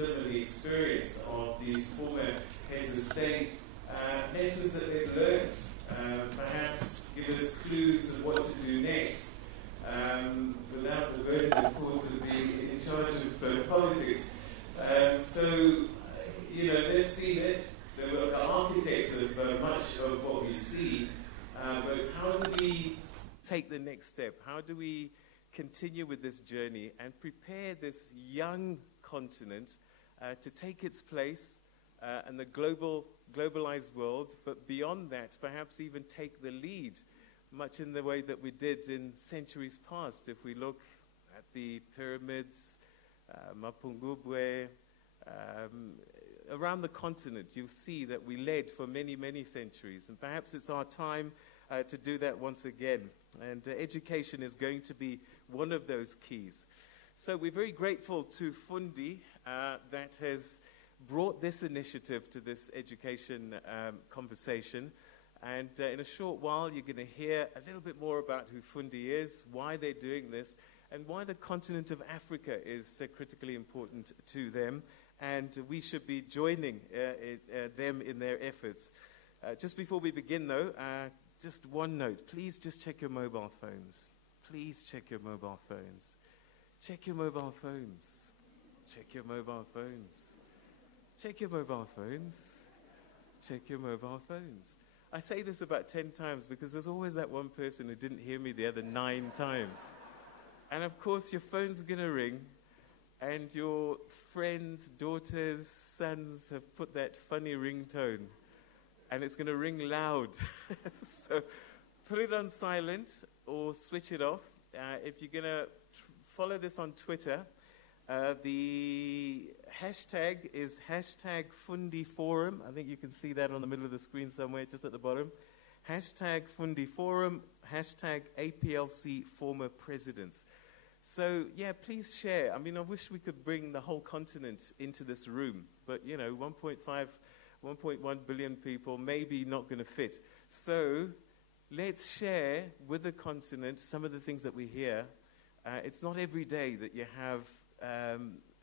wisdom and the experience of these former heads of state, lessons that they've learned, perhaps give us clues of what to do next, without the burden, of course, of being in charge of politics. So, they've seen it. They were the architects of much of what we see. But how do we take the next step? How do we continue with this journey and prepare this young continent to take its place in the globalized world, but beyond that, perhaps even take the lead, much in the way that we did in centuries past. If we look at the pyramids, Mapungubwe, around the continent, you'll see that we led for many, many centuries. And perhaps it's our time to do that once again. And education is going to be one of those keys. So we're very grateful to Fundi that has brought this initiative to this education conversation. And in a short while, you're going to hear a little bit more about who Fundi is, why they're doing this, and why the continent of Africa is critically important to them. And we should be joining them in their efforts. Just before we begin, though, just one note. Please just check your mobile phones. Please check your mobile phones. Check your mobile phones. Check your mobile phones. Check your mobile phones. Check your mobile phones. I say this about 10 times because there's always that one person who didn't hear me the other 9 times. And of course, your phone's going to ring, and your friends, daughters, sons have put that funny ringtone, and it's going to ring loud. So put it on silent or switch it off. If you're going to follow this on Twitter, the hashtag is hashtag Fundi Forum. I think you can see that on the middle of the screen somewhere, just at the bottom. Hashtag Fundi Forum, hashtag APLC former presidents. So, yeah, please share. I mean, I wish we could bring the whole continent into this room, but, 1.1 billion people, maybe not going to fit. So let's share with the continent some of the things that we hear. It's not every day that you have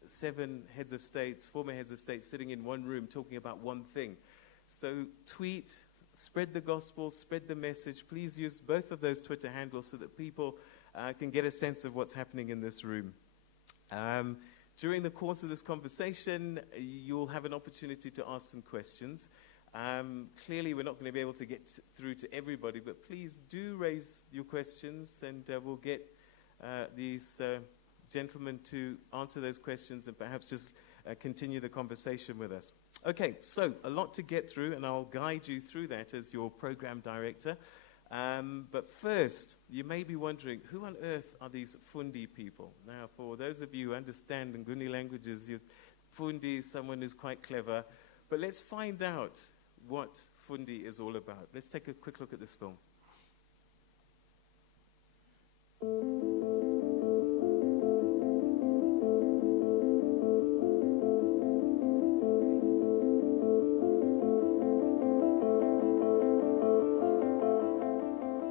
7 heads of states, former heads of states, sitting in one room talking about one thing. So tweet, spread the gospel, spread the message. Please use both of those Twitter handles so that people can get a sense of what's happening in this room. During the course of this conversation, you'll have an opportunity to ask some questions. Clearly, we're not going to be able to get through to everybody, but please do raise your questions, and we'll get these gentlemen to answer those questions and perhaps just continue the conversation with us. Okay, so a lot to get through, and I'll guide you through that as your program director. But first, you may be wondering, who on earth are these Fundi people? Now, for those of you who understand Nguni languages, Fundi is someone who's quite clever. But let's find out what Fundi is all about. Let's take a quick look at this film.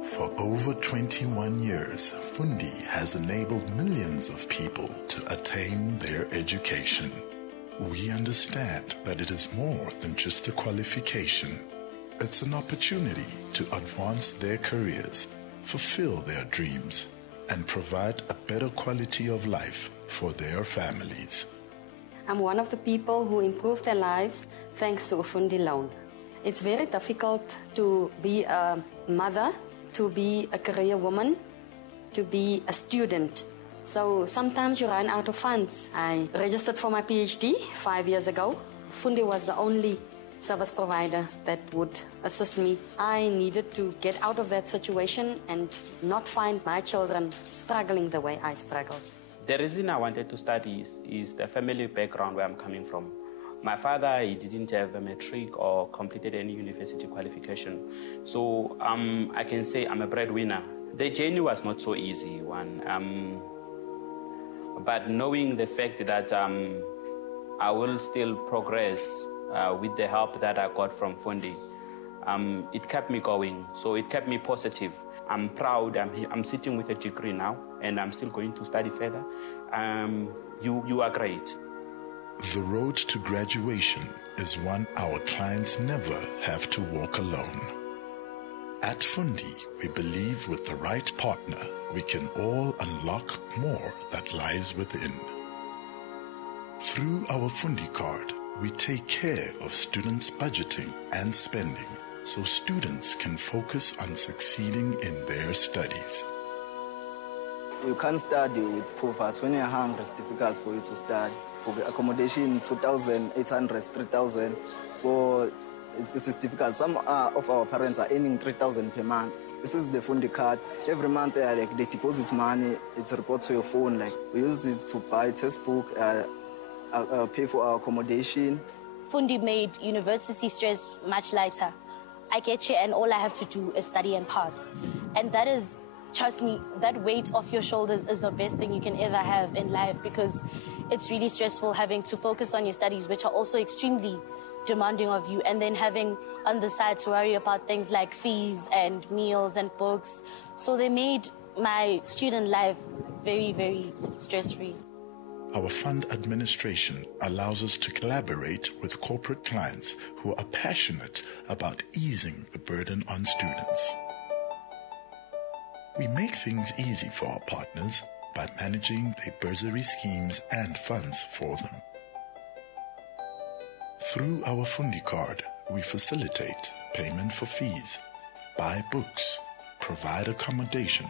For over 21 years, Fundi has enabled millions of people to attain their education. We understand that it is more than just a qualification. It's an opportunity to advance their careers, fulfill their dreams, and provide a better quality of life for their families. I'm one of the people who improved their lives thanks to a Fundi loan. It's very difficult to be a mother, to be a career woman, to be a student. So sometimes you run out of funds. I registered for my PhD 5 years ago. Fundi was the only service provider that would assist me. I needed to get out of that situation and not find my children struggling the way I struggled. The reason I wanted to study is the family background where I'm coming from. My father, he didn't have a matric or completed any university qualification. So I can say I'm a breadwinner. The journey was not so easy one. But knowing the fact that I will still progress with the help that I got from Fundi, it kept me going. So it kept me positive. I'm proud. I'm sitting with a degree now, and I'm still going to study further. You are great. The road to graduation is one our clients never have to walk alone. At Fundi, we believe with the right partner, we can all unlock more that lies within. Through our Fundi card, we take care of students' budgeting and spending so students can focus on succeeding in their studies. You can't study with poverty. When you're hungry, it's difficult for you to study. Accommodation, 2,800, 3,000. So it's difficult. Some of our parents are earning 3,000 per month. This is the Fundi card. Every month, they deposit money. It's a report to your phone. We use it to buy textbook, pay for our accommodation. Fundi made university stress much lighter. I get here and all I have to do is study and pass. And that is, trust me, that weight off your shoulders is the best thing you can ever have in life, because it's really stressful having to focus on your studies, which are also extremely demanding of you, and then having on the side to worry about things like fees and meals and books. So they made my student life very, very stress-free. Our fund administration allows us to collaborate with corporate clients who are passionate about easing the burden on students. We make things easy for our partners by managing their bursary schemes and funds for them. Through our Fundi card, we facilitate payment for fees, buy books, provide accommodation,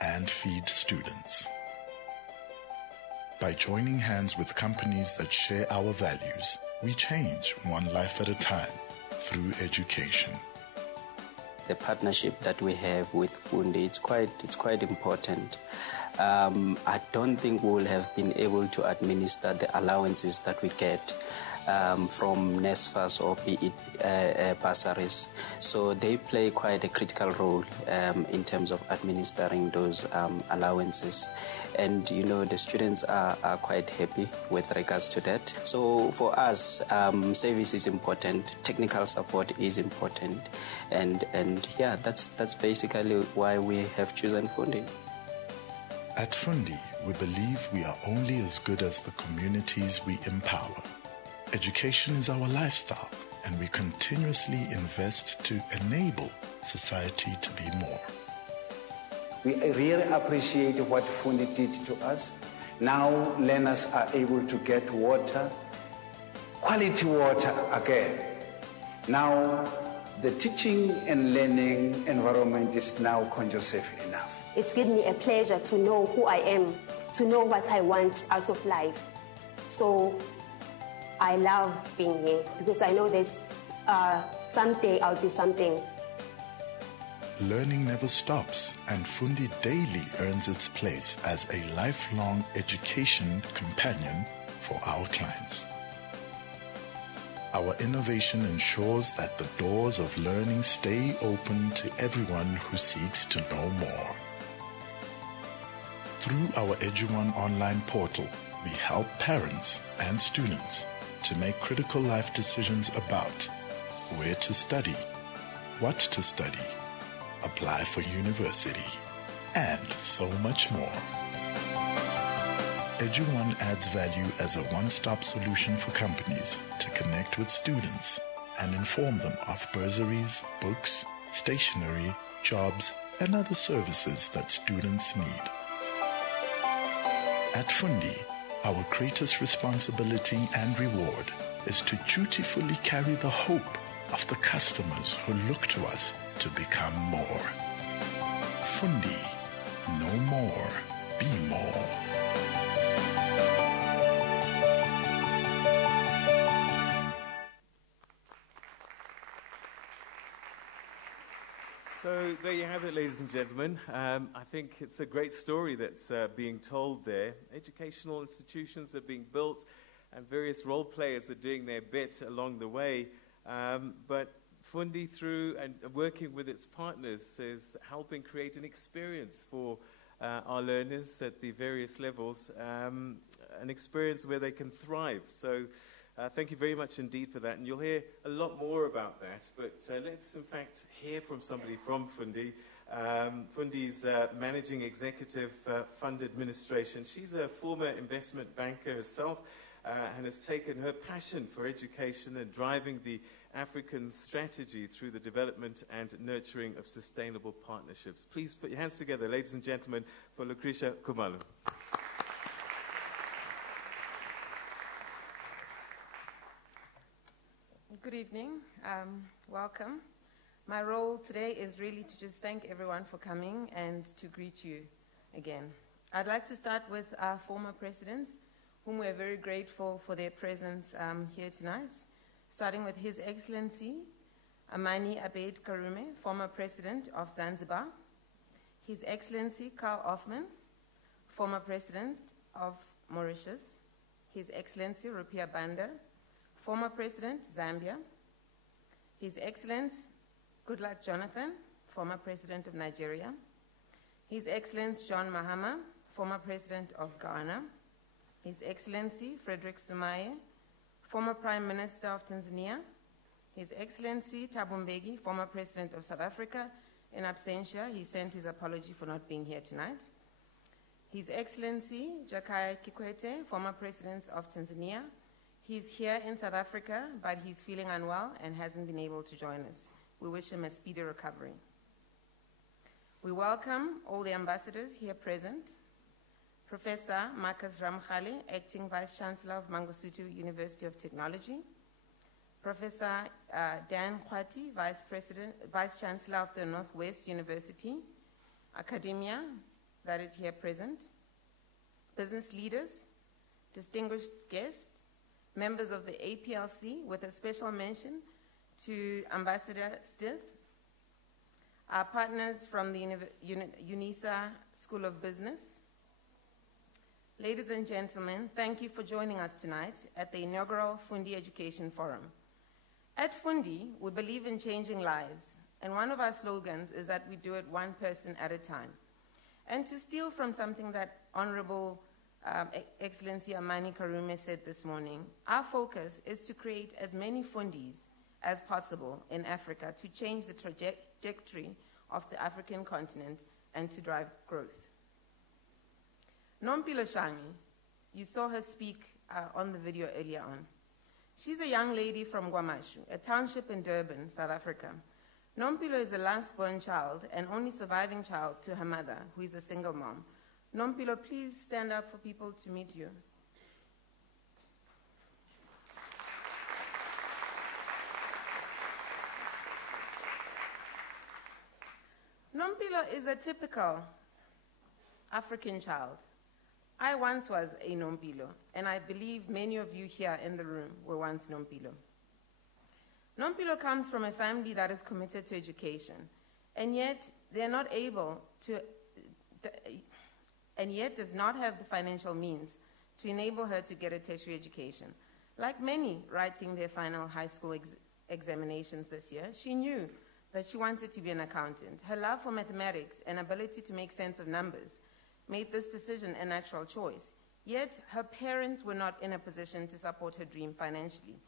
and feed students. By joining hands with companies that share our values, we change one life at a time through education. The partnership that we have with Fundi, it's quite important. I don't think we will have been able to administer the allowances that we get from NSFAS or be it bursaries. So they play quite a critical role in terms of administering those allowances. And, the students are quite happy with regards to that. So for us, service is important, technical support is important. And yeah, that's basically why we have chosen Fundi. At Fundi, we believe we are only as good as the communities we empower. Education is our lifestyle, and we continuously invest to enable society to be more. We really appreciate what Fundi did to us. Now learners are able to get water, quality water again. Now the teaching and learning environment is now conducive enough. It's given me a pleasure to know who I am, to know what I want out of life. So I love being here because I know that someday I'll be something. Learning never stops, and Fundi daily earns its place as a lifelong education companion for our clients. Our innovation ensures that the doors of learning stay open to everyone who seeks to know more. Through our EduOne online portal, we help parents and students to make critical life decisions about where to study, what to study, apply for university, and so much more. EduOne adds value as a one-stop solution for companies to connect with students and inform them of bursaries, books, stationery, jobs, and other services that students need. At Fundi, our greatest responsibility and reward is to dutifully carry the hope of the customers who look to us to become more. Fundi, know more, be more. So there you have it, ladies and gentlemen. I think it's a great story that's being told there. Educational institutions are being built and various role players are doing their bit along the way. But Fundi, through and working with its partners, is helping create an experience for our learners at the various levels, an experience where they can thrive. So thank you very much indeed for that. And you'll hear a lot more about that. But let's, in fact, hear from somebody from Fundi. Fundi's managing executive fund administration. She's a former investment banker herself. and has taken her passion for education and driving the African strategy through the development and nurturing of sustainable partnerships. Please put your hands together, ladies and gentlemen, for Lucretia Khumalo. Good evening. Welcome. My role today is really to just thank everyone for coming and to greet you again. I'd like to start with our former presidents, whom we're very grateful for their presence here tonight, starting with His Excellency Amani Abeid Karume, former President of Zanzibar, His Excellency Carl Offman, former President of Mauritius, His Excellency Rupiah Banda, former President Zambia, His Excellency Goodluck Jonathan, former President of Nigeria, His Excellency John Mahama, former President of Ghana, His Excellency Frederick Sumaye, former Prime Minister of Tanzania, His Excellency Thabo Mbeki, former President of South Africa. In absentia, he sent his apology for not being here tonight. His Excellency Jakaya Kikwete, former President of Tanzania. He's here in South Africa, but he's feeling unwell and hasn't been able to join us. We wish him a speedy recovery. We welcome all the ambassadors here present. Professor Marcus Ramkhale, Acting Vice Chancellor of Mangosuthu University of Technology. Professor Dan Kwati, Vice Chancellor of the Northwest University. Academia, that is here present. Business leaders, distinguished guests, members of the APLC, with a special mention to Ambassador Stith, our partners from the Unisa School of Business. Ladies and gentlemen, thank you for joining us tonight at the inaugural Fundi Education Forum. At Fundi, we believe in changing lives, and one of our slogans is that we do it one person at a time. And to steal from something that Honorable Excellency Amani Karume said this morning, our focus is to create as many Fundis as possible in Africa to change the trajectory of the African continent and to drive growth. Nompilo Shangi, you saw her speak on the video earlier on. She's a young lady from Guamashu, a township in Durban, South Africa. Nompilo is the last born child and only surviving child to her mother, who is a single mom. Nompilo, please stand up for people to meet you. Nompilo is a typical African child. I once was a Nompilo, and I believe many of you here in the room were once Nompilo. Nompilo comes from a family that is committed to education, and yet they're not able to, and yet does not have the financial means to enable her to get a tertiary education. Like many writing their final high school examinations this year, she knew that she wanted to be an accountant. Her love for mathematics and ability to make sense of numbers made this decision a natural choice. Yet, her parents were not in a position to support her dream financially.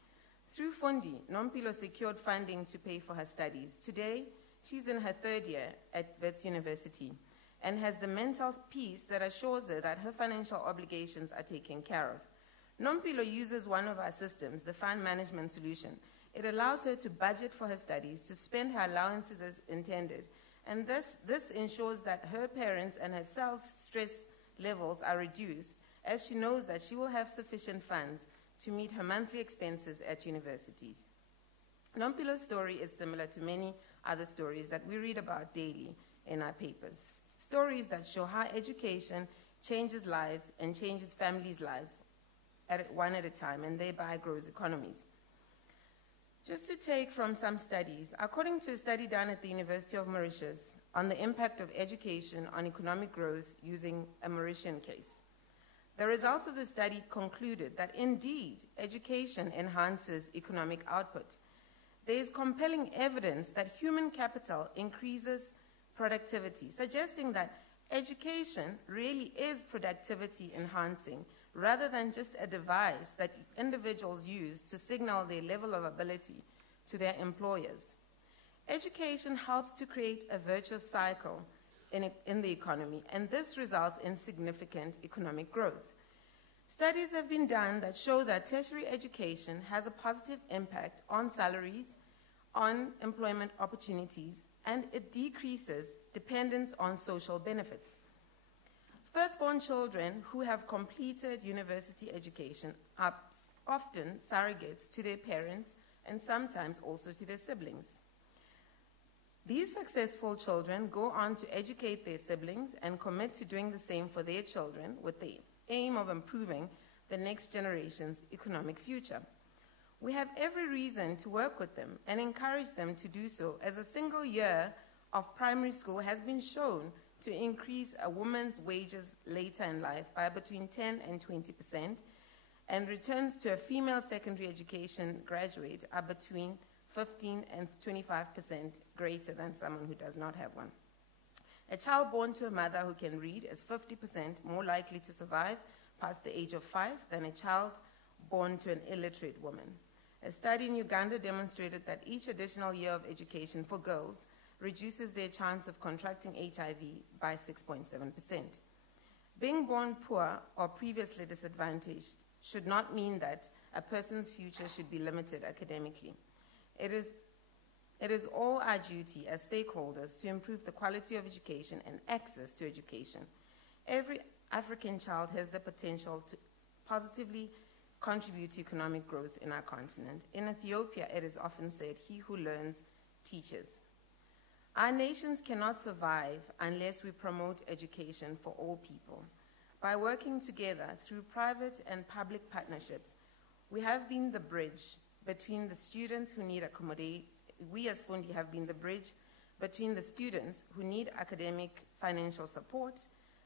Through Fundi, Nompilo secured funding to pay for her studies. Today, she's in her third year at Wits University and has the mental peace that assures her that her financial obligations are taken care of. Nompilo uses one of our systems, the fund management solution. It allows her to budget for her studies, to spend her allowances as intended, and this ensures that her parents and her self-stress levels are reduced, as she knows that she will have sufficient funds to meet her monthly expenses at universities. Nompilo's story is similar to many other stories that we read about daily in our papers, stories that show how education changes lives and changes families' lives one at a time, and thereby grows economies. Just to take from some studies, according to a study done at the University of Mauritius on the impact of education on economic growth using a Mauritian case, the results of the study concluded that indeed education enhances economic output. There is compelling evidence that human capital increases productivity, suggesting that education really is productivity enhancing, rather than just a device that individuals use to signal their level of ability to their employers. Education helps to create a virtuous cycle in the economy, and this results in significant economic growth. Studies have been done that show that tertiary education has a positive impact on salaries, on employment opportunities, and it decreases dependence on social benefits. Firstborn children who have completed university education are often surrogates to their parents and sometimes also to their siblings. These successful children go on to educate their siblings and commit to doing the same for their children with the aim of improving the next generation's economic future. We have every reason to work with them and encourage them to do so, as a single year of primary school has been shown to increase a woman's wages later in life by between 10 and 20%, and returns to a female secondary education graduate are between 15 and 25% greater than someone who does not have one. A child born to a mother who can read is 50% more likely to survive past the age of 5 than a child born to an illiterate woman. A study in Uganda demonstrated that each additional year of education for girls reduces their chance of contracting HIV by 6.7%. Being born poor or previously disadvantaged should not mean that a person's future should be limited academically. It is all our duty as stakeholders to improve the quality of education and access to education. Every African child has the potential to positively contribute to economic growth in our continent. In Ethiopia, it is often said, "He who learns teaches." Our nations cannot survive unless we promote education for all people. By working together through private and public partnerships, we have been the bridge between the students who need accommodation. We as Fundi have been the bridge between the students who need academic financial support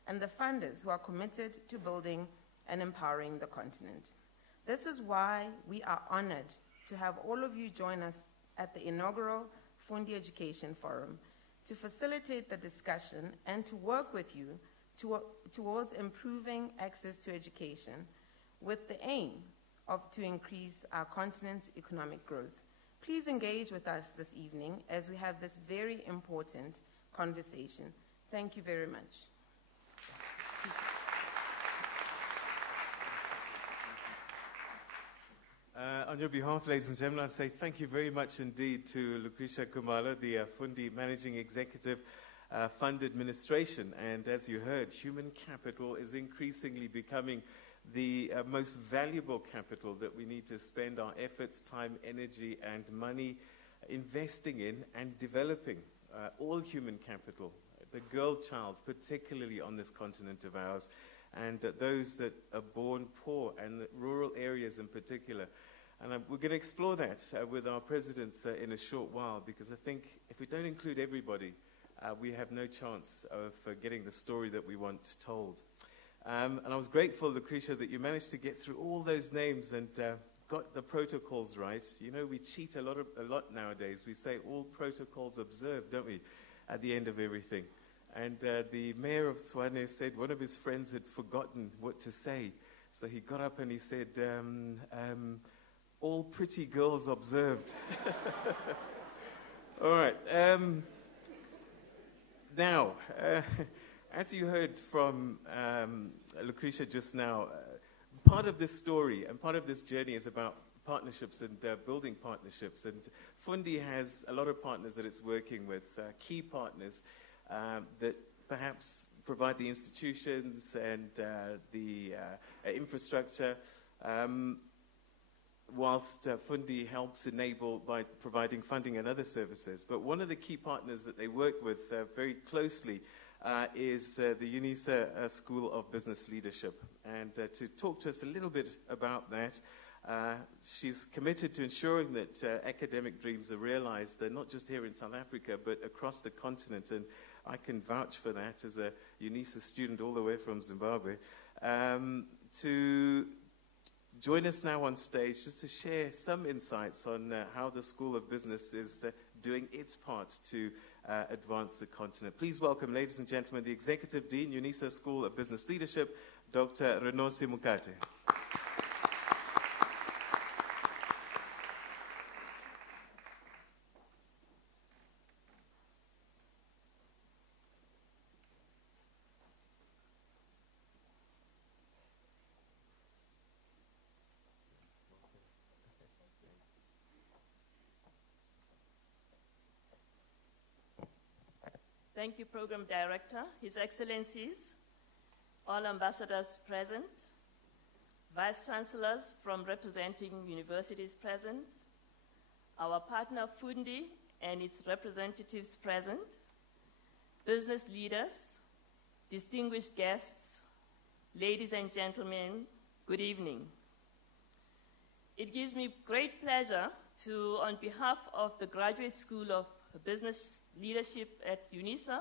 and the funders who are committed to building and empowering the continent. This is why we are honored to have all of you join us at the inaugural Fundi Education Forum to facilitate the discussion and to work with you towards improving access to education with the aim to increase our continent's economic growth. Please engage with us this evening as we have this very important conversation. Thank you very much. On your behalf, ladies and gentlemen, I say thank you very much indeed to Lucretia Kumalo, the Fundi Managing Executive, Fund Administration. And as you heard, human capital is increasingly becoming the most valuable capital that we need to spend our efforts, time, energy, and money investing in and developing. All human capital, the girl child, particularly on this continent of ours, and those that are born poor, and the rural areas in particular. And we're going to explore that with our presidents in a short while, because I think if we don't include everybody, we have no chance of getting the story that we want told. And I was grateful, Lucretia, that you managed to get through all those names and got the protocols right. You know, we cheat a lot nowadays. We say all protocols observed, don't we, at the end of everything. And the mayor of Tshwane said one of his friends had forgotten what to say. So he got up and he said, all pretty girls observed. All right. Now, as you heard from Lucretia just now, part of this story and part of this journey is about partnerships and building partnerships. And Fundi has a lot of partners that it's working with, key partners that perhaps provide the institutions and the infrastructure, whilst Fundi helps enable by providing funding and other services. But one of the key partners that they work with very closely is the Unisa School of Business Leadership. And to talk to us a little bit about that, she's committed to ensuring that academic dreams are realized, not just here in South Africa, but across the continent. And I can vouch for that as a Unisa student all the way from Zimbabwe. To join us now on stage just to share some insights on how the School of Business is doing its part to advance the continent. Please welcome, ladies and gentlemen, the Executive Dean, Unisa School of Business Leadership, Dr. Renosi Mukate. Thank you, Program Director, His Excellencies, all ambassadors present, Vice Chancellors from representing universities present, our partner Fundi and its representatives present, business leaders, distinguished guests, ladies and gentlemen, good evening. It gives me great pleasure to, on behalf of the Graduate School of Business Leadership at Unisa,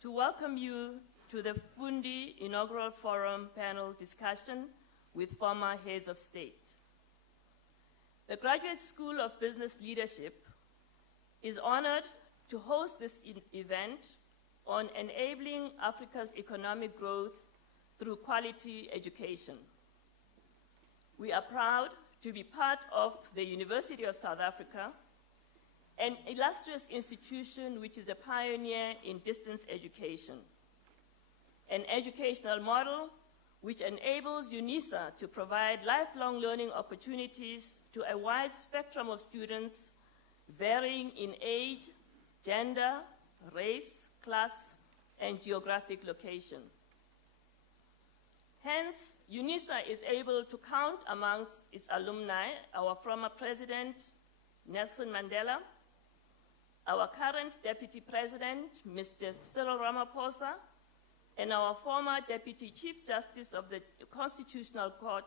to welcome you to the Fundi Inaugural Forum panel discussion with former heads of state. The Graduate School of Business Leadership is honored to host this event on enabling Africa's economic growth through quality education. We are proud to be part of the University of South Africa, an illustrious institution which is a pioneer in distance education, an educational model which enables Unisa to provide lifelong learning opportunities to a wide spectrum of students varying in age, gender, race, class, and geographic location. Hence, Unisa is able to count amongst its alumni our former President, Nelson Mandela, our current Deputy President, Mr. Cyril Ramaphosa, and our former Deputy Chief Justice of the Constitutional Court,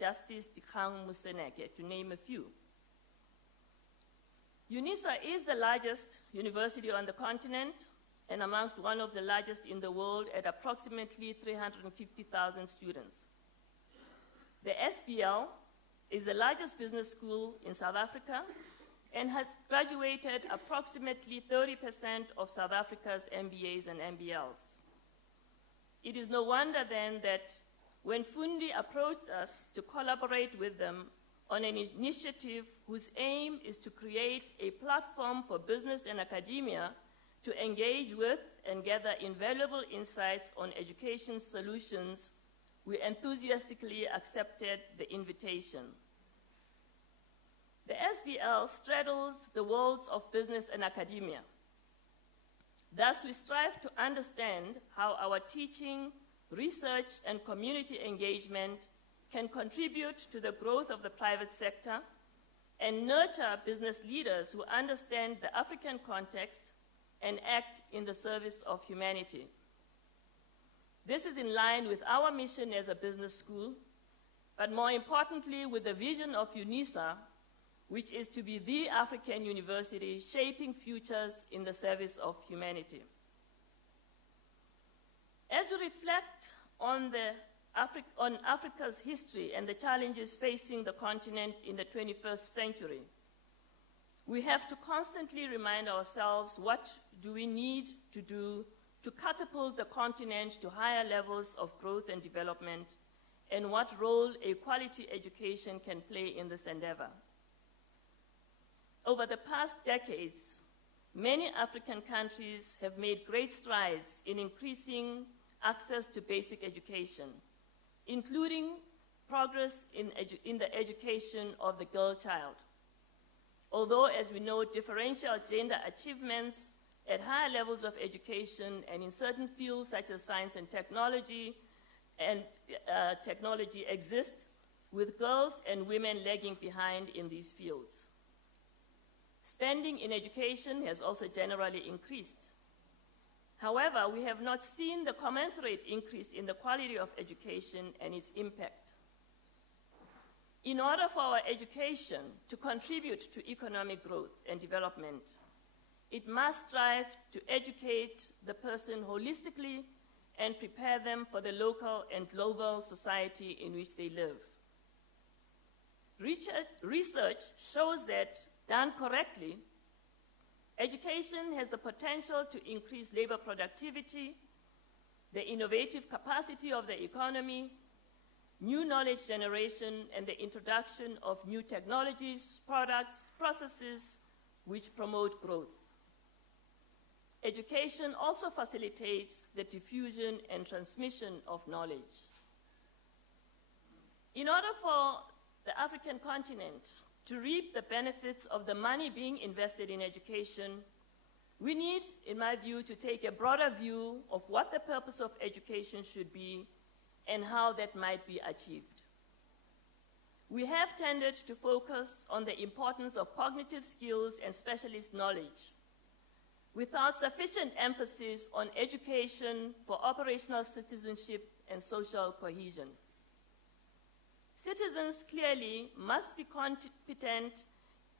Justice Dikgang Moseneke, to name a few. Unisa is the largest university on the continent and amongst one of the largest in the world at approximately 350,000 students. The SBL is the largest business school in South Africa and has graduated approximately 30% of South Africa's MBAs and MBLs. It is no wonder then that when Fundi approached us to collaborate with them on an initiative whose aim is to create a platform for business and academia to engage with and gather invaluable insights on education solutions, we enthusiastically accepted the invitation. The SBL straddles the worlds of business and academia. Thus, we strive to understand how our teaching, research, and community engagement can contribute to the growth of the private sector and nurture business leaders who understand the African context and act in the service of humanity. This is in line with our mission as a business school, but more importantly with the vision of Unisa, which is to be the African university shaping futures in the service of humanity. As we reflect on Africa's history and the challenges facing the continent in the 21st century, we have to constantly remind ourselves what do we need to do to catapult the continent to higher levels of growth and development, and what role a quality education can play in this endeavor. Over the past decades, many African countries have made great strides in increasing access to basic education, including progress in the education of the girl child. Although, as we know, differential gender achievements at higher levels of education and in certain fields such as science and technology exist, with girls and women lagging behind in these fields. Spending in education has also generally increased. However, we have not seen the commensurate increase in the quality of education and its impact. In order for our education to contribute to economic growth and development, it must strive to educate the person holistically and prepare them for the local and global society in which they live. Research shows that, done correctly, education has the potential to increase labor productivity, the innovative capacity of the economy, new knowledge generation, and the introduction of new technologies, products, processes which promote growth. Education also facilitates the diffusion and transmission of knowledge. In order for the African continent to reap the benefits of the money being invested in education, We need, in my view, to take a broader view of what the purpose of education should be and how that might be achieved. We have tended to focus on the importance of cognitive skills and specialist knowledge, without sufficient emphasis on education for operational citizenship and social cohesion. Citizens clearly must be competent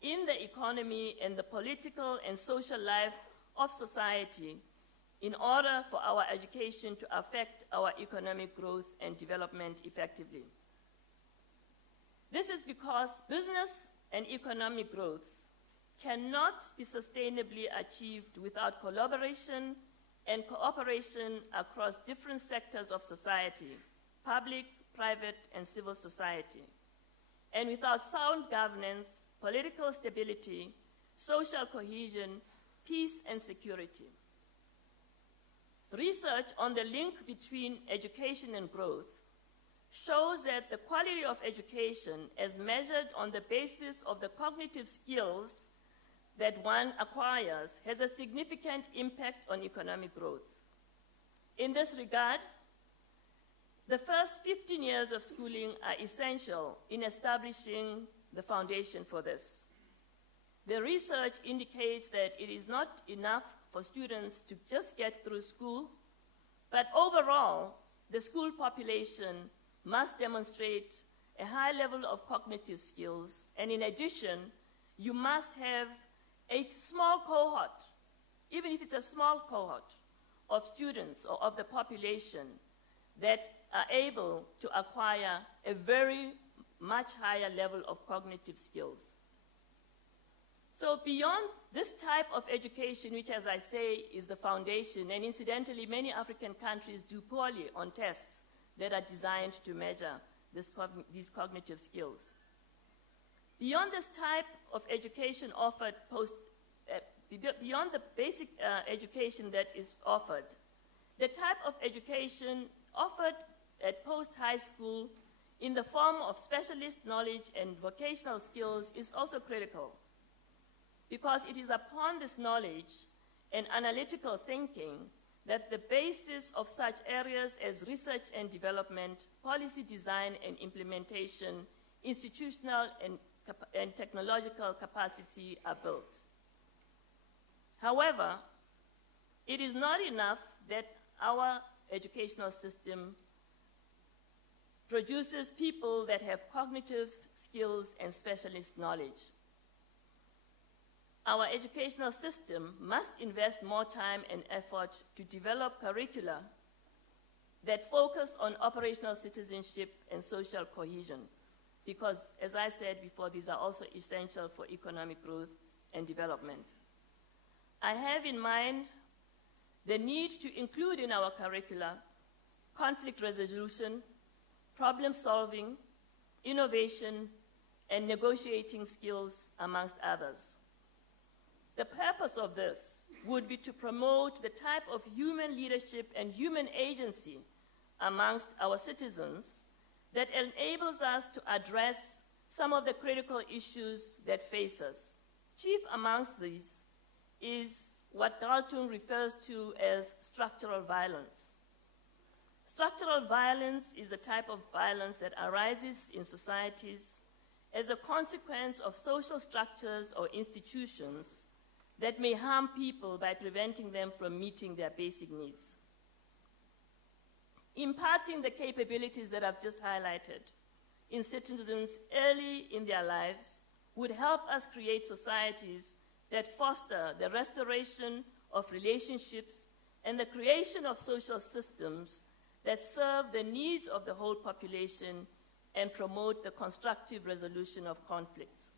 in the economy and the political and social life of society in order for our education to affect our economic growth and development effectively. This is because business and economic growth cannot be sustainably achieved without collaboration and cooperation across different sectors of society, public, private, and civil society, and without sound governance, political stability, social cohesion, peace, and security. Research on the link between education and growth shows that the quality of education, as measured on the basis of the cognitive skills that one acquires, has a significant impact on economic growth. In this regard, the first 15 years of schooling are essential in establishing the foundation for this. The research indicates that it is not enough for students to just get through school, but overall, the school population must demonstrate a high level of cognitive skills, and in addition, you must have a small cohort, even if it's a small cohort, of students or of the population that are able to acquire a very much higher level of cognitive skills. So beyond this type of education, which, as I say, is the foundation, and incidentally, many African countries do poorly on tests that are designed to measure these cognitive skills. Beyond this type of education offered beyond the basic education that is offered, the type of education offered at post-high school in the form of specialist knowledge and vocational skills is also critical, because it is upon this knowledge and analytical thinking that the basis of such areas as research and development, policy design and implementation, institutional and technological capacity are built. However, it is not enough that our educational system produces people that have cognitive skills and specialist knowledge. Our educational system must invest more time and effort to develop curricula that focus on operational citizenship and social cohesion, because, as I said before, these are also essential for economic growth and development. I have in mind the need to include in our curricula conflict resolution, problem solving, innovation, and negotiating skills, amongst others. The purpose of this would be to promote the type of human leadership and human agency amongst our citizens that enables us to address some of the critical issues that face us. Chief amongst these is what Galtung refers to as structural violence. Structural violence is the type of violence that arises in societies as a consequence of social structures or institutions that may harm people by preventing them from meeting their basic needs. Imparting the capabilities that I've just highlighted in citizens early in their lives would help us create societies that foster the restoration of relationships and the creation of social systems that serve the needs of the whole population and promote the constructive resolution of conflicts,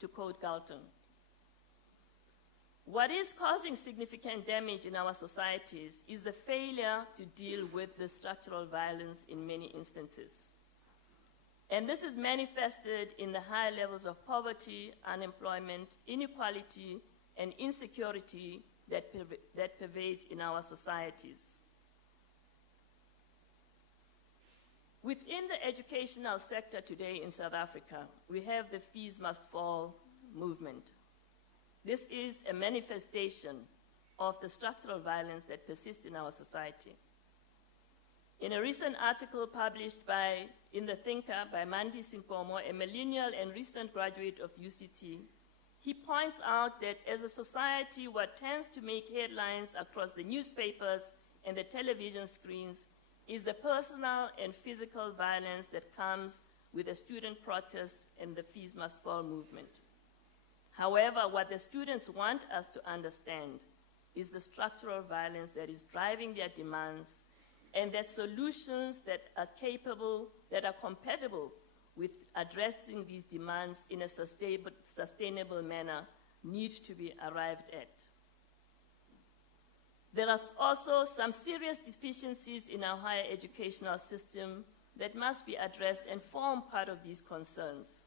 to quote Galtung. What is causing significant damage in our societies is the failure to deal with the structural violence in many instances. And this is manifested in the high levels of poverty, unemployment, inequality, and insecurity that pervades in our societies. Within the educational sector today in South Africa, we have the Fees Must Fall movement. This is a manifestation of the structural violence that persists in our society. In a recent article published in The Thinker by Mandi Sinkomo, a millennial and recent graduate of UCT, he points out that as a society, what tends to make headlines across the newspapers and the television screens is the personal and physical violence that comes with the student protests and the Fees Must Fall movement. However, what the students want us to understand is the structural violence that is driving their demands, and that solutions that are capable, that are compatible with addressing these demands in a sustainable manner need to be arrived at. There are also some serious deficiencies in our higher educational system that must be addressed and form part of these concerns.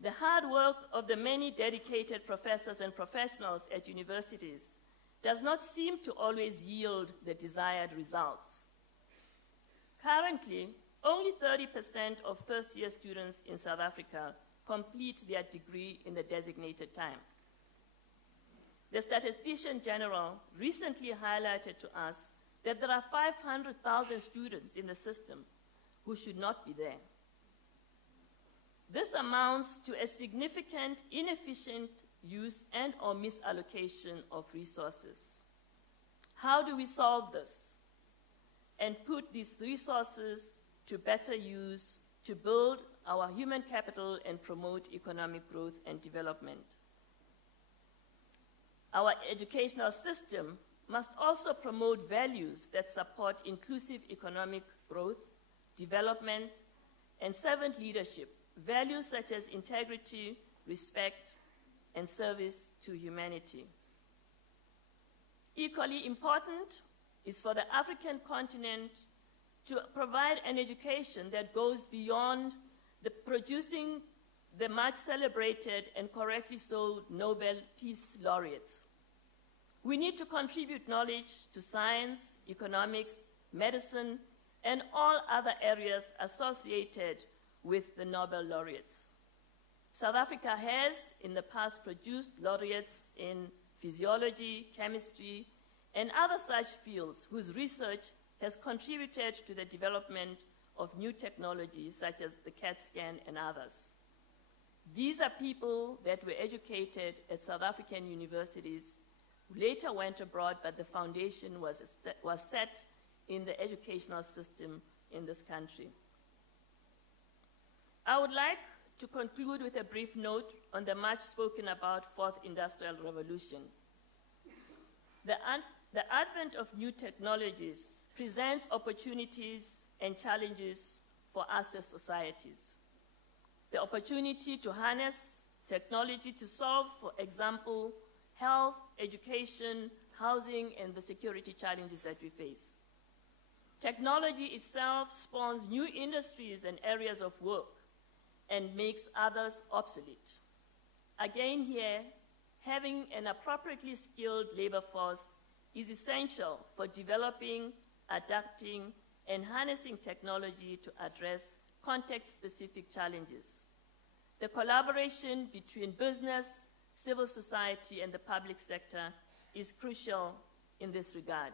The hard work of the many dedicated professors and professionals at universities does not seem to always yield the desired results. Currently, only 30% of first-year students in South Africa complete their degree in the designated time. The Statistician General recently highlighted to us that there are 500,000 students in the system who should not be there. This amounts to a significant inefficient use and or misallocation of resources. How do we solve this and put these resources to better use to build our human capital and promote economic growth and development? Our educational system must also promote values that support inclusive economic growth, development, and servant leadership, values such as integrity, respect, and service to humanity. Equally important is for the African continent to provide an education that goes beyond producing the much celebrated and correctly so Nobel Peace Laureates. We need to contribute knowledge to science, economics, medicine, and all other areas associated with the Nobel laureates. South Africa has in the past produced laureates in physiology, chemistry, and other such fields whose research has contributed to the development of new technologies such as the CAT scan and others. These are people that were educated at South African universities, who later went abroad, but the foundation was set in the educational system in this country. I would like to conclude with a brief note on the much spoken about fourth industrial revolution. The advent of new technologies presents opportunities and challenges for us as societies. The opportunity to harness technology to solve, for example, health, education, housing, and the security challenges that we face. Technology itself spawns new industries and areas of work and makes others obsolete. Again here, having an appropriately skilled labor force is essential for developing, adapting, and harnessing technology to address context-specific challenges. The collaboration between business, civil society, and the public sector is crucial in this regard.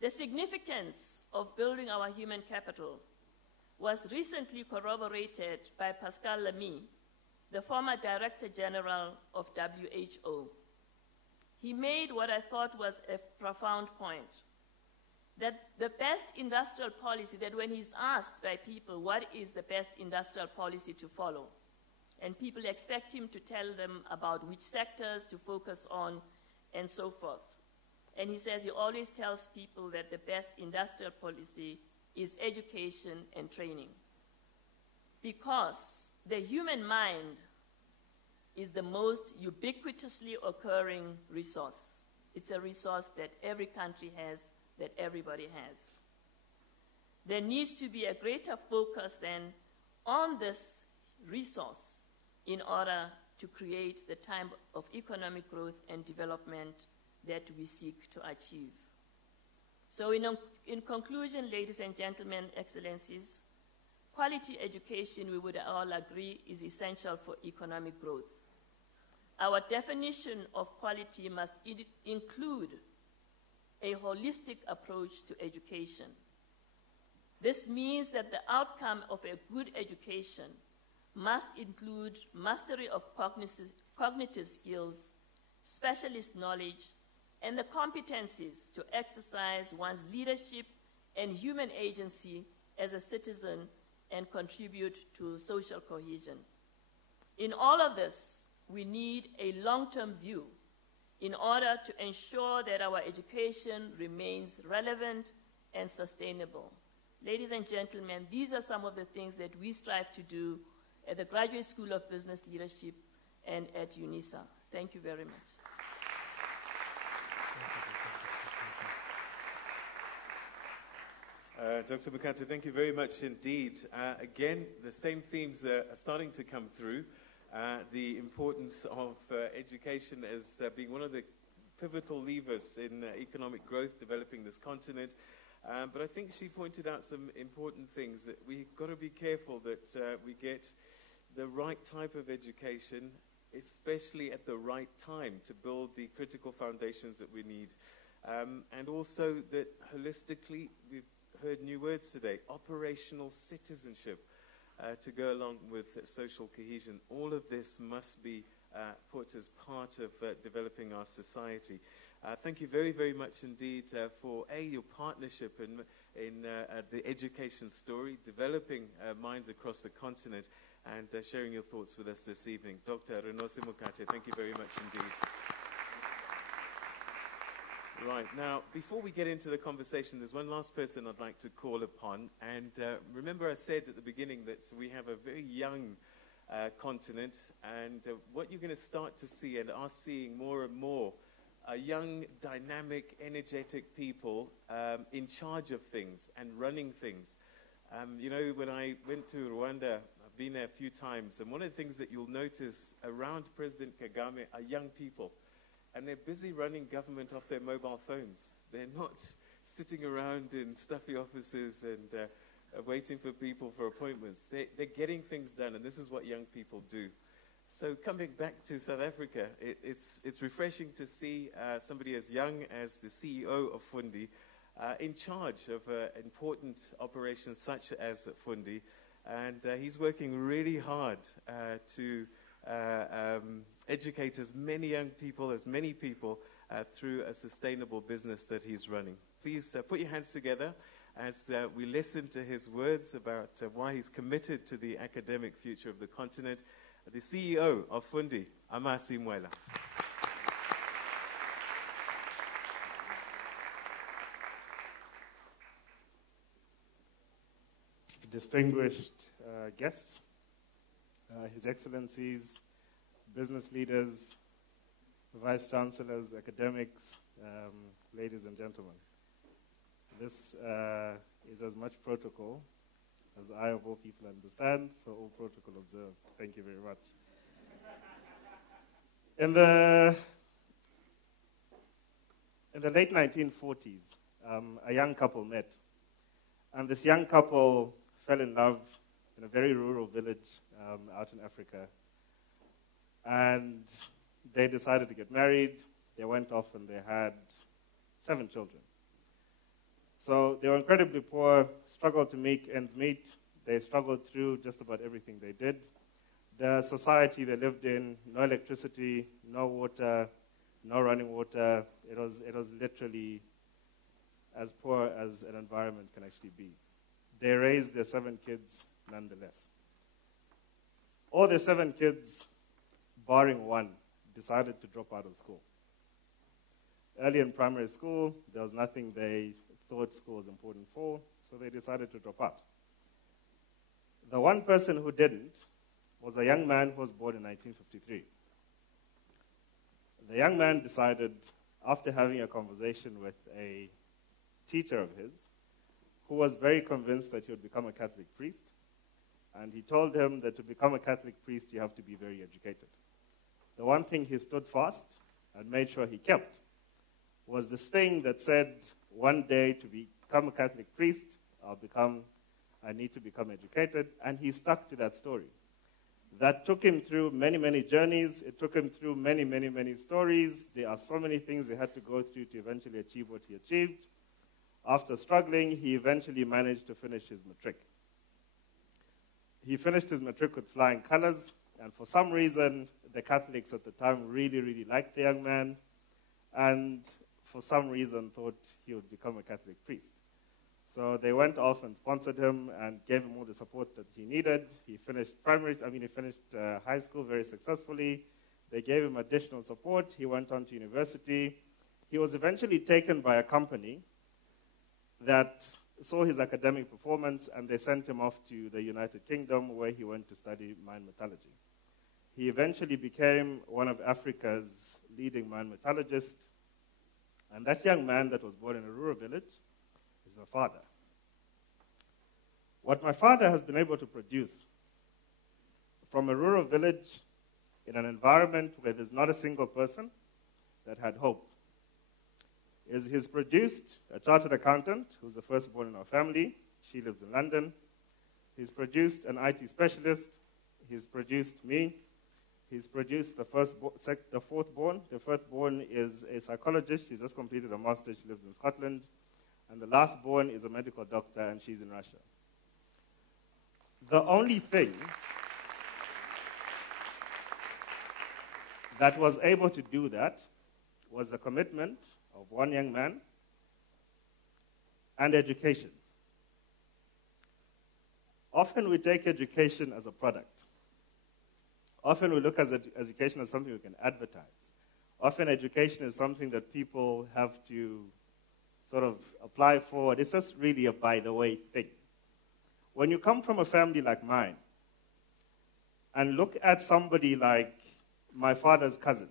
The significance of building our human capital was recently corroborated by Pascal Lamy, the former Director General of WHO. He made what I thought was a profound point, that the best industrial policy, that when he's asked by people what is the best industrial policy to follow, and people expect him to tell them about which sectors to focus on and so forth. And he says he always tells people that the best industrial policy is education and training, because the human mind is the most ubiquitously occurring resource. It's a resource that every country has, that everybody has. There needs to be a greater focus then on this resource in order to create the type of economic growth and development that we seek to achieve. So in conclusion, ladies and gentlemen, excellencies, quality education, we would all agree, is essential for economic growth. Our definition of quality must include a holistic approach to education. This means that the outcome of a good education must include mastery of cognitive skills, specialist knowledge, and the competencies to exercise one's leadership and human agency as a citizen and contribute to social cohesion. In all of this, we need a long-term view in order to ensure that our education remains relevant and sustainable. Ladies and gentlemen, these are some of the things that we strive to do at the Graduate School of Business Leadership and at Unisa. Thank you very much. Dr. Mukate, thank you very much indeed. Again, the same themes are starting to come through. The importance of education as being one of the pivotal levers in economic growth, developing this continent. But I think she pointed out some important things, that we've got to be careful that we get the right type of education, especially at the right time, to build the critical foundations that we need. And also that holistically, we've heard new words today, operational citizenship, to go along with social cohesion. All of this must be put as part of developing our society. Thank you very, very much indeed for your partnership in the education story, developing minds across the continent, and sharing your thoughts with us this evening. Dr. Renose Mukate, thank you very much indeed. Right, now, before we get into the conversation, there's one last person I'd like to call upon. And remember I said at the beginning that we have a very young continent, and what you're going to start to see and are seeing more and more are young, dynamic, energetic people in charge of things and running things. You know, when I went to Rwanda, I've been there a few times, and one of the things that you'll notice around President Kagame are young people. And they're busy running government off their mobile phones. They're not sitting around in stuffy offices and waiting for people for appointments. They're getting things done, and this is what young people do. So coming back to South Africa, it's refreshing to see somebody as young as the CEO of Fundi in charge of important operations such as Fundi. And he's working really hard to educate as many young people, as many people, through a sustainable business that he's running. Please put your hands together as we listen to his words about why he's committed to the academic future of the continent. The CEO of Fundi, Amasi Mwela. Distinguished guests, His Excellencies, business leaders, vice chancellors, academics, ladies and gentlemen. This is as much protocol as I, of all people, understand, so all protocol observed. Thank you very much. In the late 1940s, a young couple met, and this young couple fell in love in a very rural village out in Africa. And they decided to get married. They went off and they had 7 children. So they were incredibly poor, struggled to make ends meet. They struggled through just about everything they did. The society they lived in, no electricity, no water, no running water. It was literally as poor as an environment can actually be. They raised their 7 kids nonetheless. All their 7 kids, barring one, decided to drop out of school. Early in primary school, there was nothing they thought school was important for, so they decided to drop out. The one person who didn't was a young man who was born in 1953. The young man decided, after having a conversation with a teacher of his, who was very convinced that he would become a Catholic priest, and he told him that to become a Catholic priest, you have to be very educated. The one thing he stood fast and made sure he kept was this thing that said, one day to become a Catholic priest, I need to become educated, and he stuck to that story. that took him through many, many journeys. It took him through many, many, many stories. There are so many things he had to go through to eventually achieve what he achieved. After struggling, he eventually managed to finish his matric. He finished his matric with flying colors, and for some reason, the Catholics at the time really, really liked the young man, and for some reason thought he would become a Catholic priest. So they went off and sponsored him and gave him all the support that he needed. He finished high school very successfully. They gave him additional support. He went on to university. He was eventually taken by a company that saw his academic performance, and they sent him off to the United Kingdom, where he went to study mine metallurgy. He eventually became one of Africa's leading mine metallurgists, and that young man that was born in a rural village is my father. What my father has been able to produce from a rural village in an environment where there's not a single person that had hope is he's produced a chartered accountant who's the firstborn in our family. She lives in London. He's produced an IT specialist. He's produced me. He's produced the fourthborn. The firstborn is a psychologist. She's just completed a master's. She lives in Scotland. And the lastborn is a medical doctor, and she's in Russia. The only thing that was able to do that was the commitment of one young man and education. Often we take education as a product. Often we look at education as something we can advertise. Often education is something that people have to sort of apply for. It's just really a by-the-way thing. When you come from a family like mine and look at somebody like my father's cousin,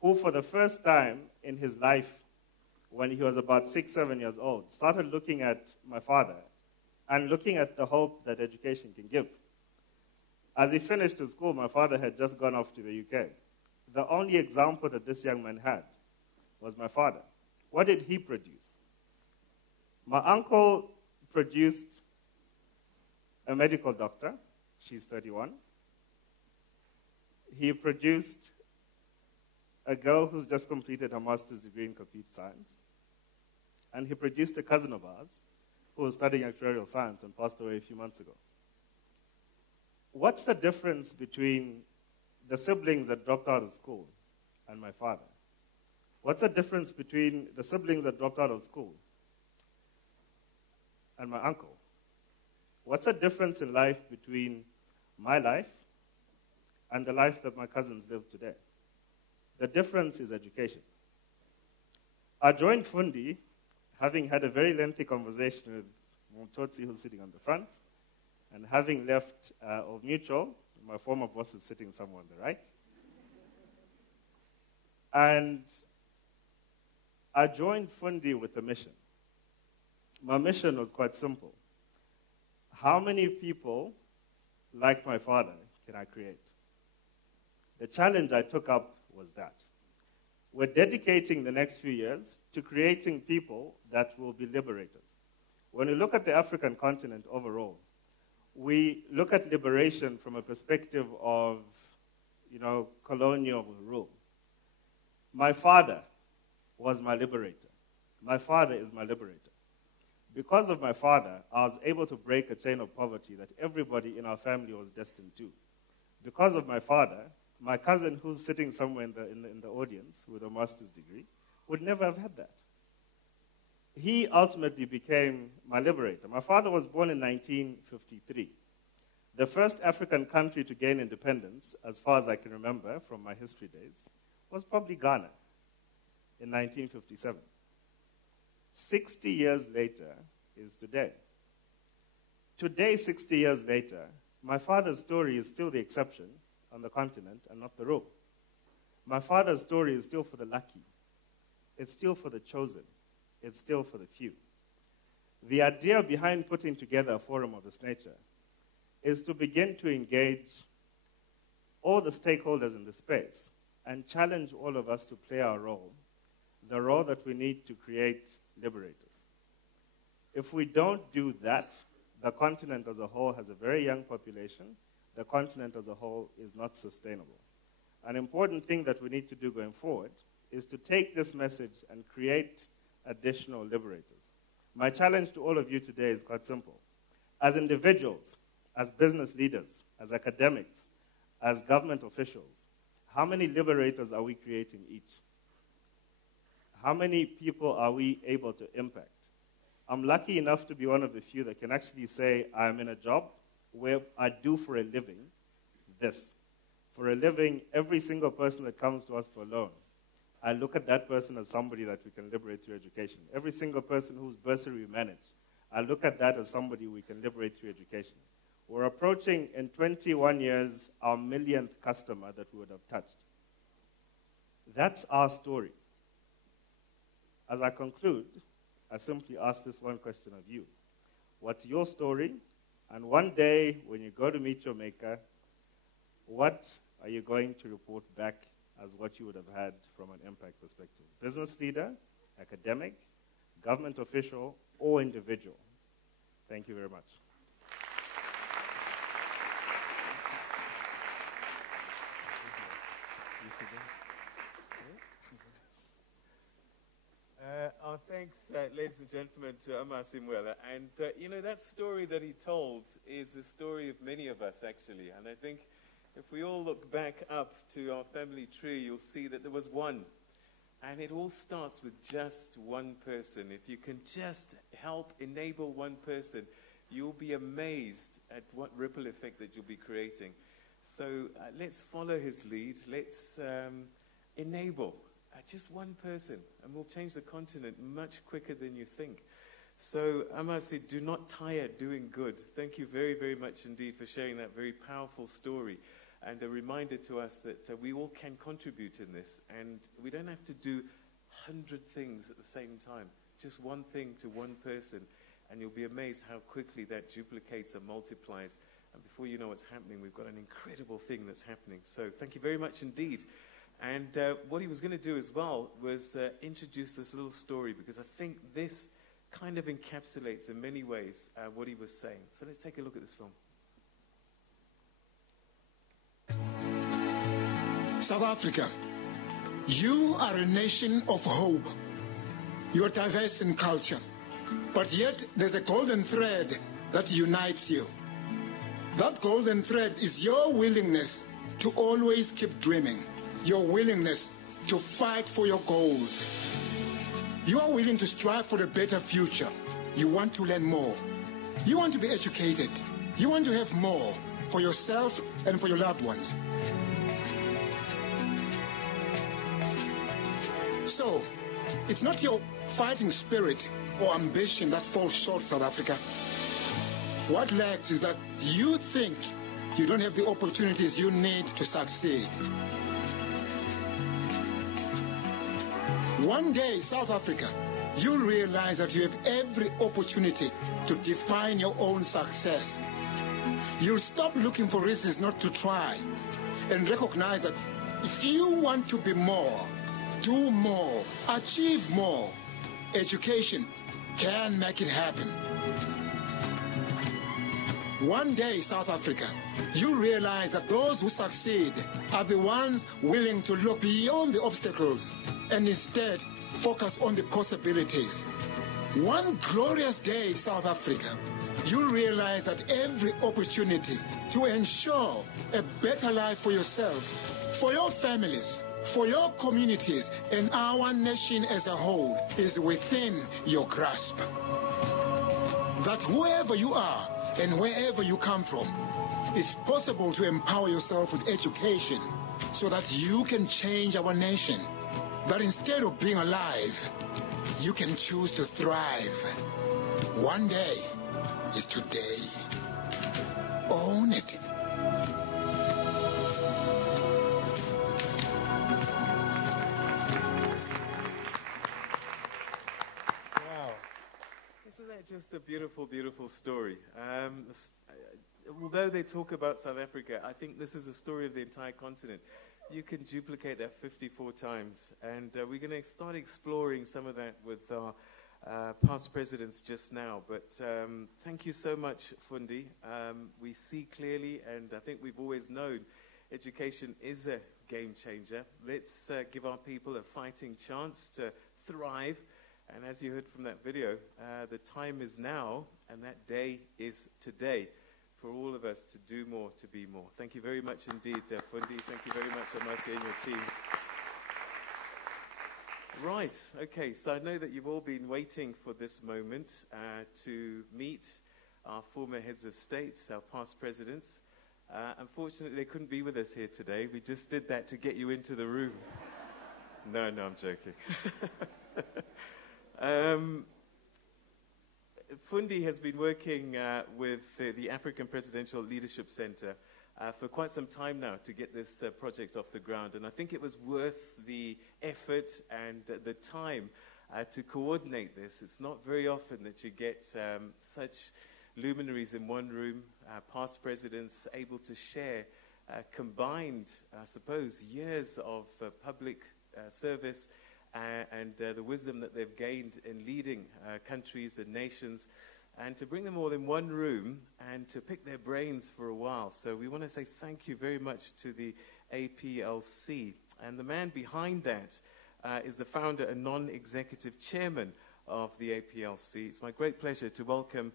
who for the first time in his life, when he was about 6, 7 years old, started looking at my father and looking at the hope that education can give. As he finished his school, my father had just gone off to the UK. The only example that this young man had was my father. What did he produce? My uncle produced a medical doctor. She's 31. He produced a girl who's just completed her master's degree in computer science. And he produced a cousin of ours who was studying actuarial science and passed away a few months ago. What's the difference between the siblings that dropped out of school and my father? What's the difference between the siblings that dropped out of school and my uncle? What's the difference in life between my life and the life that my cousins live today? The difference is education. I joined Fundi having had a very lengthy conversation with Mutotsi, who's sitting on the front, and having left Old Mutual. My former boss is sitting somewhere on the right. And I joined Fundi with a mission. My mission was quite simple. How many people like my father can I create? The challenge I took up was that. We're dedicating the next few years to creating people that will be liberators. When we look at the African continent overall, we look at liberation from a perspective of, colonial rule. My father was my liberator. My father is my liberator. Because of my father, I was able to break a chain of poverty that everybody in our family was destined to. Because of my father, my cousin who's sitting somewhere in the audience with a master's degree would never have had that. He ultimately became my liberator. My father was born in 1953. The first African country to gain independence, as far as I can remember from my history days, was probably Ghana in 1957. 60 years later is today. Today, 60 years later, my father's story is still the exception on the continent and not the rule. My father's story is still for the lucky. It's still for the chosen. It's still for the few. The idea behind putting together a forum of this nature is to begin to engage all the stakeholders in the space and challenge all of us to play our role, the role that we need to create liberators. If we don't do that, the continent as a whole has a very young population the continent as a whole is not sustainable. An important thing that we need to do going forward is to take this message and create additional liberators. My challenge to all of you today is quite simple. As individuals, as business leaders, as academics, as government officials, how many liberators are we creating each? How many people are we able to impact? I'm lucky enough to be one of the few that can actually say I'm in a job where I do for a living this. For a living, every single person that comes to us for a loan, I look at that person as somebody that we can liberate through education. Every single person whose bursary we manage, I look at that as somebody we can liberate through education. We're approaching, in 21 years, our millionth customer that we would have touched. That's our story. As I conclude, I simply ask this one question of you. What's your story? And one day, when you go to meet your maker, what are you going to report back as what you would have had from an impact perspective? Business leader, academic, government official, or individual? Thank you very much. Our thanks, ladies and gentlemen, to Amar Simwela. And, that story that he told is the story of many of us, actually. And I think if we all look back up to our family tree, you'll see that there was one. And it all starts with just one person. If you can just help enable one person, you'll be amazed at what ripple effect that you'll be creating. So let's follow his lead. Let's enable just one person, and we'll change the continent much quicker than you think. So Amar said, do not tire doing good. Thank you very, very much indeed for sharing that very powerful story, and a reminder to us that we all can contribute in this, and we don't have to do 100 things at the same time. Just one thing to one person, and you'll be amazed how quickly that duplicates and multiplies. And before you know what's happening, we've got an incredible thing that's happening. So thank you very much indeed. And what he was going to do as well was introduce this little story, because I think this kind of encapsulates in many ways what he was saying. So let's take a look at this film. South Africa, you are a nation of hope. You are diverse in culture, but yet there's a golden thread that unites you. That golden thread is your willingness to always keep dreaming. Your willingness to fight for your goals. You are willing to strive for a better future. You want to learn more. You want to be educated. You want to have more for yourself and for your loved ones. So, it's not your fighting spirit or ambition that falls short, South Africa. What lacks is that you think you don't have the opportunities you need to succeed. One day, South Africa, you'll realize that you have every opportunity to define your own success. You'll stop looking for reasons not to try and recognize that if you want to be more, do more, achieve more, education can make it happen. One day, South Africa, you realize that those who succeed are the ones willing to look beyond the obstacles and instead focus on the possibilities. One glorious day, South Africa, you realize that every opportunity to ensure a better life for yourself, for your families, for your communities, and our nation as a whole is within your grasp. That whoever you are and wherever you come from, it's possible to empower yourself with education so that you can change our nation. That instead of being alive, you can choose to thrive. One day is today. Own it. Wow. Isn't that just a beautiful, beautiful story? Although they talk about South Africa, I think this is a story of the entire continent. You can duplicate that 54 times, and we're going to start exploring some of that with our past presidents just now. But thank you so much, Fundi. We see clearly, and I think we've always known, education is a game changer. Let's give our people a fighting chance to thrive. And as you heard from that video, the time is now, and that day is today for all of us to do more, to be more. Thank you very much indeed, Fundi. Thank you very much, Amasi, and your team. Right, okay, so I know that you've all been waiting for this moment to meet our former heads of state, our past presidents. Unfortunately, they couldn't be with us here today. We just did that to get you into the room. No, I'm joking. Fundi has been working with the African Presidential Leadership Center for quite some time now to get this project off the ground, and I think it was worth the effort and the time to coordinate this. It's not very often that you get such luminaries in one room, past presidents able to share combined, I suppose, years of public service and the wisdom that they've gained in leading countries and nations, and to bring them all in one room and to pick their brains for a while. So we want to say thank you very much to the APLC. And the man behind that is the founder and non-executive chairman of the APLC. It's my great pleasure to welcome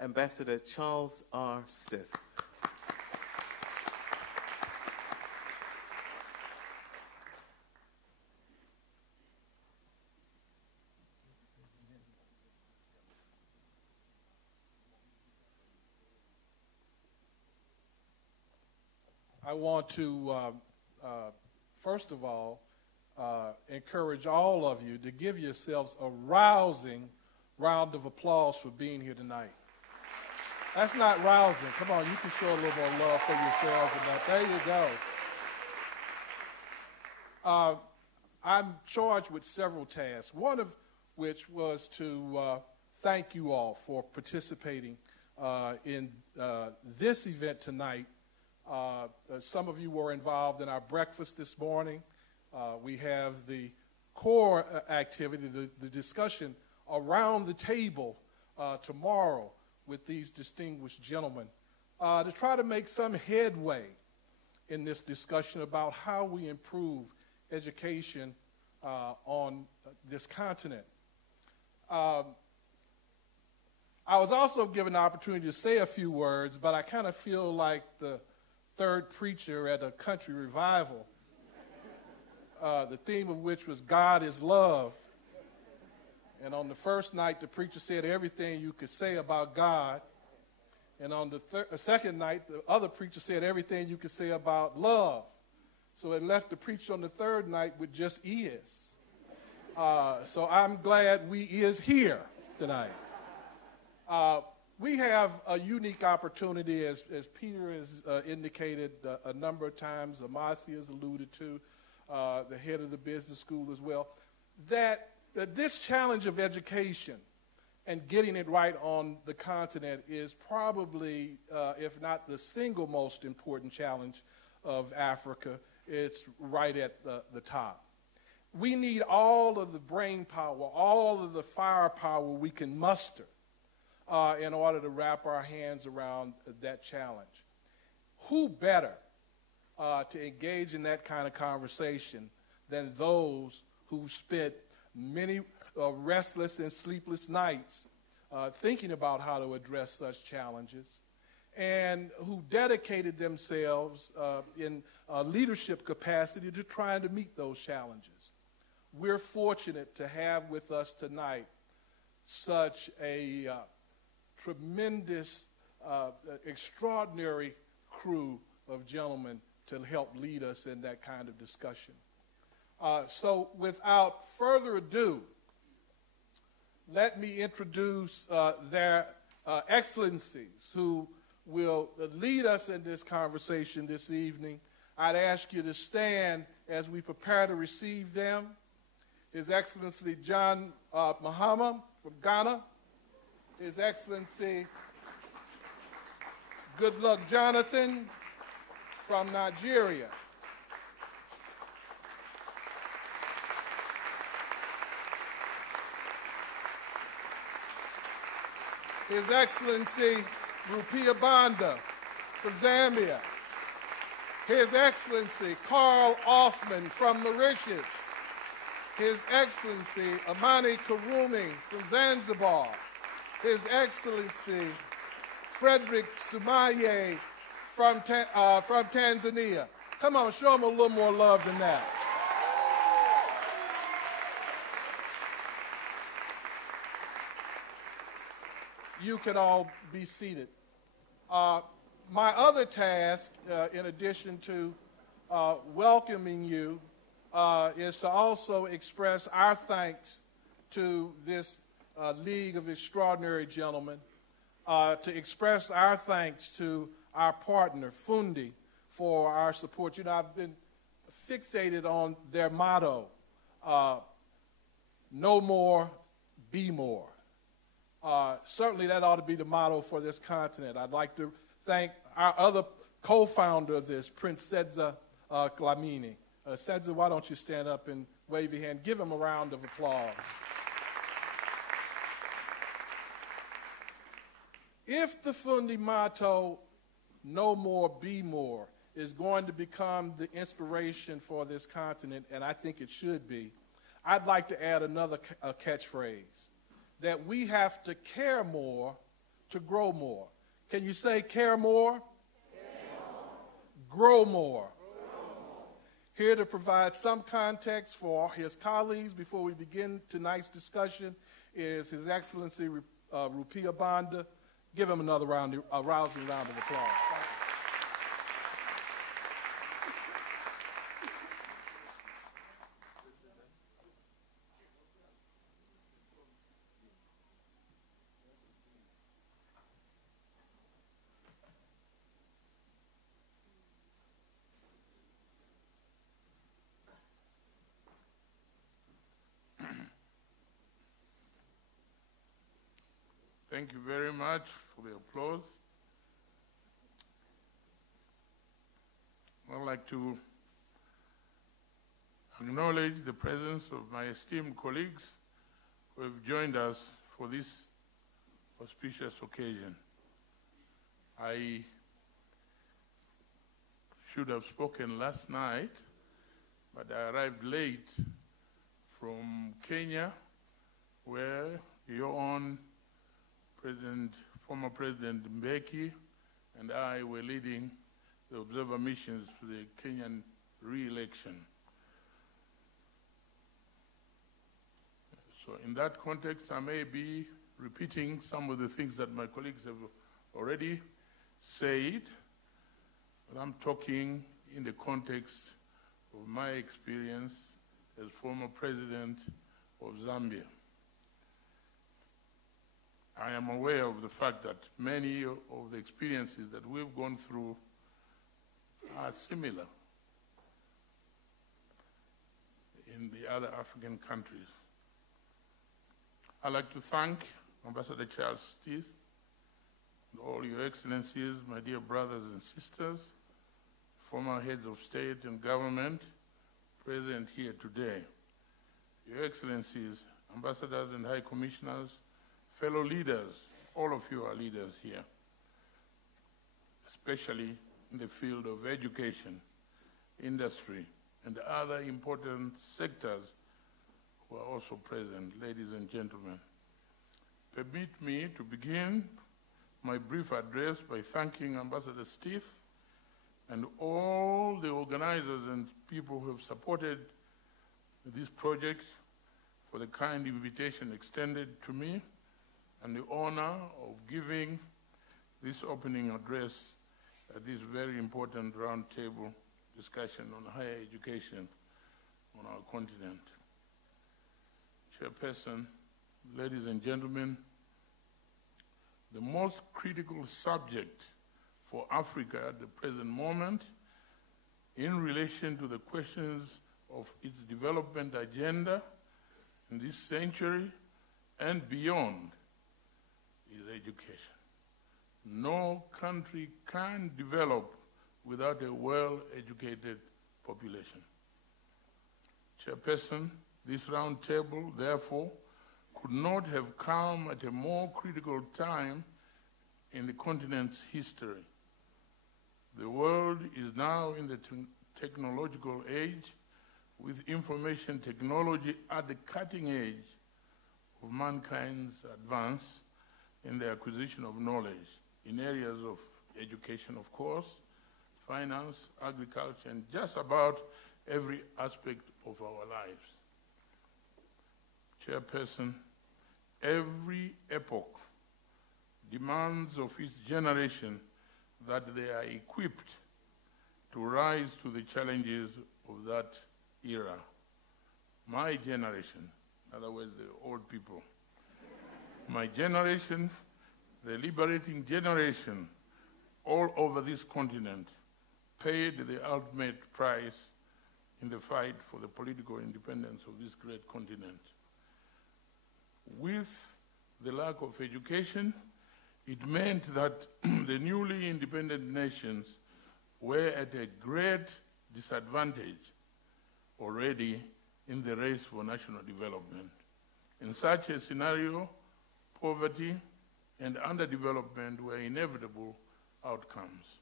Ambassador Charles R. Stith. I want to, first of all, encourage all of you to give yourselves a rousing round of applause for being here tonight. That's not rousing. Come on, you can show a little more love for yourselves. There you go. I'm charged with several tasks, one of which was to thank you all for participating in this event tonight. Some of you were involved in our breakfast this morning. We have the core activity, the discussion around the table tomorrow with these distinguished gentlemen to try to make some headway in this discussion about how we improve education on this continent. I was also given the opportunity to say a few words, but I kind of feel like the third preacher at a country revival, the theme of which was God is love. And on the first night, the preacher said everything you could say about God. And on the second night, the other preacher said everything you could say about love. So it left the preacher on the third night with just is. So I'm glad we is here tonight. We have a unique opportunity, as Peter has indicated a number of times, Amasi has alluded to, the head of the business school as well, that this challenge of education and getting it right on the continent is probably, if not the single most important challenge of Africa, it's right at the top. We need all of the brain power, all of the firepower we can muster in order to wrap our hands around that challenge. Who better to engage in that kind of conversation than those who spent many restless and sleepless nights thinking about how to address such challenges, and who dedicated themselves in leadership capacity to trying to meet those challenges. We're fortunate to have with us tonight such a tremendous, extraordinary crew of gentlemen to help lead us in that kind of discussion. So without further ado, let me introduce their excellencies who will lead us in this conversation this evening. I'd ask you to stand as we prepare to receive them. His Excellency John Mahama from Ghana. His Excellency Goodluck Jonathan from Nigeria. His Excellency Rupia Banda from Zambia, His Excellency Carl Offman from Mauritius, His Excellency Amani Karume from Zanzibar, His Excellency Frederick Sumaye from Tanzania. Come on, show him a little more love than that. You can all be seated. My other task, in addition to welcoming you, is to also express our thanks to this League of Extraordinary Gentlemen, to express our thanks to our partner, Fundi, for our support. You know, I've been fixated on their motto, no more, be more. Certainly that ought to be the motto for this continent. I'd like to thank our other co-founder of this, Prince Sedza Dlamini. Sedza, why don't you stand up and wave your hand? Give him a round of applause. If the Fundi motto, no more, be more, is going to become the inspiration for this continent, and I think it should be, I'd like to add another catchphrase, that we have to care more to grow more. Can you say care more? Care more. Grow more. Here to provide some context for his colleagues before we begin tonight's discussion is His Excellency Rupia Banda. Give him another rousing round of applause. Thank you very much for the applause. I'd like to acknowledge the presence of my esteemed colleagues who have joined us for this auspicious occasion. I should have spoken last night, but I arrived late from Kenya, where your own former President Mbeki and I were leading the observer missions to the Kenyan re-election. So in that context, I may be repeating some of the things that my colleagues have already said, but I'm talking in the context of my experience as former President of Zambia. I am aware of the fact that many of the experiences that we've gone through are similar in the other African countries. I'd like to thank Ambassador Charles Stith and all your excellencies, my dear brothers and sisters, former heads of state and government present here today. Your excellencies, ambassadors and high commissioners, fellow leaders, all of you are leaders here, especially in the field of education, industry, and other important sectors who are also present, ladies and gentlemen. Permit me to begin my brief address by thanking Ambassador Stith and all the organizers and people who have supported this project for the kind invitation extended to me and the honor of giving this opening address at this very important roundtable discussion on higher education on our continent. Chairperson, ladies and gentlemen, the most critical subject for Africa at the present moment in relation to the questions of its development agenda in this century and beyond is education. No country can develop without a well-educated population. Chairperson, this round table, therefore, could not have come at a more critical time in the continent's history. The world is now in the technological age, with information technology at the cutting edge of mankind's advance in the acquisition of knowledge in areas of education, of course, finance, agriculture, and just about every aspect of our lives. Chairperson, every epoch demands of its generation that they are equipped to rise to the challenges of that era. My generation, in other words, the old people, my generation, the liberating generation all over this continent, paid the ultimate price in the fight for the political independence of this great continent. With the lack of education, it meant that the newly independent nations were at a great disadvantage already in the race for national development. In such a scenario, poverty and underdevelopment were inevitable outcomes.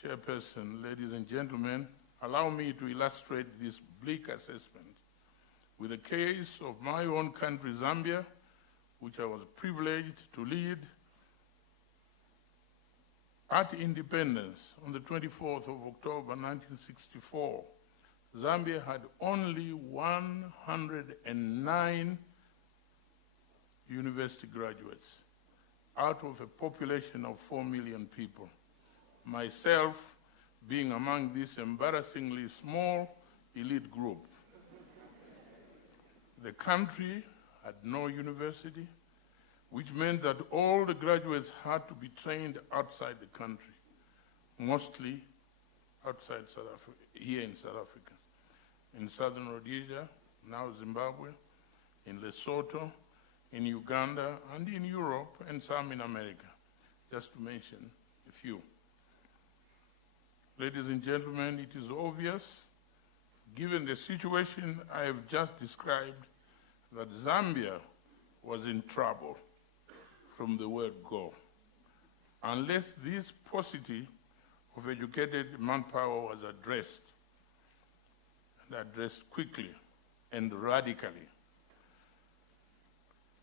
Chairperson, ladies and gentlemen, allow me to illustrate this bleak assessment with the case of my own country, Zambia, which I was privileged to lead. At independence, on the 24th of October 1964, Zambia had only 109 university graduates out of a population of 4 million people. Myself being among this embarrassingly small elite group. The country had no university, which meant that all the graduates had to be trained outside the country, mostly outside South Africa, here in South Africa, in Southern Rhodesia, now Zimbabwe, in Lesotho, in Uganda, and in Europe, and some in America, just to mention a few. Ladies and gentlemen, it is obvious, given the situation I have just described, that Zambia was in trouble from the word go, unless this paucity of educated manpower was addressed, and addressed quickly and radically,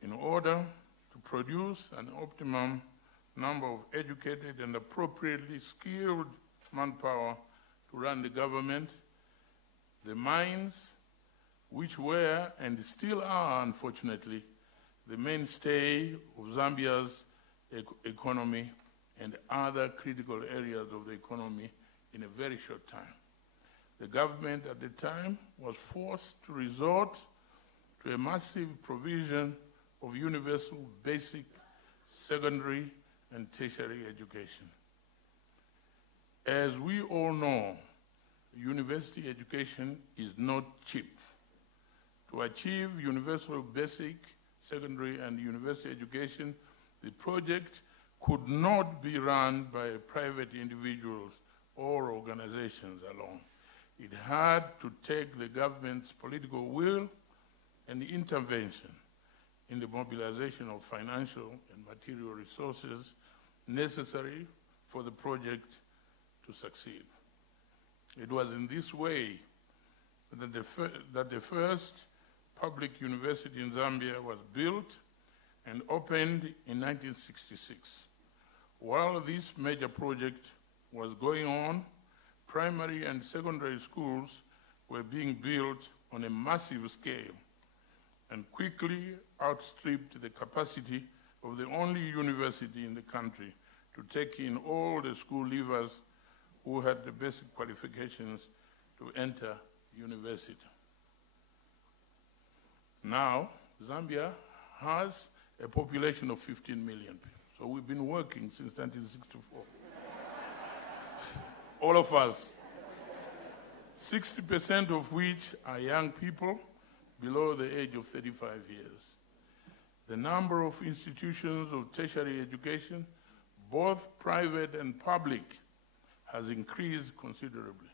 in order to produce an optimum number of educated and appropriately skilled manpower to run the government. The mines, which were and still are, unfortunately, the mainstay of Zambia's economy and other critical areas of the economy in a very short time. The government at the time was forced to resort to a massive provision of universal basic, secondary, and tertiary education. As we all know, university education is not cheap. To achieve universal basic, secondary, and university education, the project could not be run by private individuals or organizations alone. It had to take the government's political will and intervention in the mobilization of financial and material resources necessary for the project to succeed. It was in this way that the first public university in Zambia was built and opened in 1966. While this major project was going on, primary and secondary schools were being built on a massive scale and quickly outstripped the capacity of the only university in the country to take in all the school leavers who had the basic qualifications to enter university. Now, Zambia has a population of 15 million people. So we've been working since 1964. All of us. 60% of which are young people below the age of 35 years. The number of institutions of tertiary education, both private and public, has increased considerably.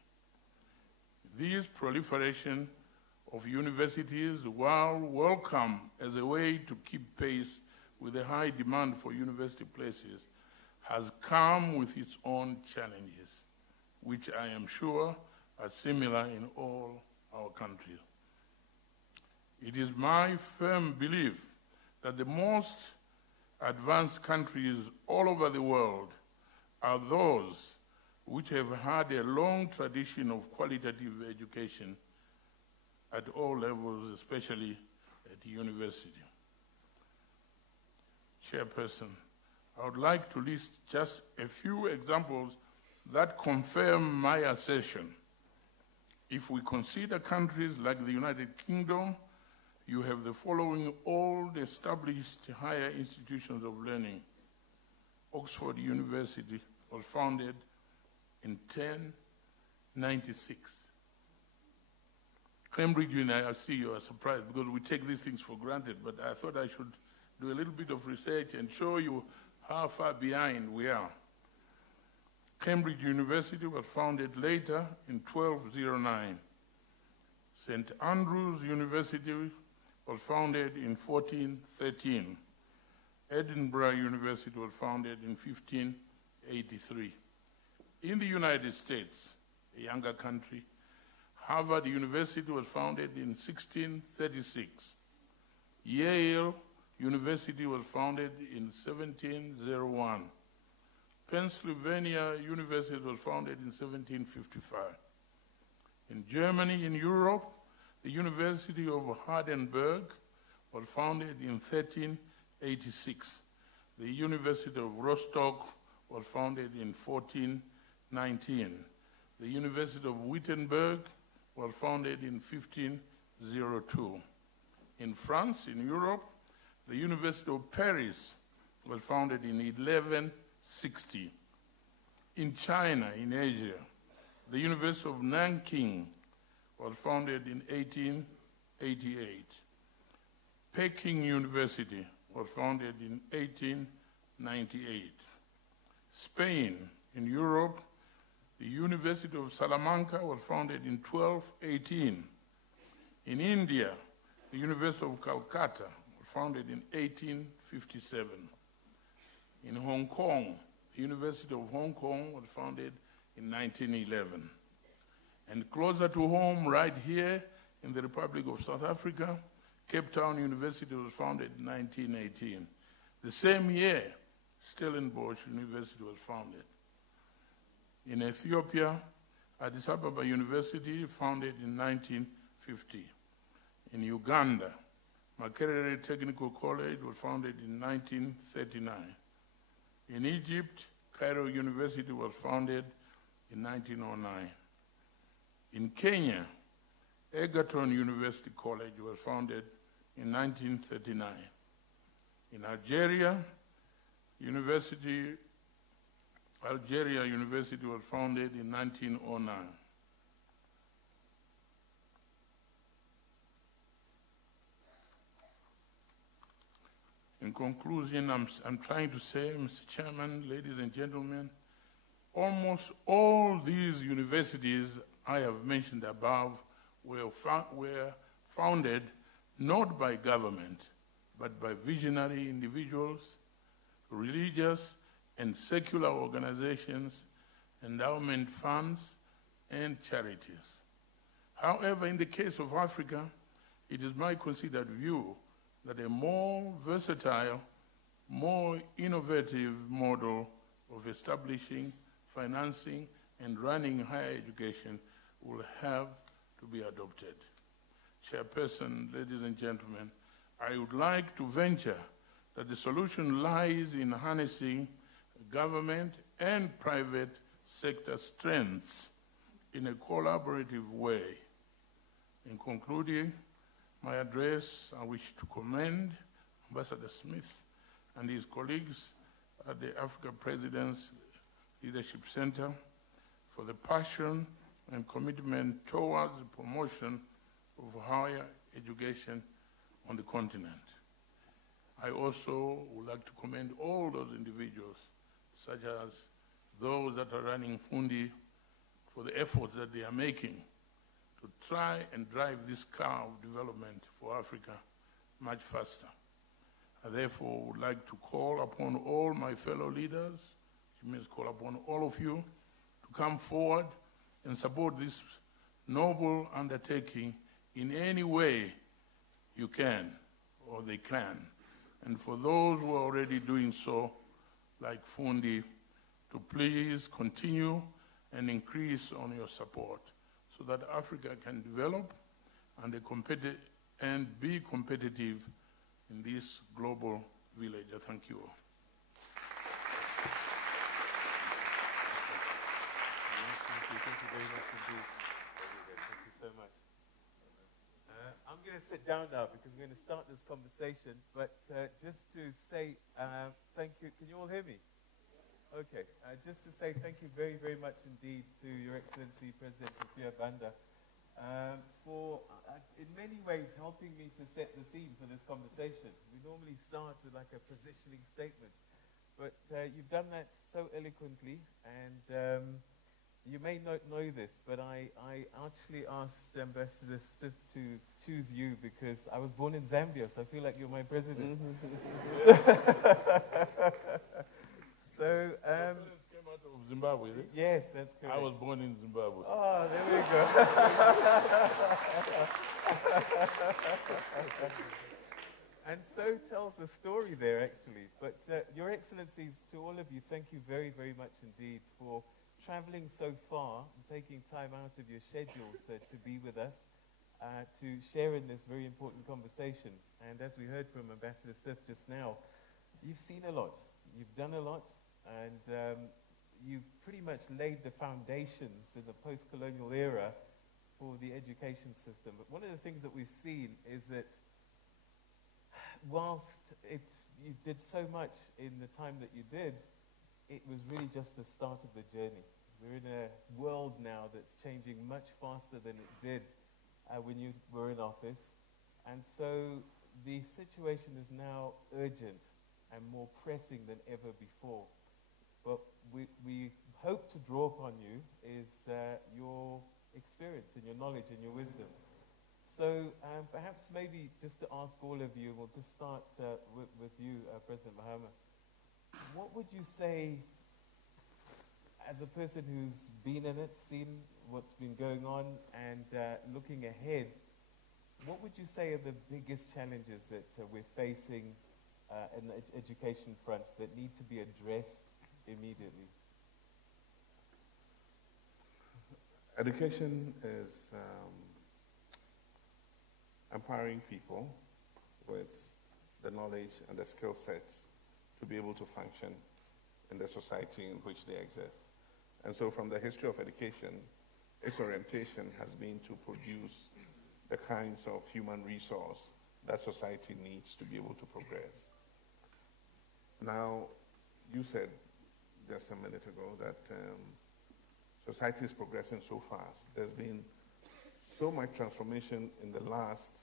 This proliferation of universities, while welcome as a way to keep pace with the high demand for university places, has come with its own challenges, which I am sure are similar in all our countries. It is my firm belief that the most advanced countries all over the world are those which have had a long tradition of qualitative education at all levels, especially at university. Chairperson, I would like to list just a few examples that confirm my assertion. If we consider countries like the United Kingdom, you have the following old established higher institutions of learning. Oxford University was founded in 1096. Cambridge University, I see you are surprised because we take these things for granted, but I thought I should do a little bit of research and show you how far behind we are. Cambridge University was founded later in 1209. St. Andrews University was founded in 1413. Edinburgh University was founded in 1583. In the United States, a younger country, Harvard University was founded in 1636. Yale University was founded in 1701. Pennsylvania University was founded in 1755. In Germany, in Europe, the University of Heidelberg was founded in 1386. The University of Rostock was founded in 1419. The University of Wittenberg was founded in 1502. In France, in Europe, the University of Paris was founded in 1160. In China, in Asia, the University of Nanking was founded in 1888. Peking University was founded in 1898. Spain, in Europe, the University of Salamanca was founded in 1218. In India, the University of Calcutta was founded in 1857. In Hong Kong, the University of Hong Kong was founded in 1911. And closer to home, right here in the Republic of South Africa, Cape Town University was founded in 1918. The same year, Stellenbosch University was founded. In Ethiopia, Addis Ababa University, founded in 1950. In Uganda, Makerere Technical College was founded in 1939. In Egypt, Cairo University was founded in 1909. In Kenya, Egerton University College was founded in 1939. In Algeria University was founded in 1909. In conclusion, I'm trying to say, Mr. Chairman, ladies and gentlemen, almost all these universities I have mentioned above were founded not by government, but by visionary individuals, religious and secular organizations, endowment funds, and charities. However, in the case of Africa, it is my considered view that a more versatile, more innovative model of establishing, financing, and running higher education will have to be adopted. Chairperson, ladies and gentlemen, I would like to venture that the solution lies in harnessing government and private sector strengths in a collaborative way. In concluding my address, I wish to commend Ambassador Smith and his colleagues at the Africa President's Leadership Center for the passion and commitment towards the promotion of higher education on the continent. I also would like to commend all those individuals, such as those that are running Fundi, for the efforts that they are making to try and drive this car of development for Africa much faster. I therefore would like to call upon all my fellow leaders, which means call upon all of you, to come forward and support this noble undertaking in any way you can or they can. And for those who are already doing so, like Fundi, to please continue and increase on your support so that Africa can develop and be competitive in this global village. Thank you all. Thank you very much indeed. Thank you so much. I'm going to sit down now because we're going to start this conversation, but just to say thank you. Can you all hear me? Okay. Just to say thank you very, very much indeed to Your Excellency President Pierre Banda for, in many ways, helping me to set the scene for this conversation. We normally start with like a positioning statement, but you've done that so eloquently, and you may not know this, but I actually asked Ambassador Stiff to choose you because I was born in Zambia, so I feel like you're my president. So, came out of Zimbabwe, is it? Yes, that's correct. I was born in Zimbabwe. Oh, there we go. And so tells the story there, actually. But Your Excellencies, to all of you, thank you very, very much indeed for traveling so far and taking time out of your schedules to be with us, to share in this very important conversation. And as we heard from Ambassador Sith just now, you've seen a lot, you've done a lot, and you've pretty much laid the foundations in the post-colonial era for the education system. But one of the things that we've seen is that whilst you did so much in the time that you did, it was really just the start of the journey. We're in a world now that's changing much faster than it did when you were in office. And so the situation is now urgent and more pressing than ever before. But we hope to draw upon you is your experience and your knowledge and your wisdom. So perhaps maybe just to ask all of you, we'll just start with you, President Mahama. What would you say, as a person who's been in it, seen what's been going on, and looking ahead, what would you say are the biggest challenges that we're facing in the education front that need to be addressed immediately? Education is empowering people with the knowledge and the skill sets to be able to function in the society in which they exist. And so from the history of education, its orientation has been to produce the kinds of human resource that society needs to be able to progress. Now, you said just a minute ago that society is progressing so fast. There's been so much transformation in the last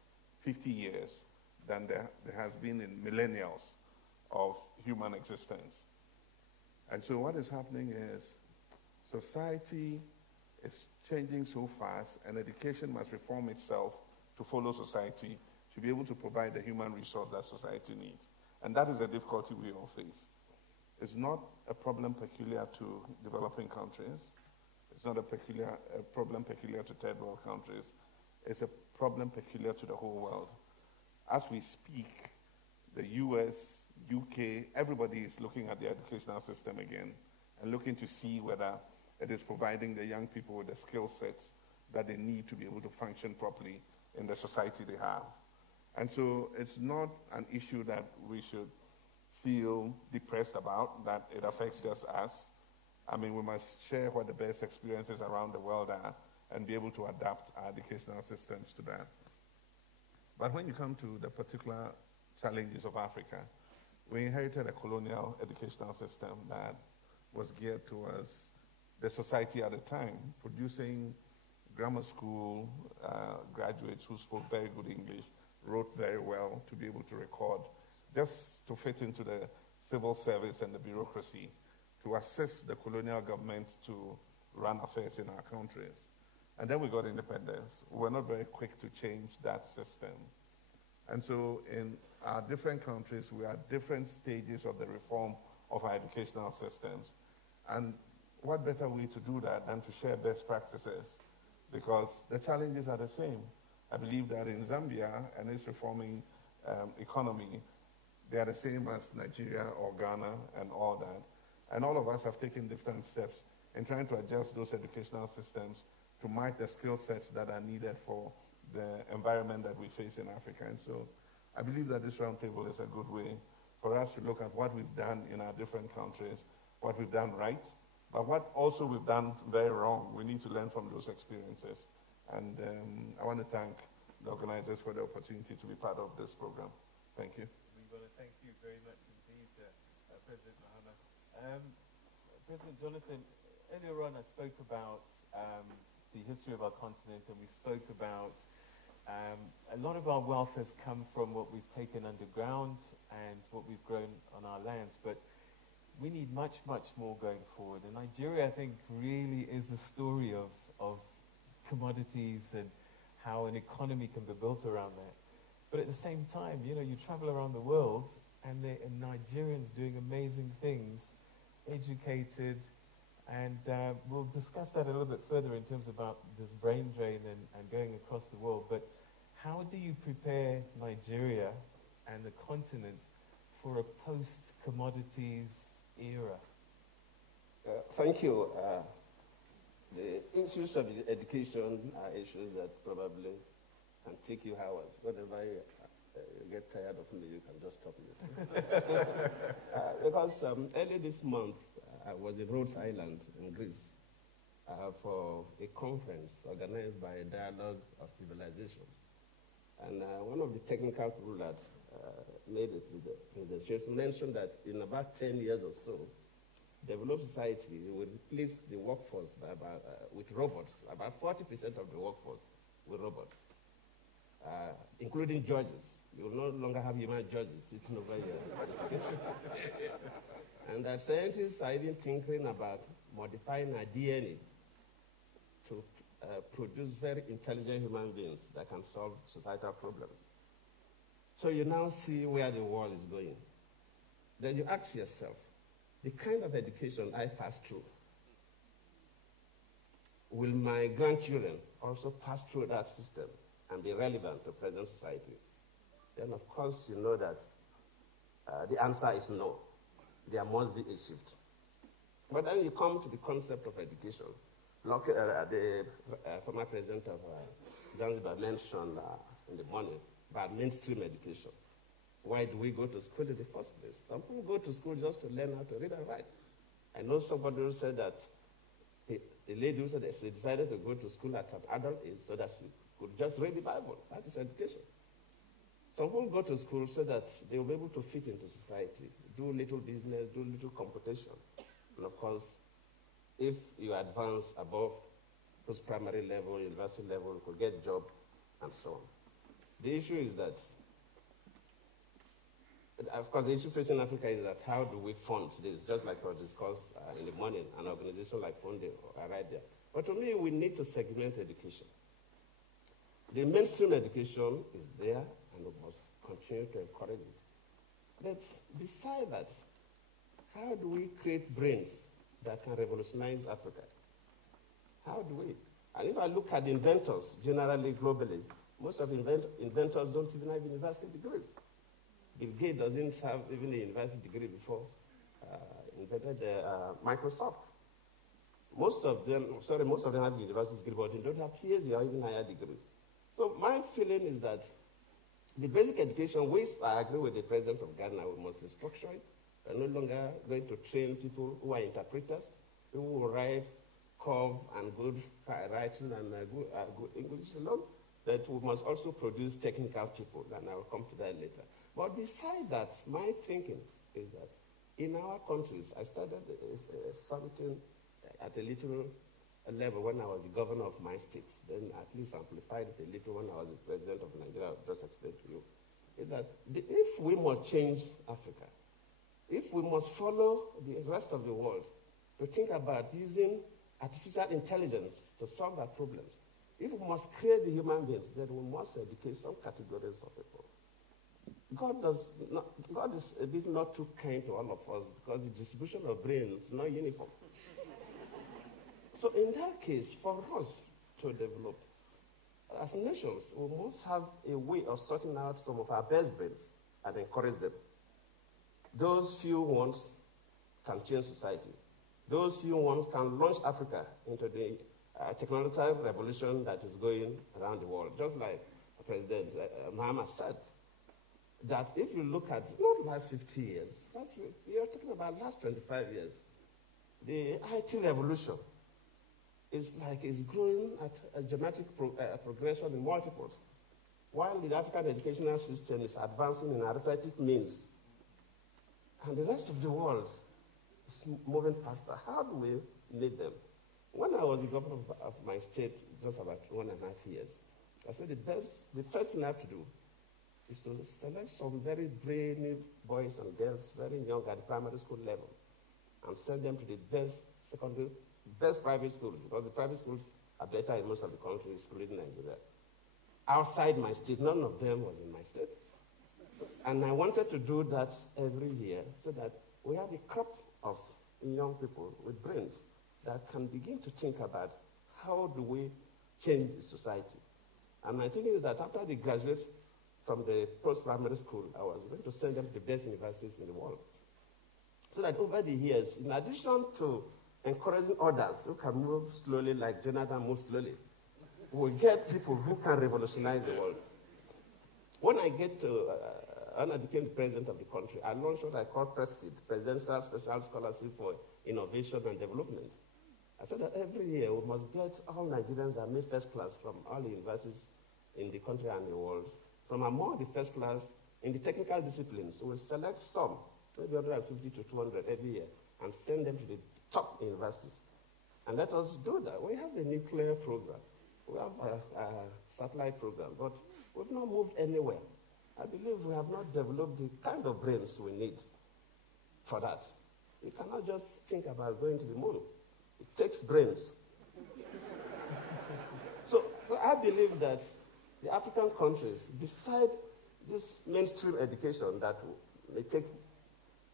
50 years than there has been in millennials of human existence. And so what is happening is society is changing so fast, and education must reform itself to follow society to be able to provide the human resource that society needs. And that is a difficulty we all face. It's not a problem peculiar to developing countries. It's not a problem peculiar to third world countries. It's a problem peculiar to the whole world. As we speak, the US, UK, everybody is looking at the educational system again and looking to see whether it is providing the young people with the skill sets that they need to be able to function properly in the society they have. And so it's not an issue that we should feel depressed about, that it affects just us. I mean, we must share what the best experiences around the world are and be able to adapt our educational systems to that. But when you come to the particular challenges of Africa, we inherited a colonial educational system that was geared towards the society at the time, producing grammar school graduates who spoke very good English, wrote very well to be able to record, just to fit into the civil service and the bureaucracy, to assist the colonial government to run affairs in our countries. And then we got independence. We were not very quick to change that system. And so in our different countries, we are at different stages of the reform of our educational systems. And what better way to do that than to share best practices? Because the challenges are the same. I believe that in Zambia and its reforming economy, they are the same as Nigeria or Ghana and all that. And all of us have taken different steps in trying to adjust those educational systems to match the skill sets that are needed for the environment that we face in Africa. And so I believe that this roundtable is a good way for us to look at what we've done in our different countries, what we've done right, but what also we've done very wrong. We need to learn from those experiences. And I want to thank the organizers for the opportunity to be part of this program. Thank you. We want to thank you very much indeed, President Mahama. President Jonathan, earlier on I spoke about the history of our continent, and we spoke about a lot of our wealth has come from what we've taken underground and what we've grown on our lands, but we need much, much more going forward. And Nigeria, I think, really is the story of commodities and how an economy can be built around that. But at the same time, you know, you travel around the world and Nigerians doing amazing things, educated, and we'll discuss that a little bit further in terms about this brain drain and going across the world. But how do you prepare Nigeria and the continent for a post-commodities era? Thank you. The issues of education are issues that probably can take you hours. Whenever you get tired of me, you can just stop me. Because earlier this month, I was in Rhodes Island in Greece for a conference organized by Dialogue of Civilizations. And one of the technical people that made it with the mentioned that in about 10 years or so, developed society will replace the workforce with robots, about 40% of the workforce with robots, including judges. You will no longer have human judges sitting over here. And that scientists are even thinking about modifying our DNA to produce very intelligent human beings that can solve societal problems. So you now see where the world is going. Then you ask yourself, the kind of education I passed through, will my grandchildren also pass through that system and be relevant to present society? Then of course you know that the answer is no. There must be a shift. But then you come to the concept of education. The former president of Zanzibar mentioned in the morning about mainstream education. Why do we go to school in the first place? Some people go to school just to learn how to read and write. I know somebody who said that a lady who said that she decided to go to school at an adult age so that she could just read the Bible. That is education. Some people go to school so that they will be able to fit into society, do little business, do little computation. And of course, if you advance above post-primary level, university level, you could get a job, and so on. The issue is that, of course, the issue facing Africa is that how do we fund this? Just like we discussed in the morning, an organization like Fundi are right there. But to me, we need to segment education. The mainstream education is there, and we must continue to encourage it. But beside that, how do we create brains that can revolutionize Africa? How do we? And if I look at the inventors, generally, globally, most of inventors don't even have university degrees. Bill Gates doesn't have even a university degree before invented Microsoft. Most of them have a university degree, but they don't have PhD or even higher degrees. So my feeling is that the basic education, which I agree with the president of Ghana, we must restructure it. We're no longer going to train people who are interpreters, who will write curve and good writing and good English alone. That we must also produce technical people, and I will come to that later. But besides that, my thinking is that in our countries, I started something at a little level when I was the governor of my state, then at least amplified it a little when I was the president of Nigeria, I'll just explain to you, is that if we must change Africa, if we must follow the rest of the world to think about using artificial intelligence to solve our problems, If we must create the human beings, then we must educate some categories of people. God is a bit not too kind to all of us because the distribution of brains is not uniform. So in that case, for us to develop, as nations, we must have a way of sorting out some of our best brains and encourage them. Those few ones can change society. Those few ones can launch Africa into the technological revolution that is going around the world. Just like President Mahama said, that if you look at not last 50 years, you're talking about last 25 years, the IT revolution is growing at a dramatic progression in multiples, while the African educational system is advancing in arithmetic means, and the rest of the world is moving faster. How do we lead them? When I was the governor of my state, just about 1.5 years, I said the first thing I have to do is to select some very brainy boys and girls, very young at the primary school level, and send them to the best private schools, because the private schools are better in most of the countries, including Nigeria. Outside my state, none of them was in my state. And I wanted to do that every year so that we have a crop of young people with brains that can begin to think about how do we change the society. And my thinking is that after they graduate from the post-primary school, I was going to send them to the best universities in the world. So that over the years, in addition to encouraging others who can move slowly like Jonathan moves slowly, we'll get people who can revolutionize the world. When I became the president of the country, I launched what I call PRESID, Presidential Special Scholarship for Innovation and Development. I said that every year we must get all Nigerians that made first class from all the universities in the country and the world. From among the first class in the technical disciplines, we'll select some, maybe 150 to 200 every year, and send them to the top universities. And let us do that. We have a nuclear program. We have a satellite program, but we've not moved anywhere. I believe we have not developed the kind of brains we need for that. You cannot just think about going to the moon. It takes brains. So I believe that the African countries, beside this mainstream education that may take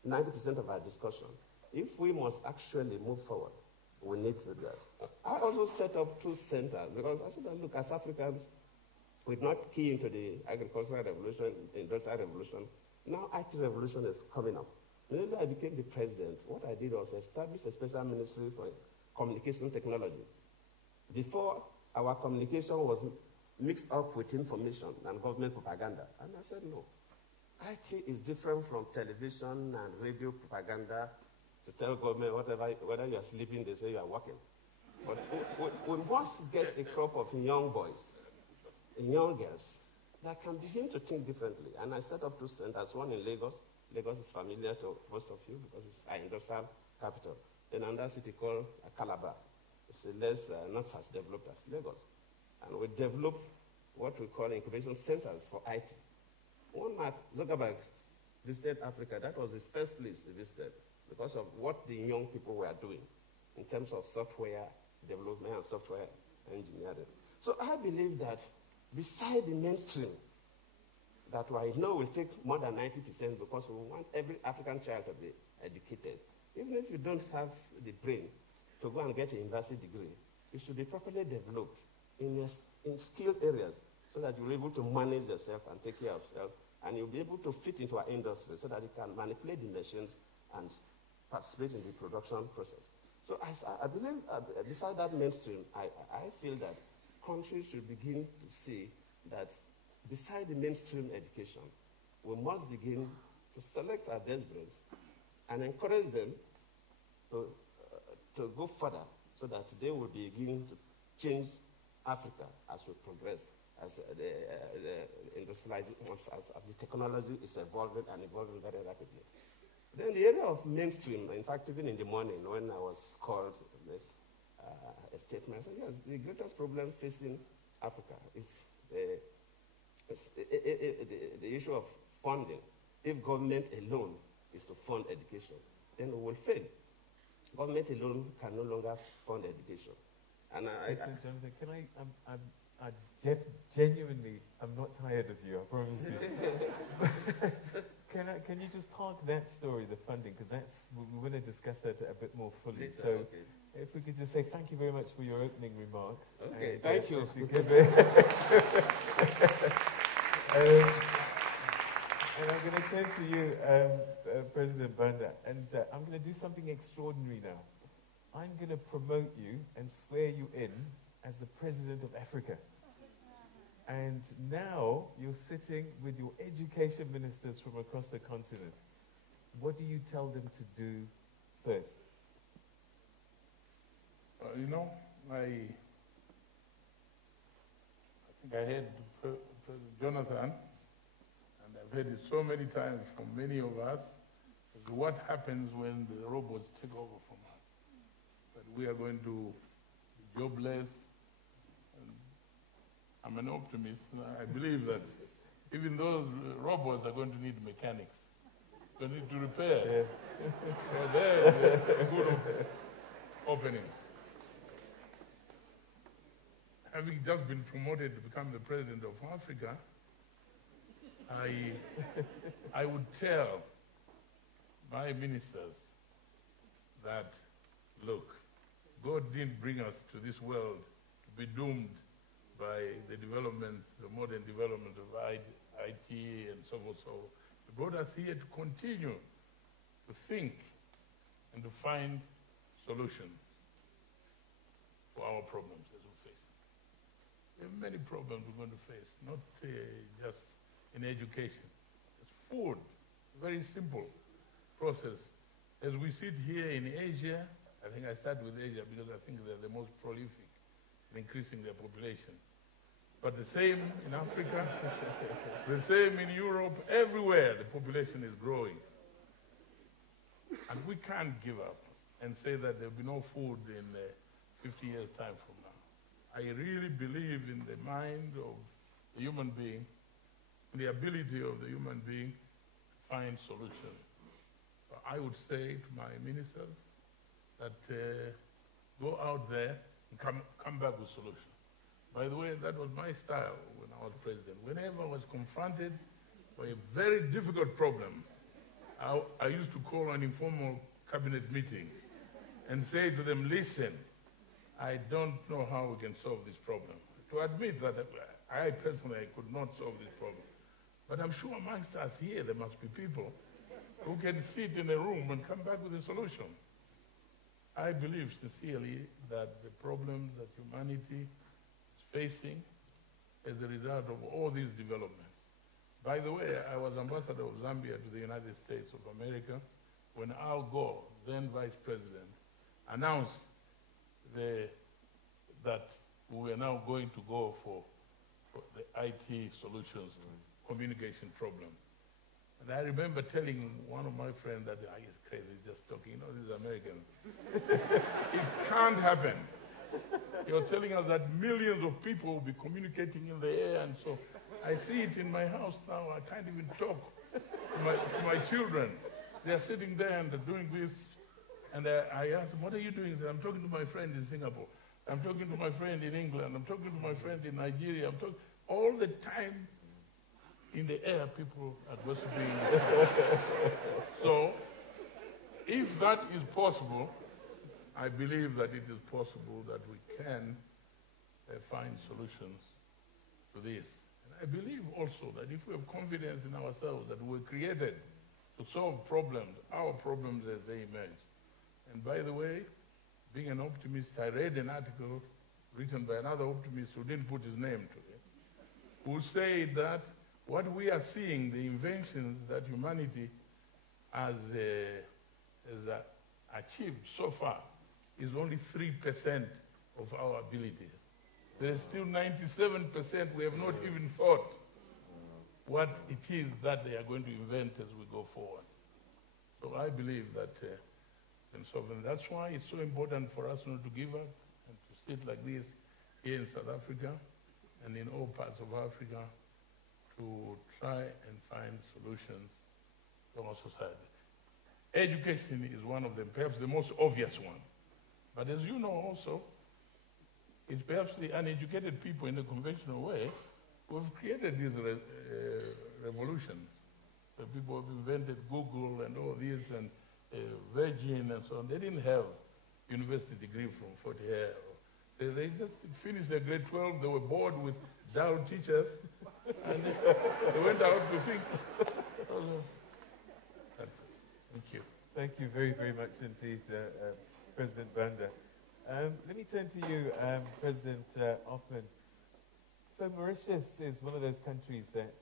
90% of our discussion, if we must actually move forward, we need to do that. I also set up 2 centers because I said, look, as Africans, we're not key into the agricultural revolution, industrial revolution. Now IT revolution is coming up. When I became the president, what I did was establish a special ministry for communication technology. Before, our communication was mixed up with information and government propaganda. And I said, no. IT is different from television and radio propaganda to tell government whether you are sleeping, they say you are working. But we must get a crop of young boys, young girls, that can begin to think differently. And I set up 2 centers, one in Lagos. Lagos is familiar to most of you because it's our industrial capital. Then another city called Calabar. It's not as developed as Lagos. And we develop what we call incubation centers for IT. When Mark Zuckerberg visited Africa, that was his first place he visited because of what the young people were doing in terms of software development and software engineering. So I believe that beside the mainstream, that I know will take more than 90% because we want every African child to be educated. Even if you don't have the brain to go and get a university degree, it should be properly developed in skilled areas so that you're able to manage yourself and take care of yourself, and you'll be able to fit into our industry so that you can manipulate the machines and participate in the production process. So I believe, beside that mainstream, I feel that countries should begin to see that beside the mainstream education, we must begin to select our best brains and encourage them to go further so that they will begin to change Africa as we progress, as the industrialization, as the technology is evolving and evolving very rapidly. Then the area of mainstream, in fact, even in the morning when I was called to make a statement, I said, yes, the greatest problem facing Africa is the issue of funding. If government alone is to fund education, then we will fail. Government alone can no longer fund education. And Excellent, Jonathan. Can I genuinely, I'm not tired of you, I promise you. Can you just park that story, the funding, because we want to discuss that a bit more fully. So okay. If we could just say thank you very much for your opening remarks. Okay, thank you. And I'm going to turn to you, President Banda, and I'm going to do something extraordinary now. I'm going to promote you and swear you in as the President of Africa. And now you're sitting with your education ministers from across the continent. What do you tell them to do first? You know, I think I heard President Jonathan, and I've heard it so many times from many of us, is what happens when the robots take over from us. That we are going to be jobless. And I'm an optimist. I believe that even those robots are going to need mechanics. They need to repair. Yeah. So there's a good opening. Having just been promoted to become the President of Africa, I would tell my ministers that, look, God didn't bring us to this world to be doomed by the development, the modern development of IT and so forth. So He brought us here to continue to think and to find solutions for our problems as we face. There are many problems we're going to face, not just in education. It's food, very simple process. As we sit here in Asia, I think I start with Asia because I think they're the most prolific in increasing their population. But the same in Africa, the same in Europe, everywhere the population is growing. And we can't give up and say that there'll be no food in 50 years' time from now. I really believe in the mind of the human being, the ability of the human being to find solutions. So I would say to my ministers that go out there and come back with solutions. By the way, that was my style when I was president. Whenever I was confronted by a very difficult problem, I used to call an informal cabinet meeting and say to them, listen, I don't know how we can solve this problem. To admit that I personally could not solve this problem. But I'm sure amongst us here, there must be people who can sit in a room and come back with a solution. I believe sincerely that the problems that humanity is facing as a result of all these developments. By the way, I was ambassador of Zambia to the United States of America when Al Gore, then vice president, announced that we were now going to go for the IT solutions to communication problem. And I remember telling one of my friends that he's crazy, just talking, these Americans. It can't happen. You're telling us that millions of people will be communicating in the air, and so I see it in my house now. I can't even talk to my children. They're sitting there and they're doing this. And I asked them, what are you doing? Said, I'm talking to my friend in Singapore. I'm talking to my friend in England. I'm talking to my friend in Nigeria. I'm talking all the time in the air, people are gossiping. So, if that is possible, I believe that it is possible that we can find solutions to this. And I believe also that if we have confidence in ourselves that we're created to solve problems, our problems as they emerge. And by the way, being an optimist, I read an article written by another optimist who didn't put his name to it, who said that what we are seeing, the inventions that humanity has achieved so far, is only 3% of our abilities. There's still 97% we have not even thought what it is that they are going to invent as we go forward. So I believe that and so that's why it's so important for us not to give up and to sit like this here in South Africa and in all parts of Africa to try and find solutions to our society. Education is one of them, perhaps the most obvious one. But as you know also, It's perhaps the uneducated people in the conventional way who have created this revolution. The people have invented Google and all this and Virgin and so on. They didn't have university degree from Fort Hare. They just finished their grade 12. They were bored with dull teachers, and they went out to think. Thank you. Thank you very, very much indeed, President Banda. Let me turn to you, President Hoffman. So Mauritius is one of those countries that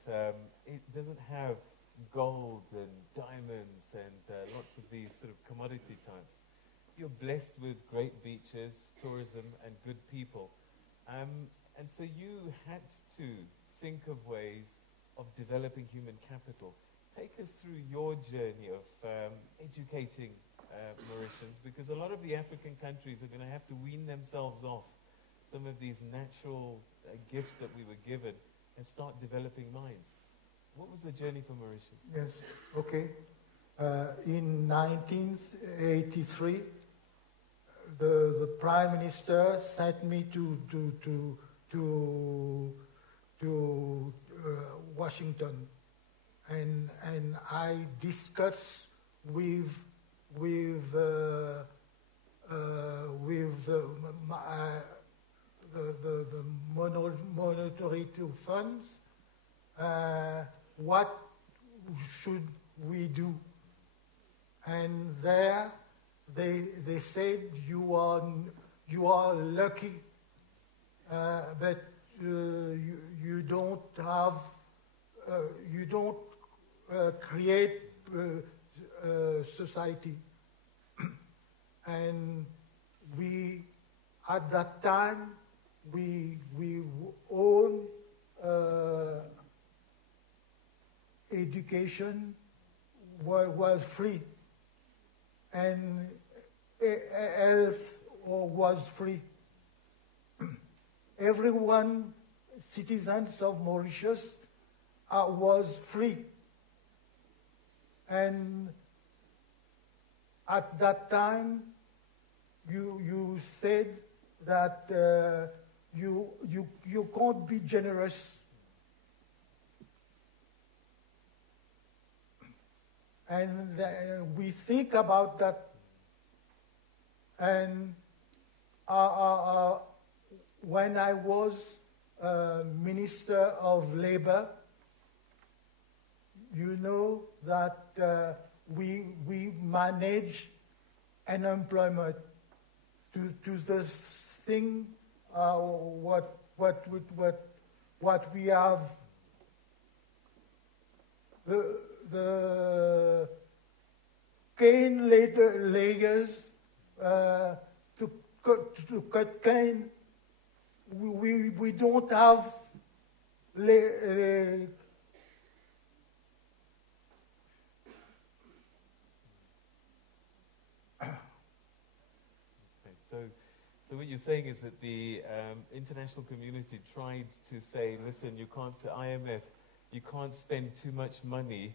it doesn't have gold and diamonds and lots of these sort of commodity types. You're blessed with great beaches, tourism, and good people. And so you had to think of ways of developing human capital. Take us through your journey of educating Mauritians, because a lot of the African countries are going to have to wean themselves off some of these natural gifts that we were given and start developing minds. What was the journey for Mauritius? Yes, okay. In 1983, the Prime Minister sent me to Washington, and I discussed with the monetary funds. What should we do? And there they said you are lucky, but you don't have you don't create society. And we at that time we own education was free, and health was free. Everyone, citizens of Mauritius, was free. And at that time, you said that you can't be generous. And we think about that. And when I was Minister of Labor, you know that we manage unemployment to the thing what we have. The cane layers to cut cane. We don't have So what you're saying is that the international community tried to say, listen, you can't say IMF, you can't spend too much money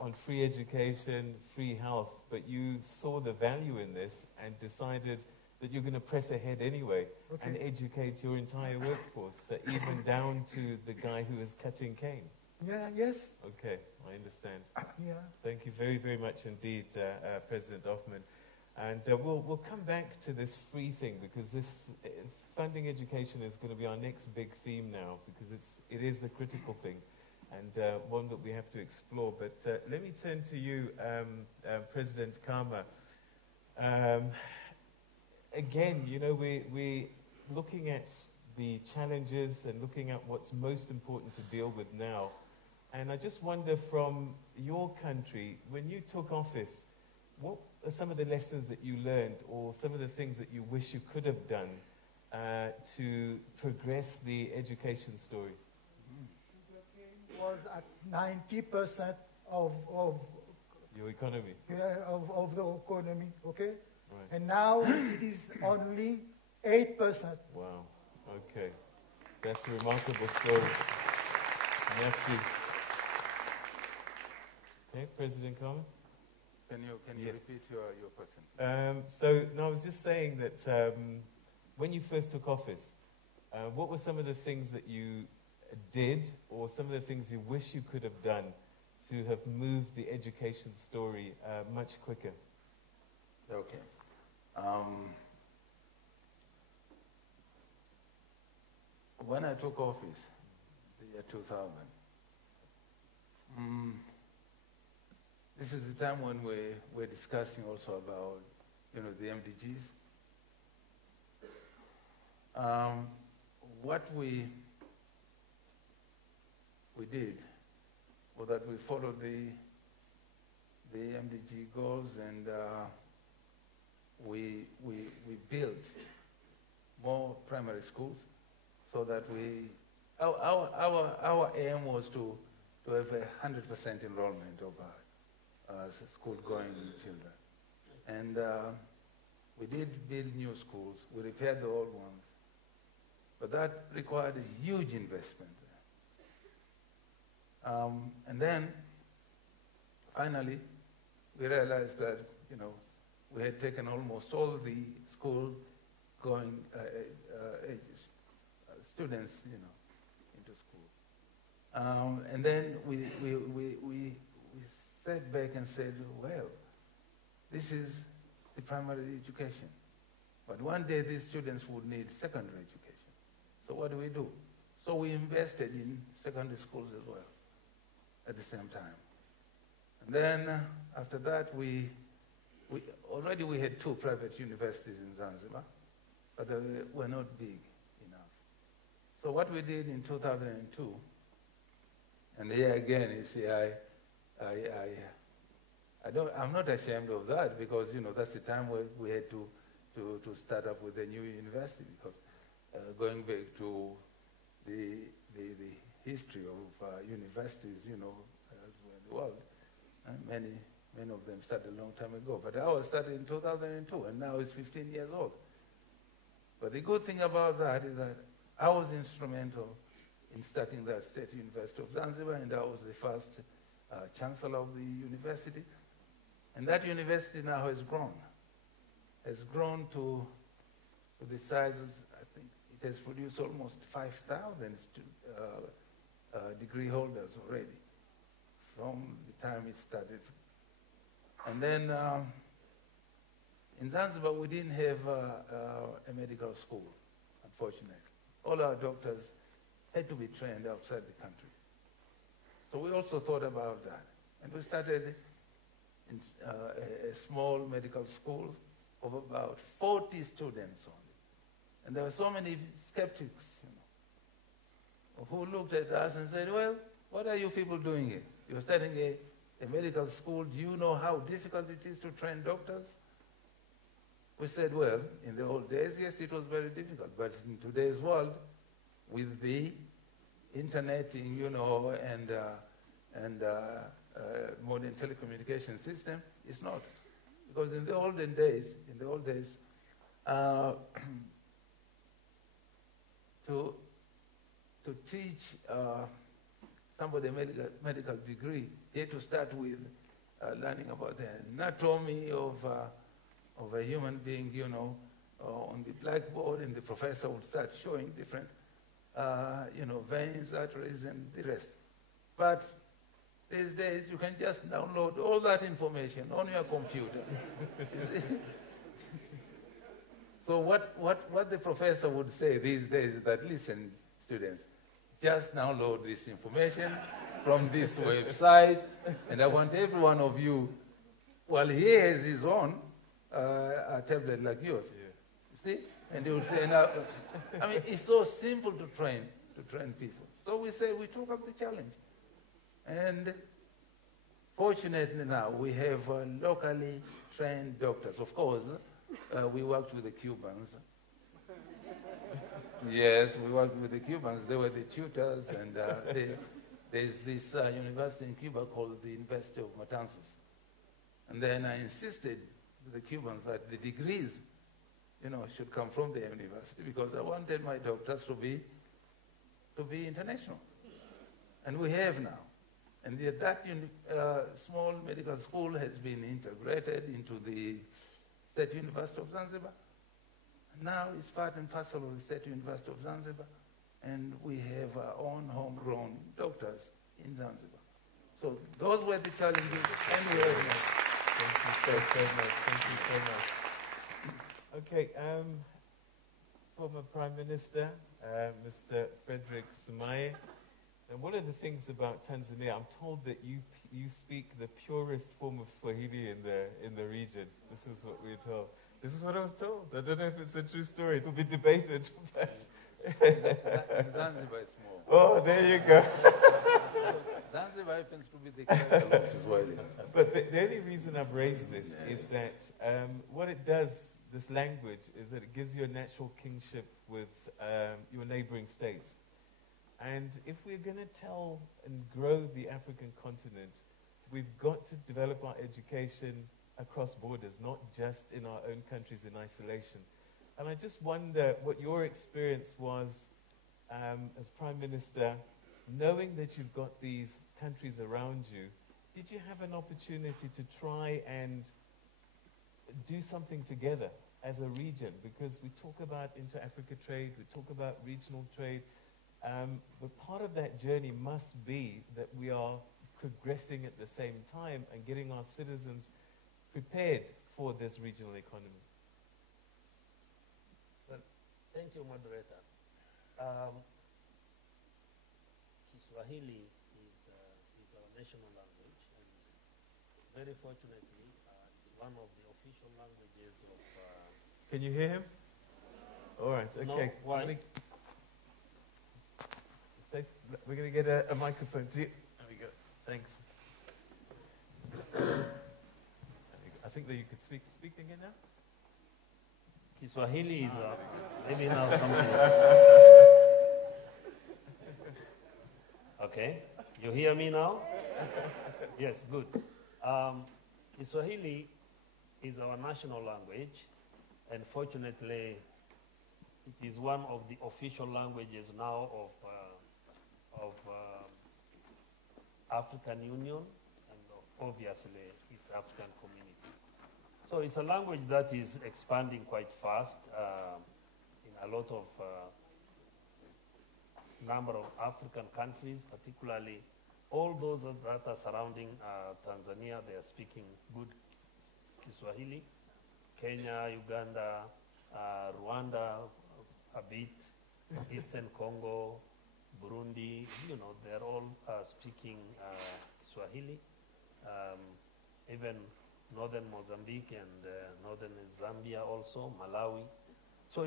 on free education, free health, but you saw the value in this and decided that you're going to press ahead anyway and educate your entire workforce, even down to the guy who is cutting cane. Yeah, yes. Okay, I understand. Yeah. Thank you very, very much indeed, President Hoffman. And we'll come back to this free thing, because this funding education is going to be our next big theme now, because it is the critical thing and one that we have to explore. But let me turn to you, President Khama. Again, you know, we're looking at the challenges and looking at what's most important to deal with now. And I just wonder, from your country, when you took office, what are some of the lessons that you learned, or some of the things that you wish you could have done to progress the education story? Was at 90% of your economy. Yeah, of the economy, okay? Right. And now it is only 8%. Wow, okay. That's a remarkable story. Merci. Okay, President Khama? Can you Yes. repeat your question? So, no, I was just saying that when you first took office, what were some of the things that you did, or some of the things you wish you could have done to have moved the education story much quicker? Okay. When I took office, the year 2000, this is the time when we're discussing also about, the MDGs. What we did was that we followed the MDG goals, and we built more primary schools, so that our aim was to have 100% enrollment of school-going children. And we did build new schools. We repaired the old ones. But that required a huge investment. And then, finally, we realized that, we had taken almost all the school-going students, into school. And then we sat back and said, well, this is the primary education. But one day these students would need secondary education. So what do? So we invested in secondary schools as well at the same time. And then after that, we already had 2 private universities in Zanzibar, but they were not big enough. So what we did in 2002, and here again, you see, I'm not ashamed of that, because that's the time where we had to start up with a new university, because going back to the history of universities, elsewhere in the world, many of them started a long time ago. But ours started in 2002, and now it's 15 years old. But the good thing about that is that I was instrumental in starting that State University of Zanzibar, and I was the first chancellor of the university. And that university now has grown to the sizes, I think it has produced almost 5,000 degree holders already from the time it started. And then in Zanzibar, we didn't have a medical school, unfortunately. All our doctors had to be trained outside the country. So we also thought about that. And we started in a small medical school of about 40 students only. And there were so many skeptics, who looked at us and said, well, what are you people doing here? You're starting a medical school. Do you know how difficult it is to train doctors? We said, well, in the old days, yes, it was very difficult. But in today's world, with the internet, and modern telecommunication system, it's not. Because in the olden days, to teach somebody a medical degree, he had to start with learning about the anatomy of a human being, on the blackboard, and the professor would start showing different, veins, arteries, and the rest. But these days, you can just download all that information on your computer. So what the professor would say these days is that, listen, students, just download this information from this website, and I want every one of you, well, he has his own a tablet like yours. Yeah. You see? And he would say, now, it's so simple to train people. So we took up the challenge. And fortunately now, we have locally trained doctors. Of course, we worked with the Cubans. Yes, we worked with the Cubans. They were the tutors, and there's this university in Cuba called the University of Matanzas. And then I insisted with the Cubans that the degrees, should come from the university, because I wanted my doctors to be international. And we have now. And that small medical school has been integrated into the State University of Zanzibar. now it's part and parcel of the State University of Zanzibar, and we have our own homegrown doctors in Zanzibar. So those were the challenges, and we have met. Thank you so much. Thank you so much. Okay, former Prime Minister, Mr. Frederick Sumaye. And one of the things about Tanzania, I'm told that you speak the purest form of Swahili in the region. This is what we're told. This is what I was told. I don't know if it's a true story. It will be debated. Zanzibar is small. Oh, there you go. Zanzibar happens to be the capital of Swahili. But the only reason I've raised this is that what it does, this language, is that it gives you a natural kingship with your neighboring states. And if we're going to tell and grow the African continent, we've got to develop our education across borders, not just in our own countries in isolation. And I just wonder what your experience was as Prime Minister, knowing that you've got these countries around you. Did you have an opportunity to try and do something together as a region? Because we talk about inter-Africa trade, we talk about regional trade, but part of that journey must be that we are progressing at the same time and getting our citizens prepared for this regional economy. Well, thank you, moderator. Kiswahili is our national language, and very fortunately, it's one of the official languages of... Can you hear him? All right, okay. No, why? We're going to get a microphone to you. There we go. Thanks. I think that you could speak again now. Kiswahili is maybe now something. Okay, you hear me now? Yes, good. Kiswahili is our national language, and fortunately, it is one of the official languages now of African Union and obviously East African Community. So it's a language that is expanding quite fast in a lot of number of African countries, particularly all those that are surrounding Tanzania. They are speaking good Kiswahili. Kenya, Uganda, Rwanda, a bit, Eastern Congo, Burundi, they're all speaking Swahili. Even northern Mozambique and northern Zambia also, Malawi. So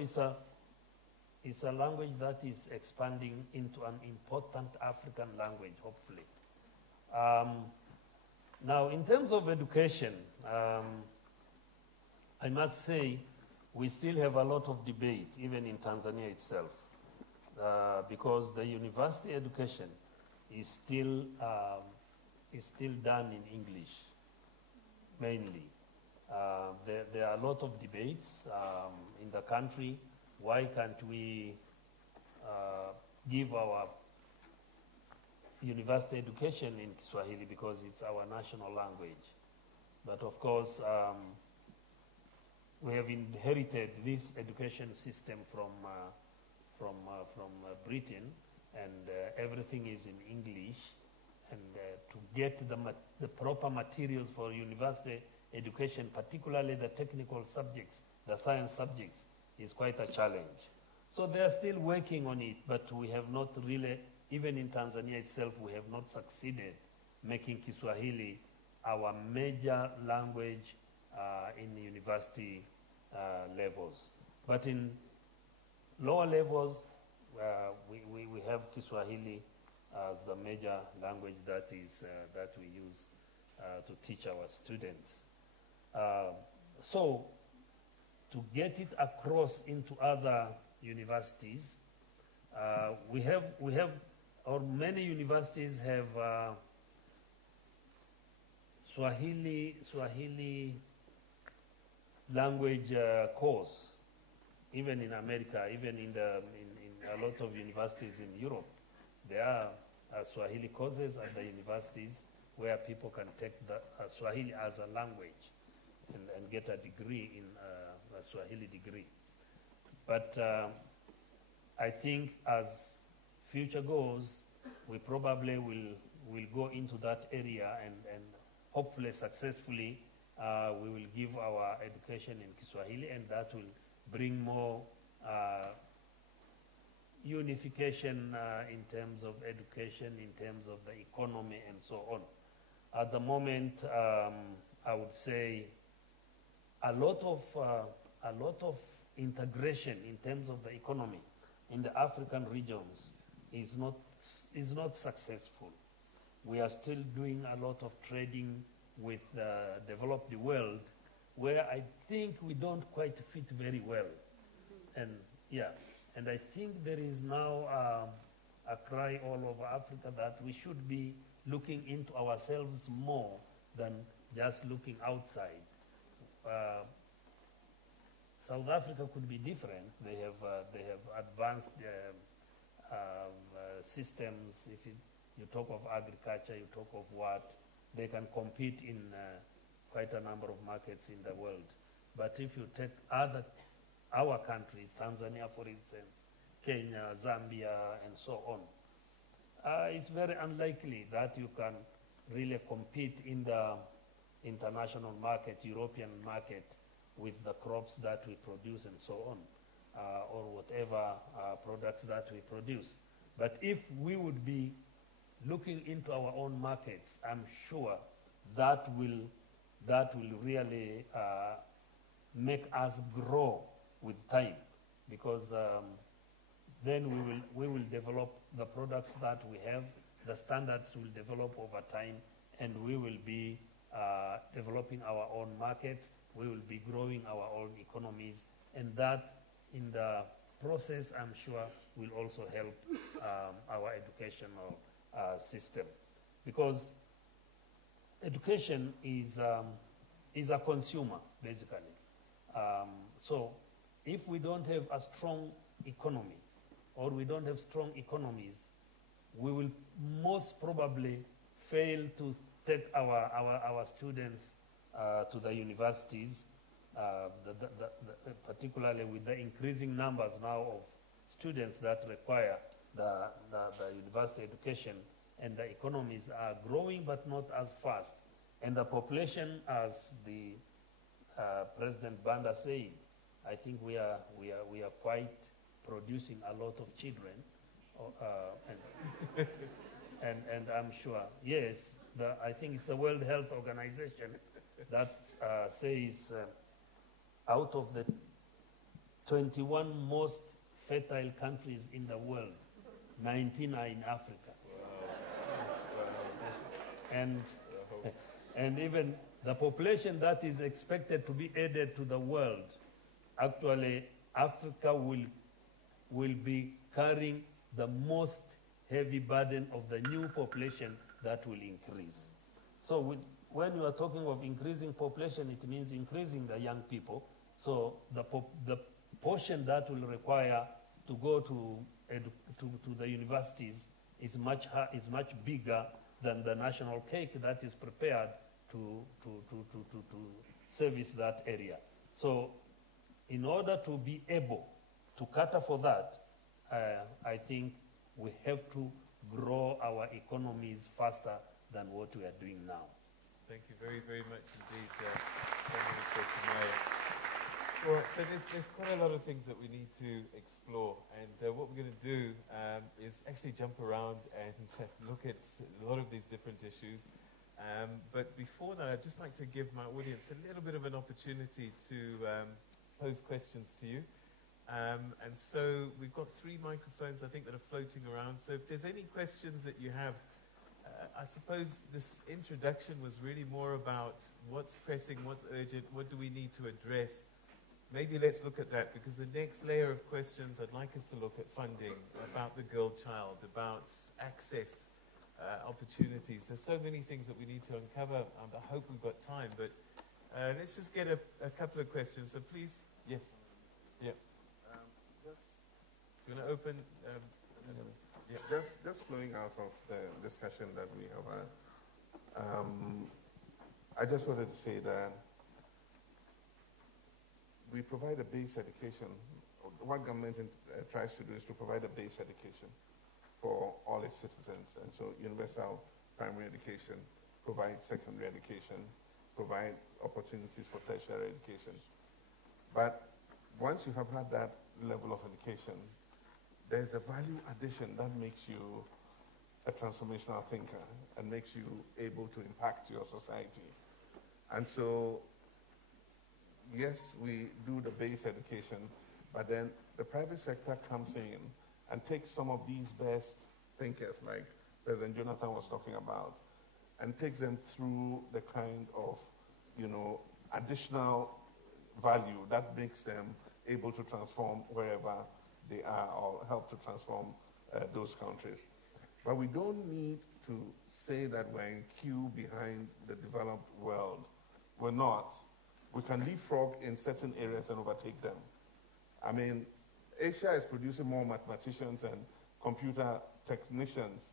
it's a language that is expanding into an important African language, hopefully. Now, in terms of education, I must say we still have a lot of debate, even in Tanzania itself. Because the university education is still done in English, mainly. There are a lot of debates in the country. Why can't we give our university education in Kiswahili, because it's our national language? But of course, we have inherited this education system from Britain, and everything is in English, and to get the proper materials for university education, particularly the technical subjects, the science subjects, is quite a challenge. So they are still working on it, but we have not really, even in Tanzania itself, we have not succeeded making Kiswahili our major language in the university levels. But in lower levels, we have Kiswahili as the major language that we use to teach our students. So to get it across into other universities, we have, or many universities have Swahili language course, even in America, even in a lot of universities in Europe. There are Swahili courses at the universities where people can take the Swahili as a language and get a degree in a Swahili degree. But I think as future goes, we probably will go into that area and hopefully successfully we will give our education in Kiswahili, and that will bring more unification in terms of education, in terms of the economy, and so on. At the moment, I would say a lot of integration in terms of the economy in the African regions is not successful. We are still doing a lot of trading with the developed world, where I think we don't quite fit very well. And yeah, and I think there is now a cry all over Africa that we should be looking into ourselves more than just looking outside. South Africa could be different. They have advanced systems. If you talk of agriculture, you talk of what, they can compete in quite a number of markets in the world. But if you take our countries, Tanzania for instance, Kenya, Zambia, and so on, it's very unlikely that you can really compete in the international market, European market, with the crops that we produce and so on, or whatever products that we produce. But if we would be looking into our own markets, I'm sure that will really make us grow with time, because then we will develop the products that we have, the standards will develop over time, and we will be developing our own markets, we will be growing our own economies, and that in the process, I'm sure, will also help our educational system. Because education is a consumer, basically. So if we don't have a strong economy, or we don't have strong economies, we will most probably fail to take our students to the universities, particularly with the increasing numbers now of students that require the university education, and the economies are growing but not as fast. And the population, as the President Banda said, I think we are quite producing a lot of children, and I'm sure, yes, I think it's the World Health Organization that says out of the 21 most fertile countries in the world, 19 are in Africa. And even the population that is expected to be added to the world, actually Africa will be carrying the most heavy burden of the new population that will increase. So when you are talking of increasing population, it means increasing the young people. So the portion that will require to go to the universities is much bigger than the national cake that is prepared to service that area. So in order to be able to cater for that, I think we have to grow our economies faster than what we are doing now. Thank you very, very much indeed, Prime Minister Samaia. All right, so there's quite a lot of things that we need to explore, and what we're going to do is actually jump around and look at a lot of these different issues. But before that, I'd just like to give my audience a little bit of an opportunity to pose questions to you. And so we've got 3 microphones, I think, that are floating around. So if there's any questions that you have, I suppose this introduction was really more about what's pressing, what's urgent, what do we need to address. Maybe let's look at that, because the next layer of questions, I'd like us to look at funding, about the girl child, about access, opportunities. There's so many things that we need to uncover. I hope we've got time, but let's just get a couple of questions. So please, yes. Yeah. You want to open? Yeah. Just flowing out of the discussion that we have had, I just wanted to say that we provide a base education what government tries to do is to provide a base education for all its citizens. And so universal primary education, provide secondary education, provide opportunities for tertiary education. But once you have had that level of education, there's a value addition that makes you a transformational thinker and makes you able to impact your society. And so, yes, we do the base education, but then the private sector comes in and takes some of these best thinkers, like President Jonathan was talking about, and takes them through the kind of, additional value that makes them able to transform wherever they are or help to transform those countries. But we don't need to say that we're in queue behind the developed world. We're not. We can leapfrog in certain areas and overtake them. I mean, Asia is producing more mathematicians and computer technicians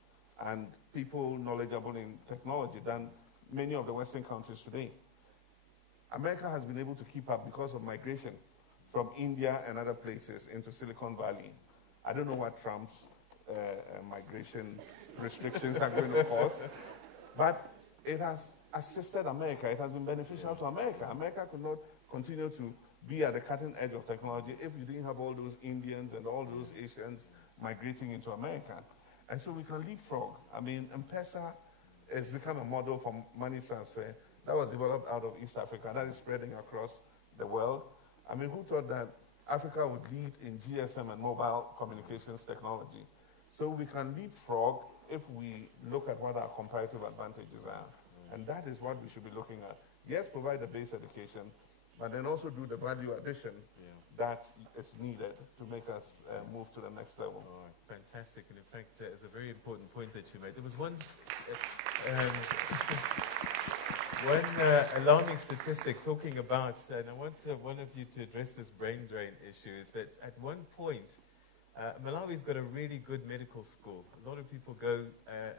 and people knowledgeable in technology than many of the Western countries today. America has been able to keep up because of migration from India and other places into Silicon Valley. I don't know what Trump's migration restrictions are going to cause, but it has assisted America. It has been beneficial to America. America could not continue to be at the cutting edge of technology if you didn't have all those Indians and all those Asians migrating into America. And so we can leapfrog. I mean, M-Pesa has become a model for money transfer that was developed out of East Africa, that is spreading across the world. I mean, who thought that Africa would lead in GSM and mobile communications technology? So we can leapfrog if we look at what our comparative advantages are. And that is what we should be looking at. Yes, provide the base education, but then also do the value addition that is needed to make us move to the next level. Oh, fantastic. And in fact, it's a very important point that you made. There was one alarming statistic talking about, and I want one of you to address this brain drain issue, is that at one point, Malawi's got a really good medical school. A lot of people go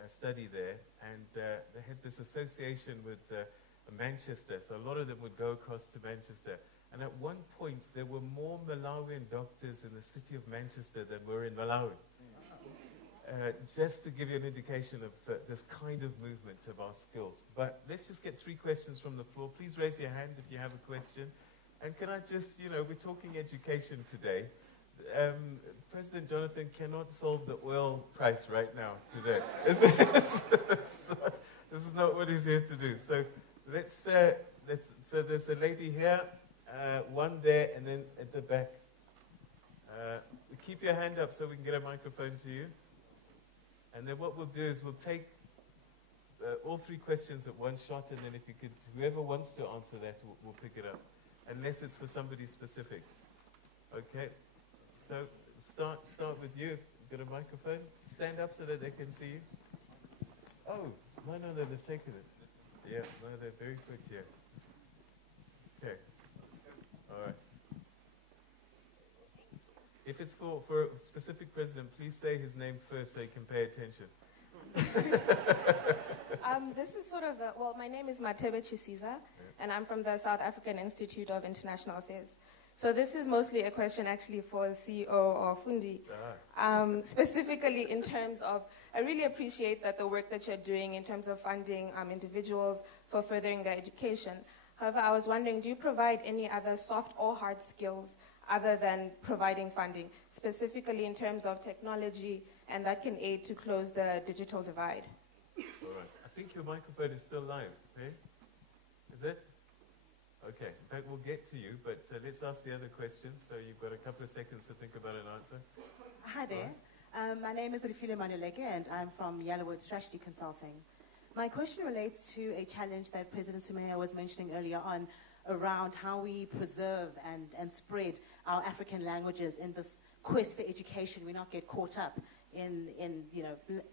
study there, and they had this association with Manchester, so a lot of them would go across to Manchester. And at one point, there were more Malawian doctors in the city of Manchester than were in Malawi. Just to give you an indication of this kind of movement of our skills. But let's just get 3 questions from the floor. Please raise your hand if you have a question. And can I just, we're talking education today. President Jonathan cannot solve the oil price right now today. This is not what he's here to do. So so there's a lady here, one there, and then at the back. Keep your hand up so we can get a microphone to you. And then what we'll do is we'll take all 3 questions at one shot, and then if you could, whoever wants to answer that, we'll pick it up, unless it's for somebody specific. Okay. So start with you. Got a microphone? Stand up so that they can see you. Oh, no, they've taken it. Yeah, no, they're very quick here. Okay. All right. If it's for a specific president, please say his name first so he can pay attention. This is sort of my name is Matebe Chisiza, and I'm from the South African Institute of International Affairs. So this is mostly a question actually for the CEO of Fundi. Specifically in terms of, I really appreciate that the work that you're doing in terms of funding individuals for furthering their education. However, I was wondering, do you provide any other soft or hard skills other than providing funding, specifically in terms of technology, and that can aid to close the digital divide? All right. I think your microphone is still live, eh? Is it? Okay. In fact, we'll get to you, but let's ask the other question. So you've got a couple of seconds to think about an answer. Hi there. My name is Rifile Maneleke, and I'm from Yellowwood Strategy Consulting. My question relates to a challenge that President Sumaya was mentioning earlier on around how we preserve and spread our African languages in this quest for education. We not get caught up in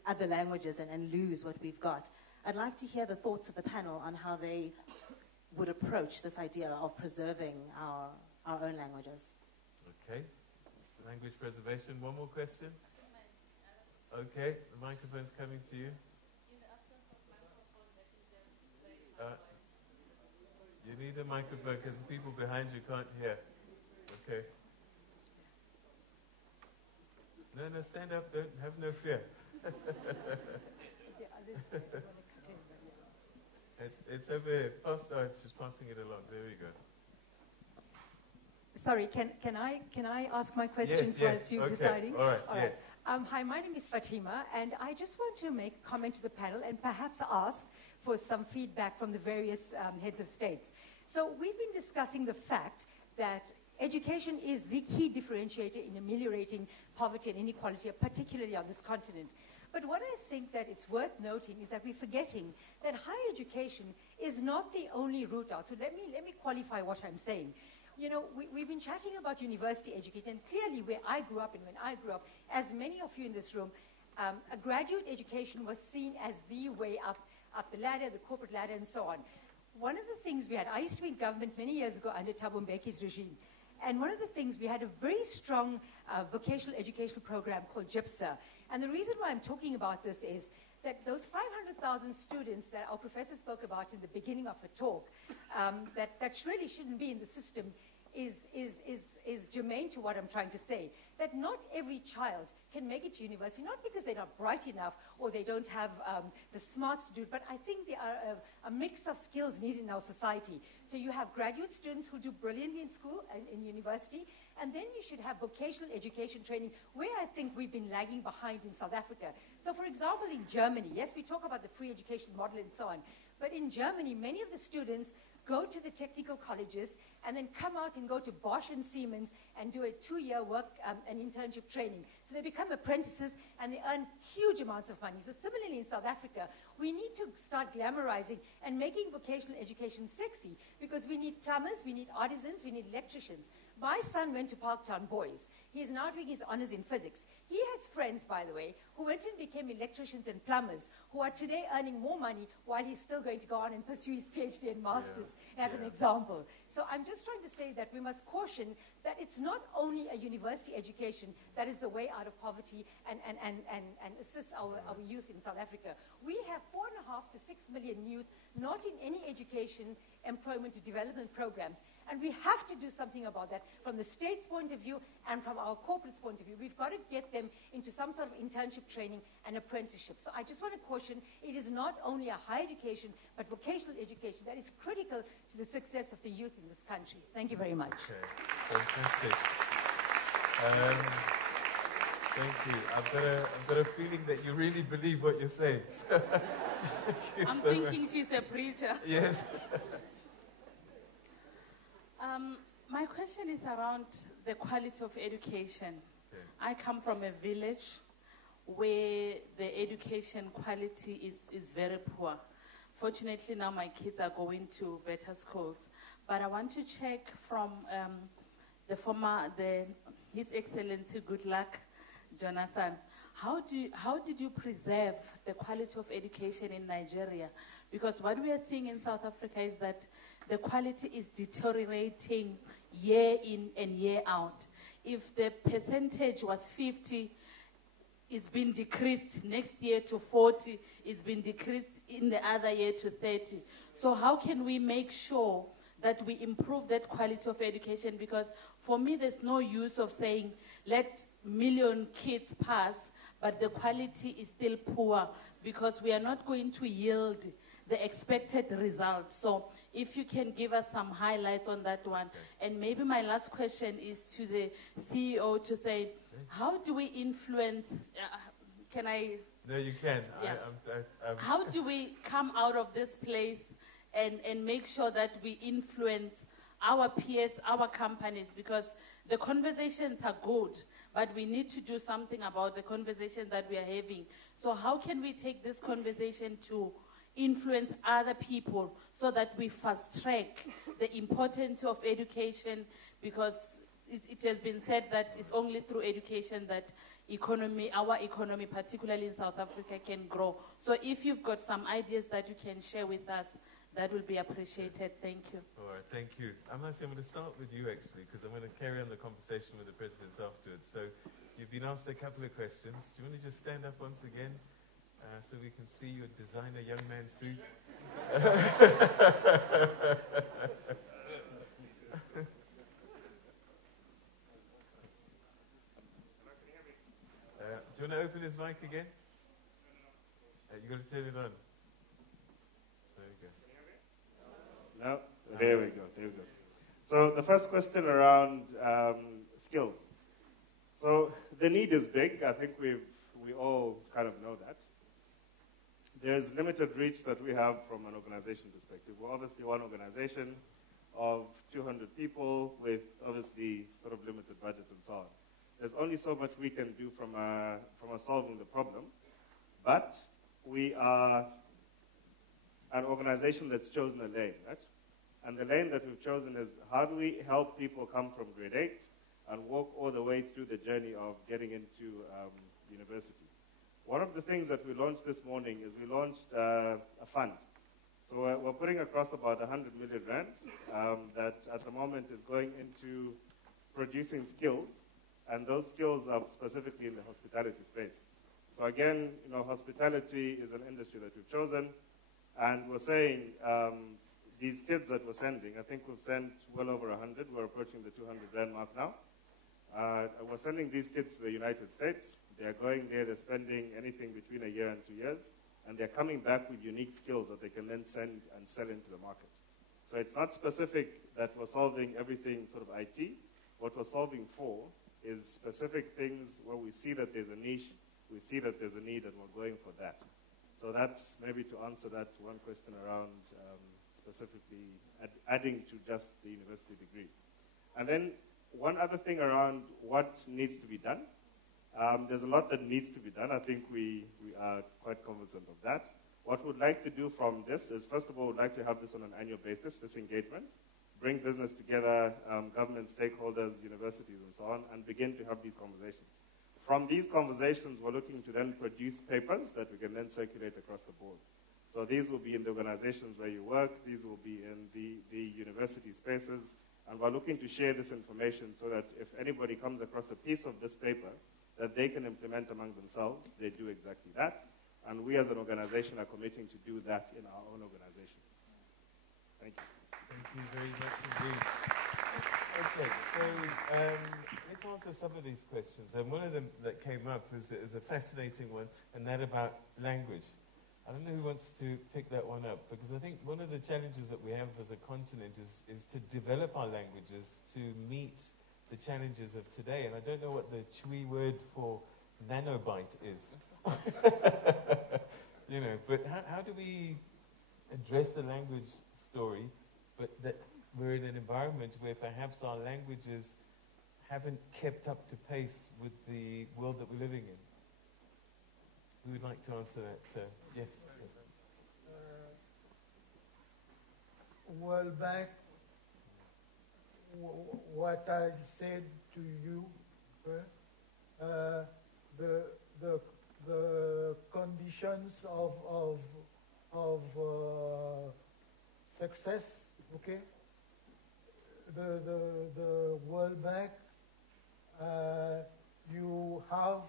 other languages and lose what we've got. I'd like to hear the thoughts of the panel on how they would approach this idea of preserving our own languages. Okay. Language preservation. One more question? Okay. The microphone's coming to you. You need a microphone because the people behind you can't hear. Okay. No, stand up. Don't have no fear. It's over here. She's passing it along. There we go. Sorry, can I ask my questions whilst you're deciding? All right, yes. Hi, my name is Fatima, and I just want to make a comment to the panel and perhaps ask for some feedback from the various heads of states. So we've been discussing the fact that education is the key differentiator in ameliorating poverty and inequality, particularly on this continent. But what I think that it's worth noting is that we're forgetting that higher education is not the only route out. So let me qualify what I'm saying. You know, we've been chatting about university education, and clearly where I grew up and when I grew up, as many of you in this room, a graduate education was seen as the way up the ladder, the corporate ladder, and so on. One of the things we had, I used to be in government many years ago under Thabo Mbeki's regime, and one of the things, we had a very strong vocational education program called GIPSA. And the reason why I'm talking about this is that those 500,000 students that our professor spoke about in the beginning of the talk, that really shouldn't be in the system, is germane to what I'm trying to say. That not every child can make it to university, not because they're not bright enough or they don't have the smarts to do it, but I think there are a mix of skills needed in our society. So you have graduate students who do brilliantly in school and in university, and then you should have vocational education training, where I think we've been lagging behind in South Africa. So for example, in Germany, yes, we talk about the free education model and so on, but in Germany, many of the students go to the technical colleges and then come out and go to Bosch and Siemens and do a 2-year work and internship training. So they become apprentices and they earn huge amounts of money. So similarly in South Africa, we need to start glamorizing and making vocational education sexy, because we need plumbers, we need artisans, we need electricians. My son went to Parktown Boys. He is now doing his honors in physics. He has friends, by the way, who went and became electricians and plumbers, who are today earning more money while he's still going to go on and pursue his PhD and master's, as an example. So I'm just trying to say that we must caution that it's not only a university education that is the way out of poverty and assists our youth in South Africa. We have 4.5 to 6 million youth not in any education, employment, or development programs. And we have to do something about that from the state's point of view and from our corporate's point of view. We've got to get them into some sort of internship training and apprenticeship. So I just want to caution, it is not only a higher education, but vocational education that is critical to the success of the youth in this country. Thank you very much. Okay, fantastic. Thank you. I've got a feeling that you really believe what you're saying. So I'm thinking she's a preacher. Yes. My question is around the quality of education. Okay. I come from a village where the education quality is very poor. Fortunately, now my kids are going to better schools. But I want to check from His Excellency, good luck, Jonathan. How did you preserve the quality of education in Nigeria? Because what we are seeing in South Africa is that the quality is deteriorating year in and year out. If the percentage was 50, it's been decreased next year to 40, it's been decreased in the other year to 30. So how can we make sure that we improve that quality of education? Because for me, there's no use of saying, let million kids pass, but the quality is still poor, because we are not going to yield the expected results. So if you can give us some highlights on that one. And maybe my last question is to the CEO to say, how do we influence, can I? No, you can. Yeah. How do we come out of this place and make sure that we influence our peers, our companies, because the conversations are good, but we need to do something about the conversation that we are having. So how can we take this conversation to influence other people so that we fast track the importance of education, because it has been said that it's only through education that our economy, particularly in South Africa, can grow. So if you've got some ideas that you can share with us, that will be appreciated. Thank you. All right, thank you. I'm going to start with you, actually, because I'm going to carry on the conversation with the presidents afterwards. So you've been asked a couple of questions. Do you want to just stand up once again so we can see your designer young man suit? you want to open his mic again? You got to turn it on. There you go. No? There we go. There we go. So the first question around skills. So the need is big. I think we all kind of know that. There's limited reach that we have from an organization perspective. We're obviously one organization of 200 people with obviously sort of limited budget and so on. There's only so much we can do from solving the problem, but we are an organization that's chosen a lane, right? And the lane that we've chosen is how do we help people come from grade 8 and walk all the way through the journey of getting into university. One of the things that we launched this morning is we launched a fund. So we're putting across about 100 million rand that at the moment is going into producing skills, and those skills are specifically in the hospitality space. So again, hospitality is an industry that we've chosen, and we're saying these kids that we're sending, I think we've sent well over 100. We're approaching the 200 rand mark now. We're sending these kids to the United States. They're going there, they're spending anything between a year and 2 years, and they're coming back with unique skills that they can then send and sell into the market. So it's not specific that we're solving everything sort of IT. What we're solving for is specific things where we see that there's a niche, we see that there's a need, and we're going for that. So that's maybe to answer that one question around specifically adding to just the university degree. And then one other thing around what needs to be done. There's a lot that needs to be done. I think we are quite cognizant of that. What we'd like to do from this is, first of all, we'd like to have this on an annual basis, this engagement, bring business together, government stakeholders, universities, and so on, and begin to have these conversations. From these conversations, we're looking to then produce papers that we can then circulate across the board. So these will be in the organizations where you work, these will be in the university spaces, and we're looking to share this information so that if anybody comes across a piece of this paper that they can implement among themselves, they do exactly that. And we as an organization are committing to do that in our own organization. Thank you. Thank you very much indeed. Okay, so let's answer some of these questions. And one of them that came up is a fascinating one, and that about language. I don't know who wants to pick that one up, because I think one of the challenges that we have as a continent is to develop our languages to meet the challenges of today. And I don't know what the Chui word for nanobite is. But how do we address the language story, but that we're in an environment where perhaps our languages haven't kept up to pace with the world that we're living in? Who would like to answer that? Yes. Well, back what I said to you, the conditions of success, okay? The World Bank, you have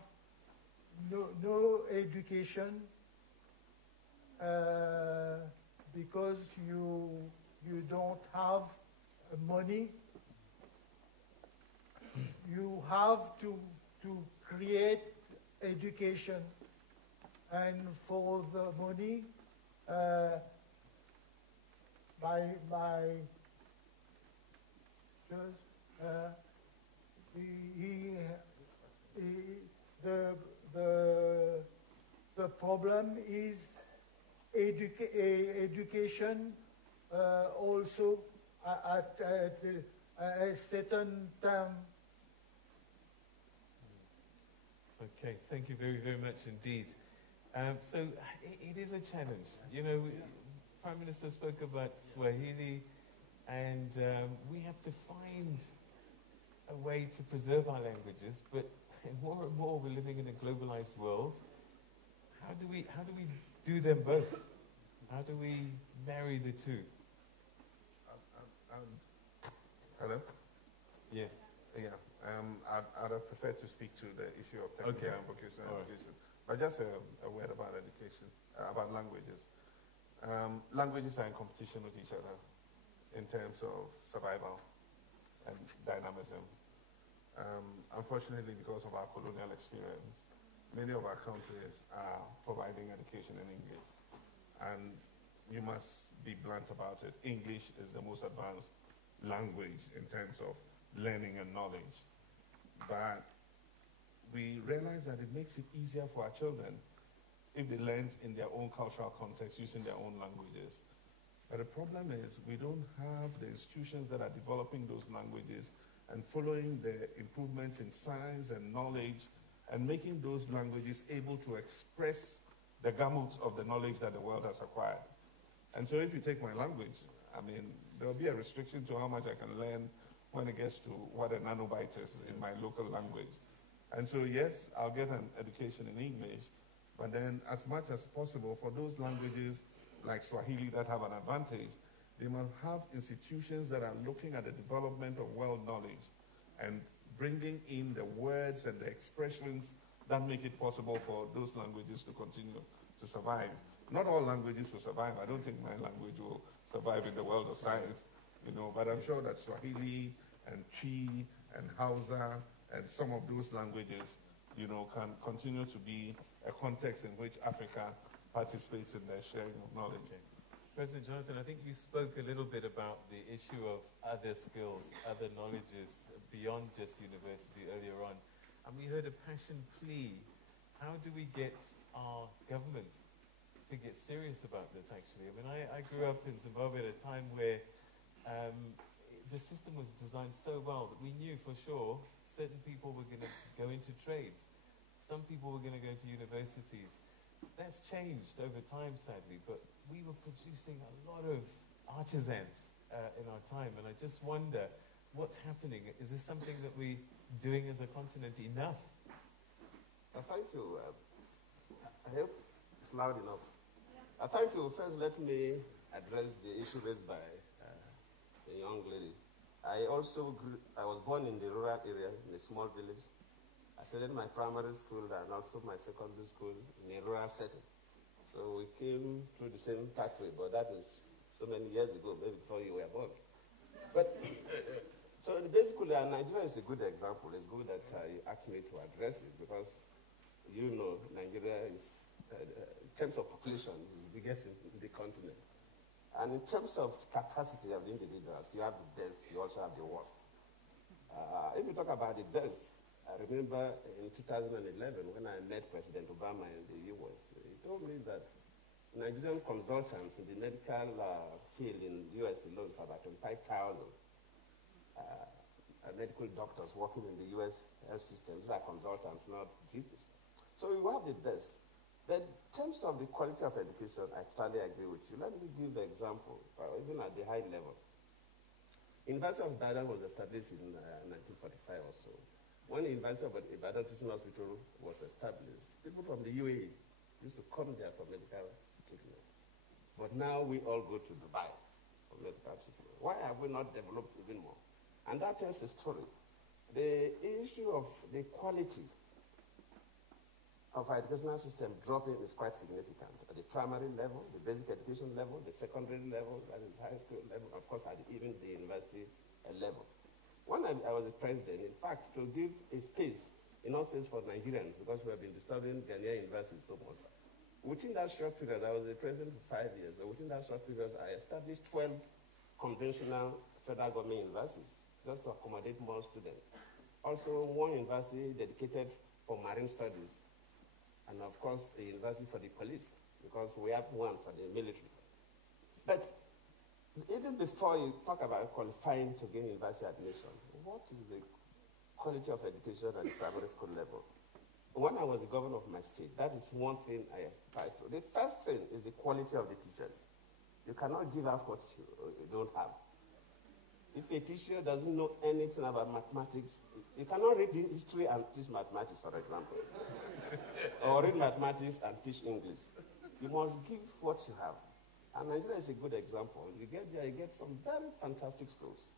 no education because you don't have money. You have to create education, and for the money, the problem is education also at a certain time. Okay, thank you very, very much indeed. So it is a challenge. Prime Minister spoke about Swahili, and we have to find a way to preserve our languages, but more and more we're living in a globalized world. How do we do them both? How do we marry the two? Hello? Yes. Yeah. I'd have preferred to speak to the issue of technical and vocational education. But just a word about education, about languages. Languages are in competition with each other in terms of survival and dynamism. Unfortunately, because of our colonial experience, many of our countries are providing education in English. And you must be blunt about it. English is the most advanced language in terms of learning and knowledge. But we realize that it makes it easier for our children if they learn in their own cultural context, using their own languages. But the problem is we don't have the institutions that are developing those languages and following the improvements in science and knowledge and making those languages able to express the gamut of the knowledge that the world has acquired. And so if you take my language, I mean, there'll be a restriction to how much I can learn when it gets to what a nanobyte is in my local language. And so yes, I'll get an education in English, but then as much as possible for those languages like Swahili that have an advantage, they must have institutions that are looking at the development of world knowledge and bringing in the words and the expressions that make it possible for those languages to continue to survive. Not all languages will survive. I don't think my language will survive in the world of science, you know, but I'm sure that Swahili and Twi and Hausa and some of those languages, you know, can continue to be a context in which Africa participates in the sharing of knowledge. Okay. President Jonathan, I think you spoke a little bit about the issue of other skills, other knowledges beyond just university earlier on. And we heard a passion plea. How do we get our governments to get serious about this, actually? I mean, I grew up in Zimbabwe at a time where the system was designed so well that we knew for sure certain people were going to go into trades. Some people were going to go to universities. That's changed over time, sadly, but we were producing a lot of artisans in our time, and I just wonder what's happening. Is this something that we're doing as a continent enough? Thank you. I hope it's loud enough. Thank you. First, let me address the issue raised by the young lady. I was born in the rural area, in a small village. I attended my primary school and also my secondary school in a rural setting. So we came through the same pathway, but that is so many years ago, maybe before you were born. But so basically, Nigeria is a good example. It's good that you asked me to address it because, you know, Nigeria is, in terms of population, is the biggest in the continent. And in terms of capacity of the individuals, you have the best, you also have the worst. If you talk about the best, I remember in 2011 when I met President Obama in the US, he told me that Nigerian consultants in the medical field in the US alone is about 25,000 medical doctors working in the US health system. These are consultants, not GPs. So you have the best. But in terms of the quality of education, I totally agree with you. Let me give the example, even at the high level. University of Ibadan was established in 1945 or so. When the University of Ibadan Teaching Hospital was established, people from the UAE used to come there for medical treatment. But now we all go to Dubai for medical treatment. Why have we not developed even more? And that tells a story. The issue of the quality of our educational system dropping is quite significant. At the primary level, the basic education level, the secondary level, and the high school level, of course, at even the university level. When I was the president, in fact, to give a space, enough space for Nigerians, because we have been disturbing Ghanaian universities so much. Within that short period, I was the president for 5 years. So within that short period, I established 12 conventional federal government universities, just to accommodate more students. Also, one university dedicated for marine studies, and of course, a university for the police, because we have one for the military. But even before you talk about qualifying to gain university admission, what is the quality of education at the primary school level? When I was the governor of my state, that is one thing I aspire to. The first thing is the quality of the teachers. You cannot give out what you don't have. If a teacher doesn't know anything about mathematics, you cannot read history and teach mathematics, for example. Or read mathematics and teach English. You must give what you have. And Nigeria is a good example. You get there, you get some very fantastic schools.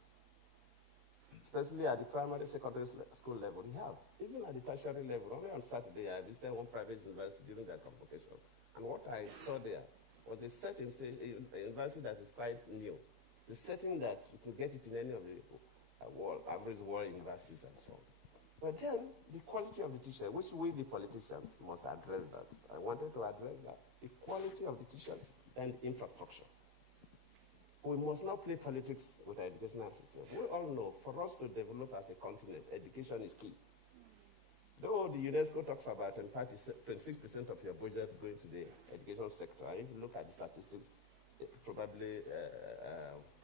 Especially at the primary, secondary school level. You have. Even at the tertiary level. Only on Saturday, I visited one private university during their convocation. And what I saw there was a setting, a university that is quite new. It's a setting that you can get it in any of the average world universities and so on. But then, the quality of the teacher, which we, the politicians, must address that. I wanted to address that. The quality of the teachers and infrastructure. We must not play politics with our educational system. We all know, for us to develop as a continent, education is key. Though the UNESCO talks about 26% of your budget going to the education sector, if you look at the statistics, probably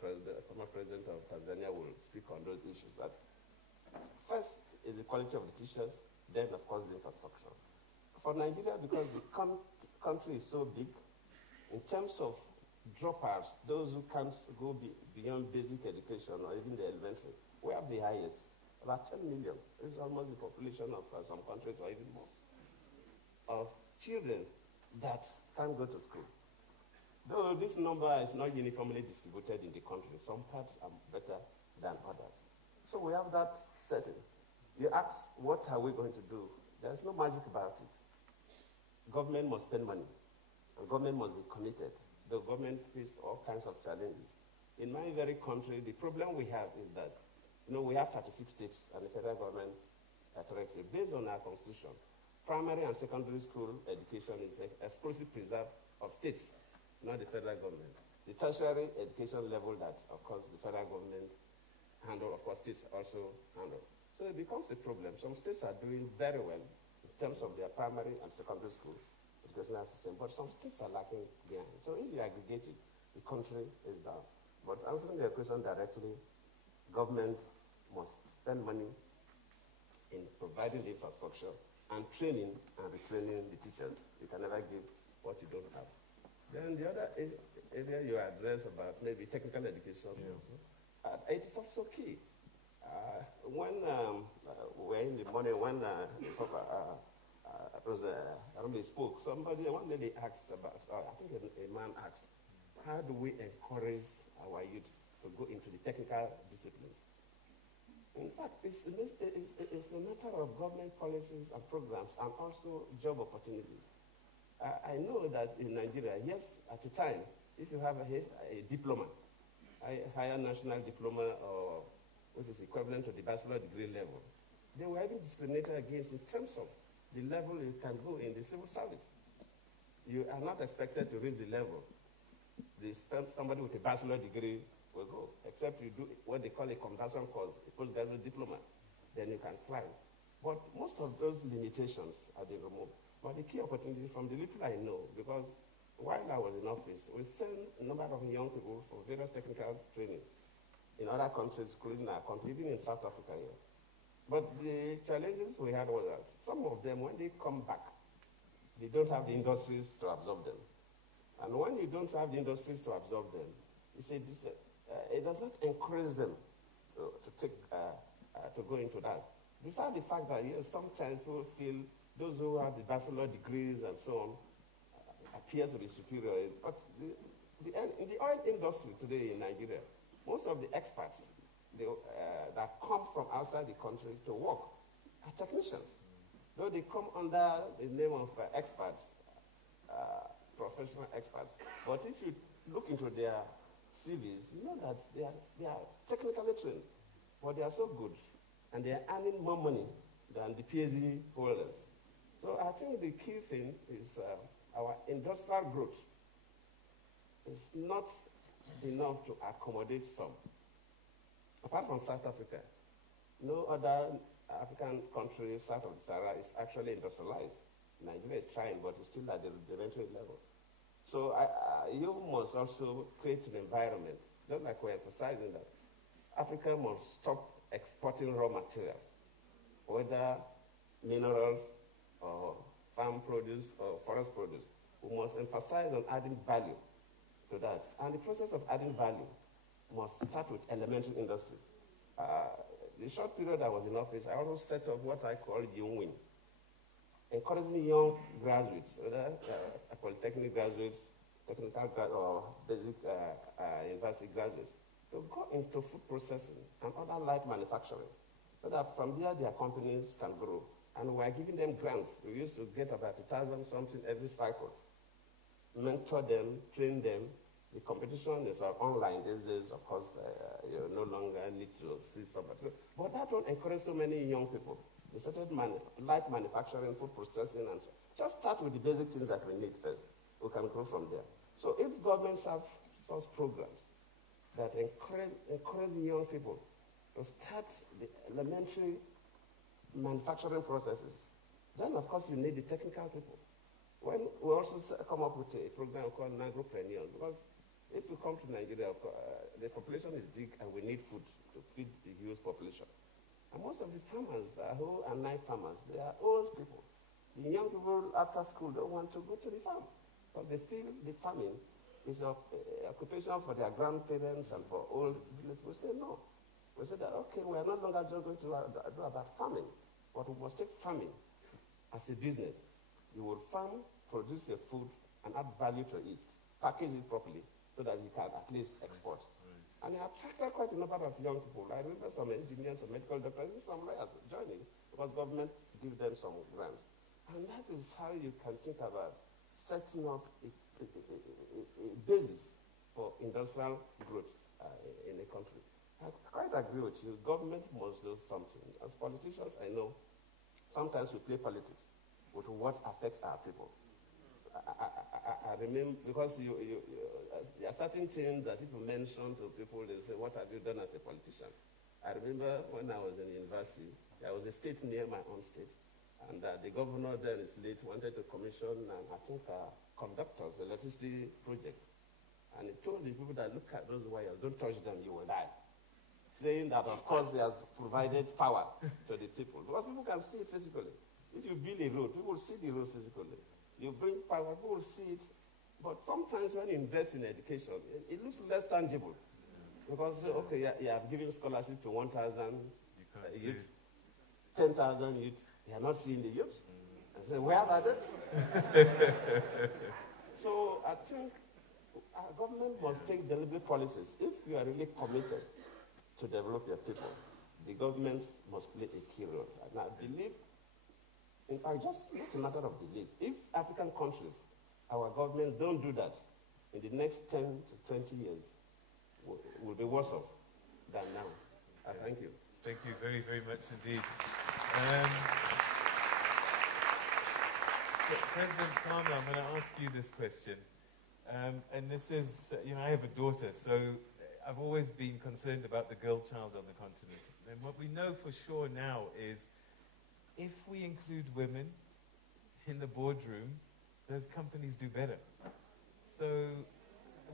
former president of Tanzania will speak on those issues. But first is the quality of the teachers, then of course the infrastructure. For Nigeria, because the country is so big, in terms of dropouts, those who can't go beyond basic education or even the elementary, we have the highest. About 10 million. This is almost the population of some countries or even more, of children that can't go to school. Though this number is not uniformly distributed in the country, some parts are better than others. So we have that setting. You ask, what are we going to do? There's no magic about it. Government must spend money, and government must be committed. The government faced all kinds of challenges. In my very country, the problem we have is that we have 36 states and the federal government authority. Based on our constitution, primary and secondary school education is exclusive preserve of states, not the federal government. The tertiary education level that, of course, the federal government handle, of course, states also handle. So it becomes a problem. Some states are doing very well in terms of their primary and secondary school educational system, but some states are lacking behind. So if you aggregate it, the country is down. But answering your question directly, government must spend money in providing the infrastructure and training and retraining the teachers. You can never give what you don't have. Then the other area you address about maybe technical education, it is also key. When we're in the morning, when Arumi spoke, one lady asked about, I think a man asked, how do we encourage our youth to go into the technical disciplines? In fact, it's a matter of government policies and programs and also job opportunities. I know that in Nigeria, yes, at the time, if you have a diploma, a higher national diploma or which is equivalent to the bachelor degree level, they were even discriminated against in terms of the level you can go in the civil service. You are not expected to reach the level. Somebody with a bachelor degree will go, except you do what they call a conversion course, a postgraduate diploma, then you can climb. But most of those limitations are being removed. But the key opportunity from the little I know, because while I was in office, we sent a number of young people for various technical training in other countries, including our country, even in South Africa here. But the challenges we had was that some of them, when they come back, they don't have the industries to absorb them. And when you don't have the industries to absorb them, it does not encourage them to go into that. Besides the fact that sometimes people feel those who have the bachelor degrees and so on appear to be superior. But in the oil industry today in Nigeria, most of the experts that come from outside the country to work are technicians. Though they come under the name of experts, professional experts. But if you look into their CVs, you know that they are technically trained, but they are so good, and they are earning more money than the PhD holders. So I think the key thing is our industrial growth is not enough to accommodate some. Apart from South Africa, no other African country south of the Sahara is actually industrialized. Nigeria is trying, but it's still at the rudimentary level. So you must also create an environment, just like we're emphasizing that Africa must stop exporting raw materials, whether minerals or farm produce or forest produce. We must emphasize on adding value to that. And the process of adding value must start with elementary industries. The short period I was in office, I also set up what I call YoungWin, encouraging young graduates, whether polytechnic graduates, technical or basic university graduates, to go into food processing and other light manufacturing, so that from there their companies can grow. And we're giving them grants. We used to get about 1,000 something every cycle. Mentor them, train them. The competition is online these days, of course. You no longer need to see somebody. But that will encourage so many young people They started light manufacturing, food processing, and so. Just start with the basic things that we need first. We can grow from there. So if governments have such programs that encourage young people to start the elementary manufacturing processes, then of course you need the technical people. When we also come up with a program called Nangropreneurial, because if you come to Nigeria, of course, the population is big and we need food to feed the huge population. And most of the farmers who are night farmers, they are old people. The young people after school don't want to go to the farm because they feel the farming is an occupation for their grandparents and for old village. We say no. We say that, okay, we are no longer just going to do about farming, but we must take farming as a business. You will farm, produce your food, and add value to it, package it properly so that you can at least export. Right. And it attracted quite a number of young people. I remember some engineers, some medical doctors, and some lawyers joining because government give them some grants. And that is how you can think about setting up a basis for industrial growth in a country. I quite agree with you. Government must do something. As politicians, I know sometimes we play politics with what affects our people. I remember, because there are certain things that if you mention to people, they say, what have you done as a politician? I remember when I was in university, there was a state near my own state. And the governor then is late, wanted to commission, I think, conductors, electricity project. And he told the people that look at those wires, don't touch them, you will die. Saying that, of course, he has provided power to the people. Because people can see it physically. If you build a road, people will see the road physically. You bring power, people will see it. But sometimes when you invest in education, it looks less tangible. Because, okay, you have given scholarship to 1,000 youth, 10,000 youth. They are not seeing the youth. I say, where are they? So I think our government must take deliberate policies. If you are really committed to develop your people, the government must play a key role. And I believe, in fact, just not a matter of belief. If African countries, our governments don't do that, in the next 10 to 20 years, will be worse off than now. Thank you. Thank you very, very much indeed. President Palmer, I'm going to ask you this question. And this is, I have a daughter, so I've always been concerned about the girl child on the continent. And what we know for sure now is if we include women in the boardroom, those companies do better. So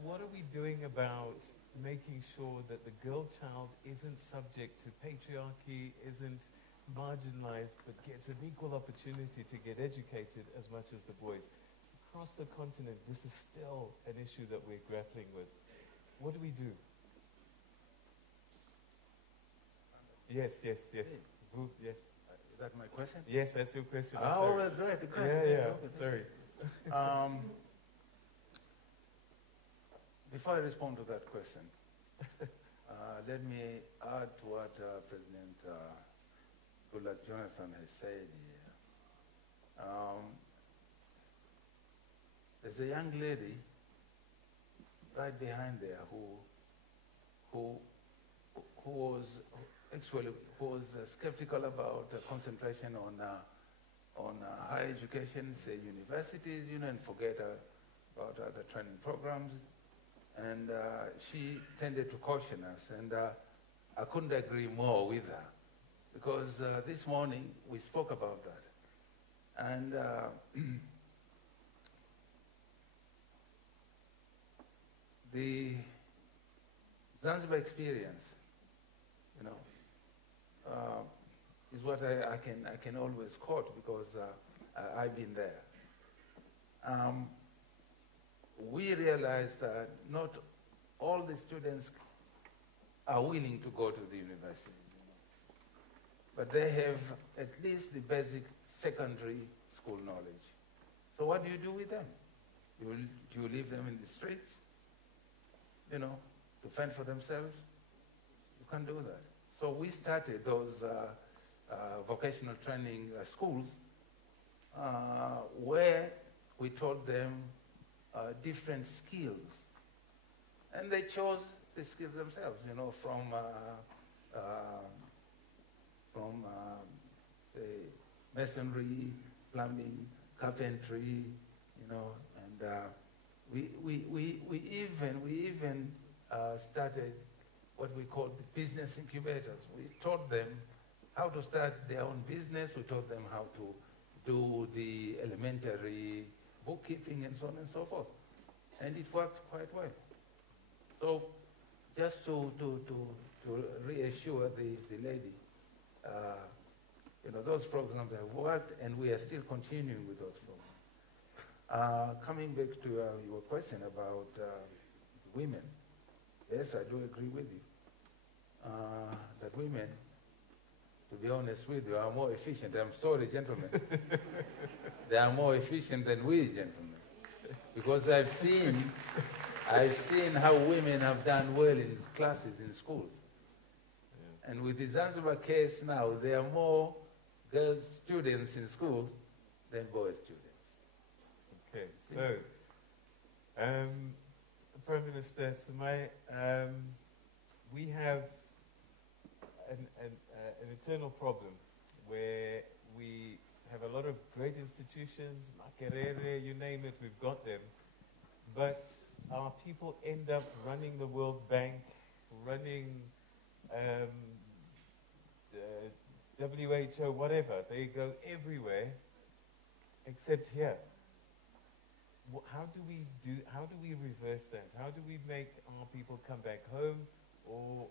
what are we doing about making sure that the girl child isn't subject to patriarchy, isn't marginalized, but gets an equal opportunity to get educated as much as the boys? Across the continent, this is still an issue that we're grappling with. What do we do? Yes. Yes. Is that my question? Yes, that's your question. Oh, great. Yeah, sorry. Before I respond to that question, let me add to what President Goodluck Jonathan has said here. There's a young lady right behind there who was skeptical about concentration on higher education, say universities, and forget about other training programs. And she tended to caution us, and I couldn't agree more with her, because this morning we spoke about that. And the Zanzibar experience, is what I can always quote, because I've been there. We realized that not all the students are willing to go to the university, but they have at least the basic secondary school knowledge. So what do you do with them? Do you leave them in the streets, to fend for themselves? You can't do that. So we started those vocational training schools where we taught them different skills. And they chose the skills themselves, from say, masonry, plumbing, carpentry, and we even started what we call the business incubators. We taught them how to start their own business. We taught them how to do the elementary bookkeeping and so on and so forth. And it worked quite well. So just to reassure the lady, those programs have worked, and we are still continuing with those programs. Coming back to your question about women, yes, I do agree with you that women, to be honest with you, are more efficient. I'm sorry, gentlemen. They are more efficient than we, gentlemen. Because I've seen how women have done well in classes in schools. Yeah. And with the Zanzibar case now, there are more girl students in school than boy students. Okay, so, Prime Minister Sumai, we have an eternal problem where we have a lot of great institutions, Makerere, you name it, we've got them, but our people end up running the World Bank, running WHO, whatever. They go everywhere except here. How do we reverse that? How do we make our people come back home or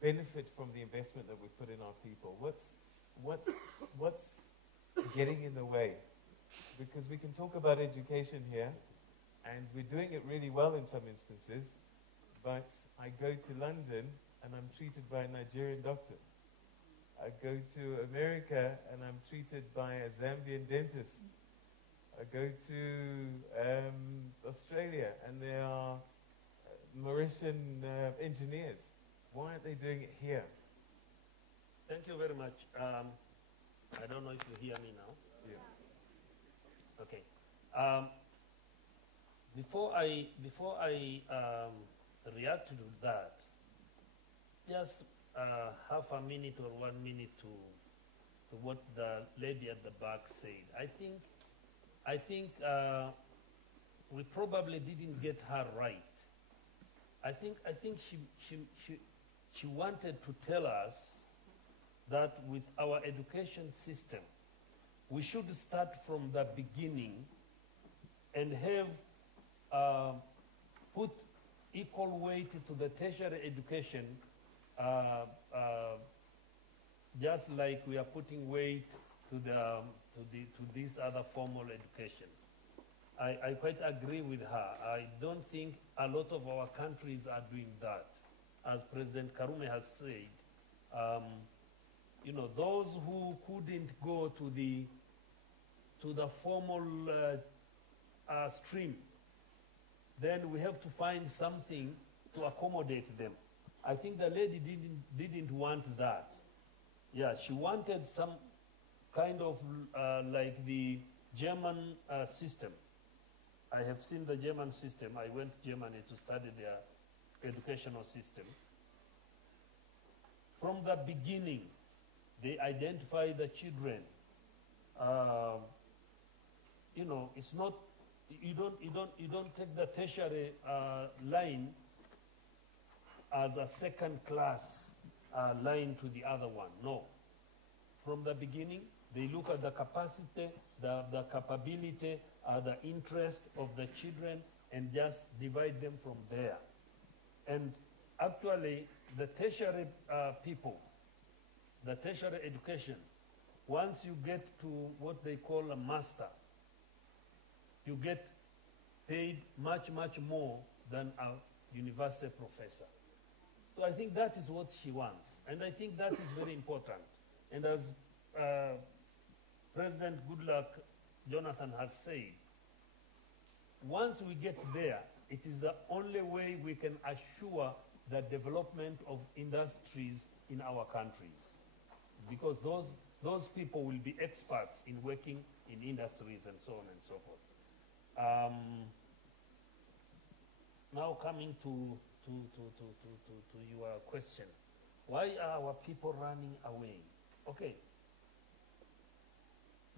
benefit from the investment that we put in our people? What's getting in the way? Because we can talk about education here, and we're doing it really well in some instances, but I go to London and I'm treated by a Nigerian doctor. I go to America and I'm treated by a Zambian dentist. I go to Australia and there are Mauritian engineers. Why aren't they doing it here? Thank you very much. I don't know if you hear me now. Yeah. Okay. Before I react to that, just half a minute or 1 minute to what the lady at the back said. I think we probably didn't get her right. I think she wanted to tell us that with our education system, we should start from the beginning and have put equal weight to the tertiary education, just like we are putting weight to this other formal education. I quite agree with her. I don't think a lot of our countries are doing that. As President Karume has said, those who couldn't go to the formal stream, then we have to find something to accommodate them. I think the lady didn't want that. Yeah, she wanted some kind of like the German system. I have seen the German system. I went to Germany to study their educational system. From the beginning, they identify the children. It's not, you don't take the tertiary line as a second class line to the other one. No. From the beginning, they look at the capacity, the capability, the interest of the children, and just divide them from there. And actually, the tertiary people, the tertiary education, once you get to what they call a master, you get paid much, much more than a university professor. So I think that is what she wants. And I think that is very important. And as President Goodluck Jonathan has said, once we get there, it is the only way we can assure the development of industries in our countries. Because those people will be experts in working in industries and so on and so forth. Now coming to your question, why are our people running away? Okay,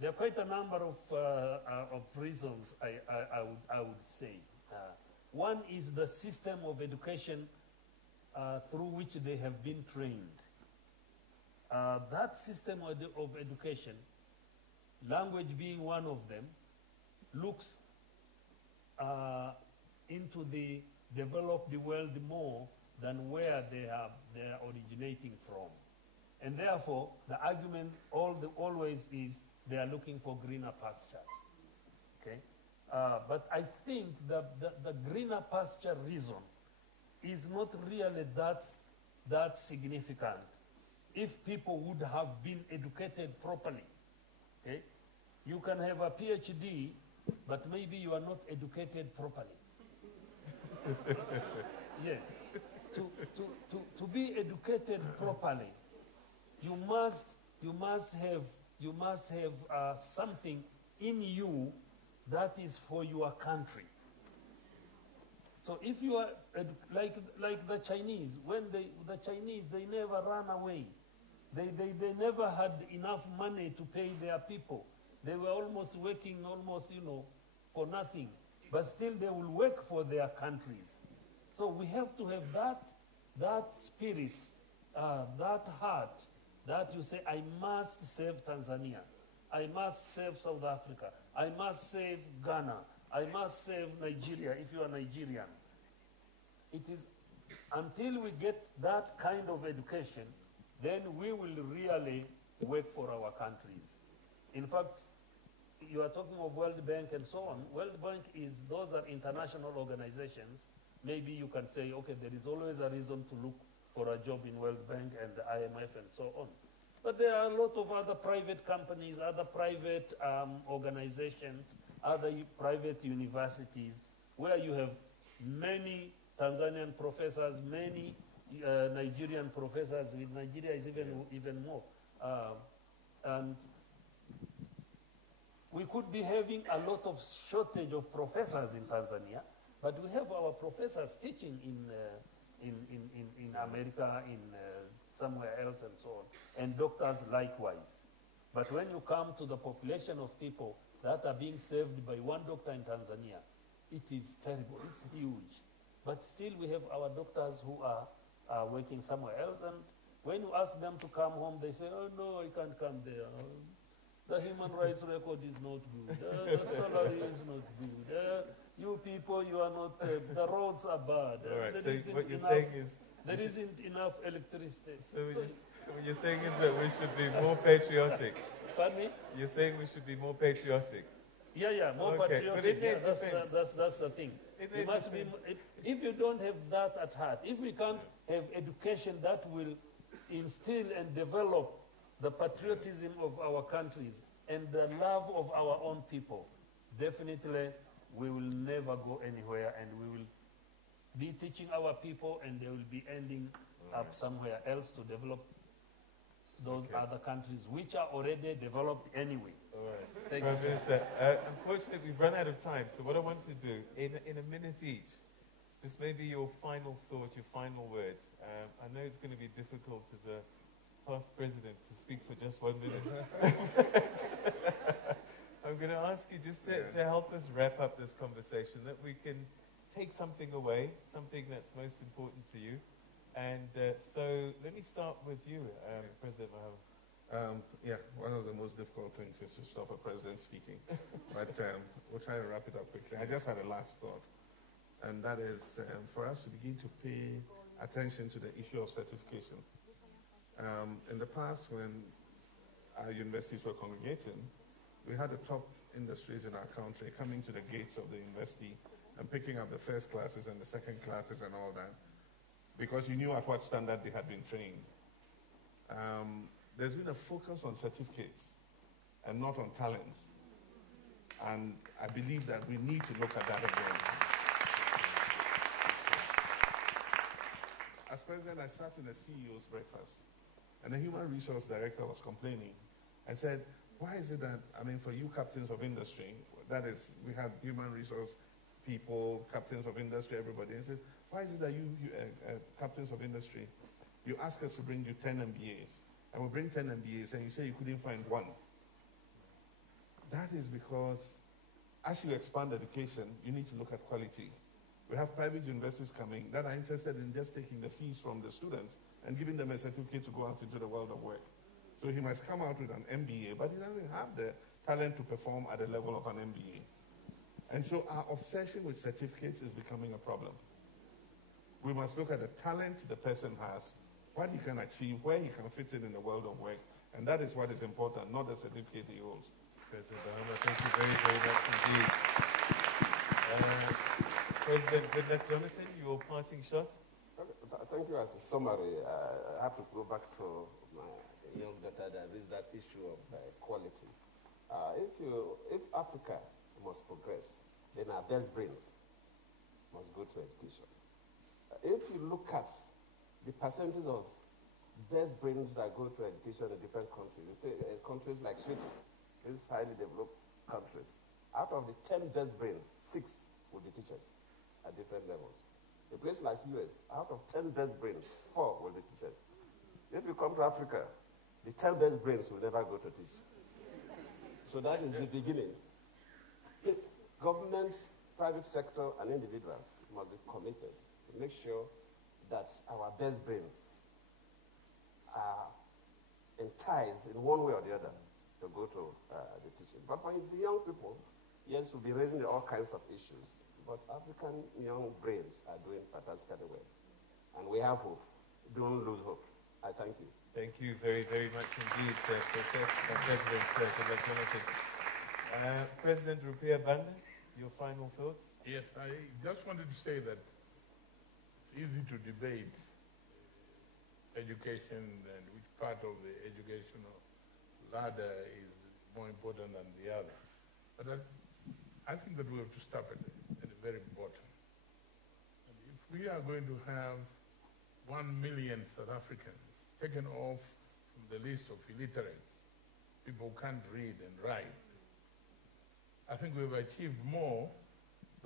There are quite a number of reasons I would say. One is the system of education through which they have been trained. That system of education, language being one of them, looks into the developed world more than where they are originating from. And therefore, the argument always is they are looking for greener pastures. Okay? But I think the greener pasture reason is not really that significant if people would have been educated properly. Okay? You can have a PhD, but maybe you are not educated properly. Yes. To be educated properly, you must have something in you that is for your country. So if you are like the Chinese, the Chinese never ran away. They never had enough money to pay their people. They were almost working for nothing, but still they will work for their countries. So we have to have that spirit, that heart, that you say, I must save Tanzania, I must save South Africa, I must save Ghana, I must save Nigeria, if you are Nigerian. It is until we get that kind of education, then we will really work for our countries. In fact, you are talking of World Bank and so on. World Bank those are international organizations. Maybe you can say, okay, there is always a reason to look for a job in World Bank and the IMF and so on. But there are a lot of other private companies, other private organizations, other private universities, where you have many Tanzanian professors, many Nigerian professors. With Nigeria is even more. And we could be having a lot of shortage of professors in Tanzania, but we have our professors teaching in America, in somewhere else and so on, and doctors likewise. But when you come to the population of people that are being served by one doctor in Tanzania, it is terrible, it's huge. But still we have our doctors who are working somewhere else, and when you ask them to come home, they say, oh no, I can't come there. The human rights record is not good. The salary is not good. You people, you are not, the roads are bad. All right, so what you're saying is... There isn't enough electricity. So what you're saying is that we should be more patriotic. Pardon me? You're saying we should be more patriotic. Yeah, more patriotic. But in their that's the thing. You must be, if you don't have that at heart, if we can't have education that will instill and develop the patriotism of our countries and the love of our own people, definitely we will never go anywhere, and we will be teaching our people, and they will be ending up somewhere else to develop those other countries which are already developed anyway. All right. Thank Prime you, Minister, unfortunately, we've run out of time, so what I want to do, in a minute each, just maybe your final thought, your final word. I know it's going to be difficult as a past president to speak for just 1 minute. I'm going to ask you just to help us wrap up this conversation, that we can take something away, something that's most important to you. And so let me start with you, President Mahama. One of the most difficult things is to stop a president speaking. But we'll try to wrap it up quickly. I just had a last thought, and that is for us to begin to pay attention to the issue of certification. In the past, when our universities were congregating, we had the top industries in our country coming to the gates of the university and picking up the first classes and the second classes and all that, because you knew at what standard they had been trained. There's been a focus on certificates and not on talents. And I believe that we need to look at that again. As president, I sat in a CEO's breakfast, and the human resource director was complaining and said, why is it that, for you captains of industry, that is, we have human resource people, captains of industry, everybody, and says, why is it that you captains of industry, you ask us to bring you 10 MBAs, and we bring 10 MBAs, and you say you couldn't find one? That is because as you expand education, you need to look at quality. We have private universities coming that are interested in just taking the fees from the students and giving them a certificate to go out into the world of work. So he must come out with an MBA, but he doesn't have the talent to perform at the level of an MBA. And so our obsession with certificates is becoming a problem. We must look at the talent the person has, what he can achieve, where he can fit in the world of work, and that is what is important, not the certificate he holds. President Bahama, thank you very, very much indeed. President Goodluck Jonathan, your parting shot? Thank you. As a summary, I have to go back to my young daughter that is that issue of quality. If Africa must progress, then our best brains must go to education. If you look at the percentage of best brains that go to education in different countries, you say countries like Sweden, these highly developed countries, out of the 10 best brains, 6 will be teachers at different levels. A place like US, out of 10 best brains, 4 will be teachers. If you come to Africa, the 10 best brains will never go to teach. So that is the beginning. Government, private sector, and individuals must be committed to make sure that our best brains are enticed in one way or the other to go to the teaching. But for the young people, yes, we'll be raising all kinds of issues, but African young brains are doing fantastically well. And we have hope. Don't lose hope. I thank you. Thank you very, very much indeed, President Goodluck Jonathan. President Rupiah Banda, your final thoughts? Yes, I just wanted to say that it's easy to debate education and which part of the educational ladder is more important than the other. But I think that we have to stop at the very bottom. And if we are going to have 1 million South Africans taken off from the list of illiterates, people who can't read and write, I think we've achieved more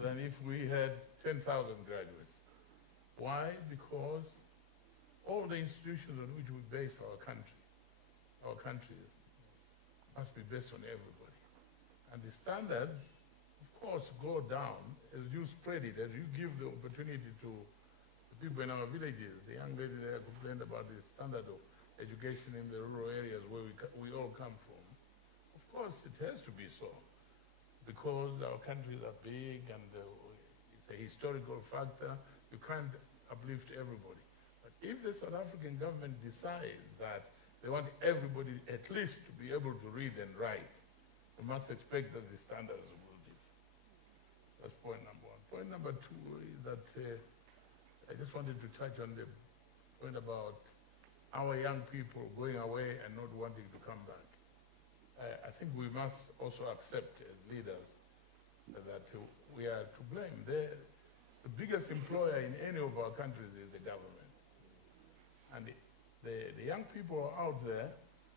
than if we had 10,000 graduates. Why? Because all the institutions on which we base our country must be based on everybody. And the standards, of course, go down as you spread it, as you give the opportunity to the people in our villages. The young lady there complained about the standard of education in the rural areas where we all come from. Of course, it has to be so, because our countries are big and it's a historical factor. You can't uplift everybody. But if the South African government decides that they want everybody at least to be able to read and write, we must expect that the standards will differ. That's point number one. Point number two is that I just wanted to touch on the point about our young people going away and not wanting to come back. I think we must also accept as leaders that we are to blame. The biggest employer in any of our countries is the government. And the young people out there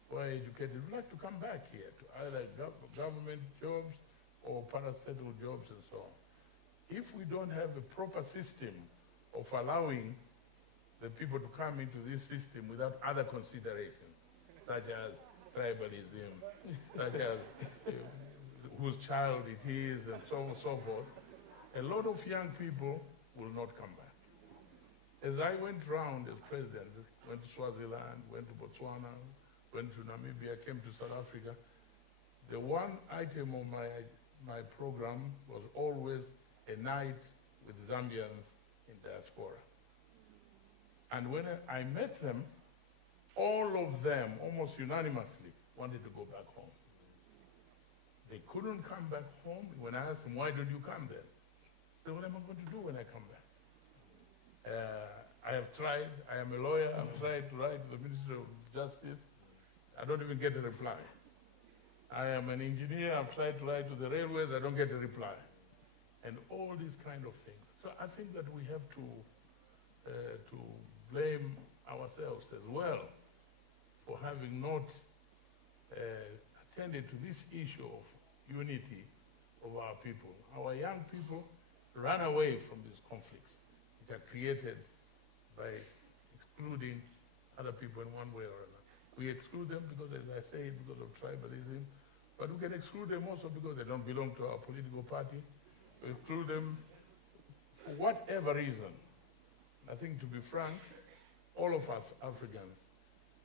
who are educated would like to come back here to either government jobs or parastatal jobs and so on. If we don't have a proper system of allowing the people to come into this system without other considerations, such as tribalism, such as whose child it is, and so on and so forth, a lot of young people will not come back. As I went round as president, went to Swaziland, went to Botswana, went to Namibia, came to South Africa, the one item on my program was always a night with Zambians in diaspora. And when I met them, all of them, almost unanimously, wanted to go back home. They couldn't come back home. When I asked them, why don't you come there? They said, what am I going to do when I come back? I have tried. I am a lawyer. I've tried to write to the Ministry of Justice. I don't even get a reply. I am an engineer. I've tried to write to the railways. I don't get a reply. And all these kind of things. So I think that we have to blame ourselves as well for having not attended to this issue of unity of our people. Our young people run away from these conflicts which are created by excluding other people in one way or another. We exclude them because, as I say, because of tribalism, But we can exclude them also because they don't belong to our political party. We exclude them for whatever reason. I think, to be frank, all of us Africans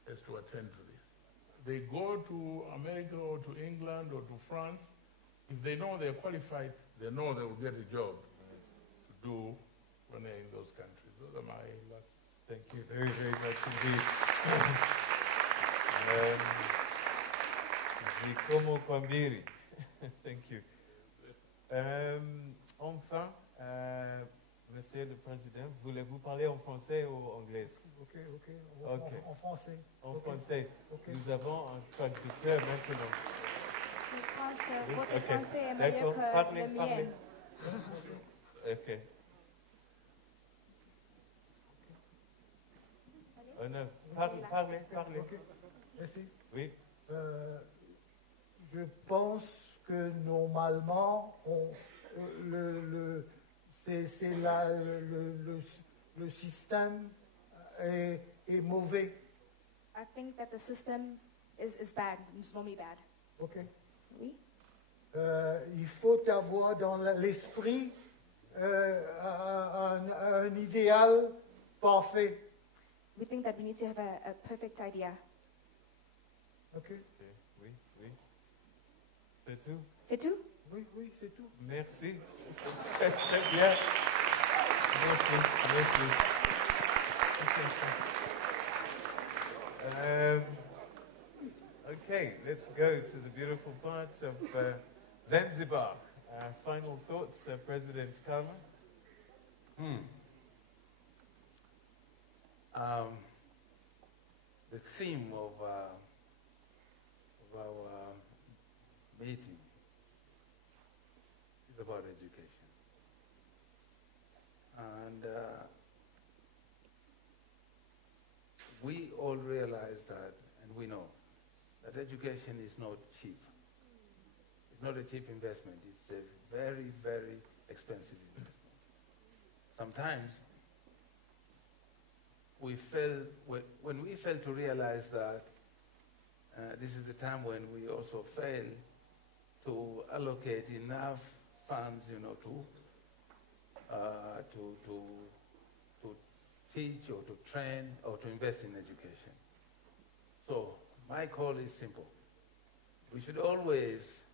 has to attend to this. They go to America or to England or to France. If they know they're qualified, they know they will get a job to do when they're in those countries. Those are my last. Thank you very, very much indeed. Zikomo Kwambiri. Thank you. Enfin, Monsieur le Président, voulez-vous parler en français ou en anglais? Ok. En français. En français. Okay. Nous avons un traducteur maintenant. Je pense que votre Ok. français est meilleur que le mien. Ok. Oh non, parlez. Ok. Merci. Oui. Je pense que normalement, le système est mauvais. I think that the system is bad. It's normally bad. Ok. Oui. Il faut avoir dans l'esprit un idéal parfait. We think that we need to have a perfect idea. Ok. Oui. C'est tout? C'est tout? Oui, c'est tout. Merci. C'est très bien. Merci. Okay, let's go to the beautiful part of Zanzibar. Final thoughts, President Kama? The theme of our meeting is about education. And we all realize that, and we know, that education is not cheap. It's not a cheap investment. It's a very, very expensive investment. Sometimes when we fail to realize that this is the time when we also fail to allocate enough funds, to teach or to train or to invest in education. So my call is simple. We should always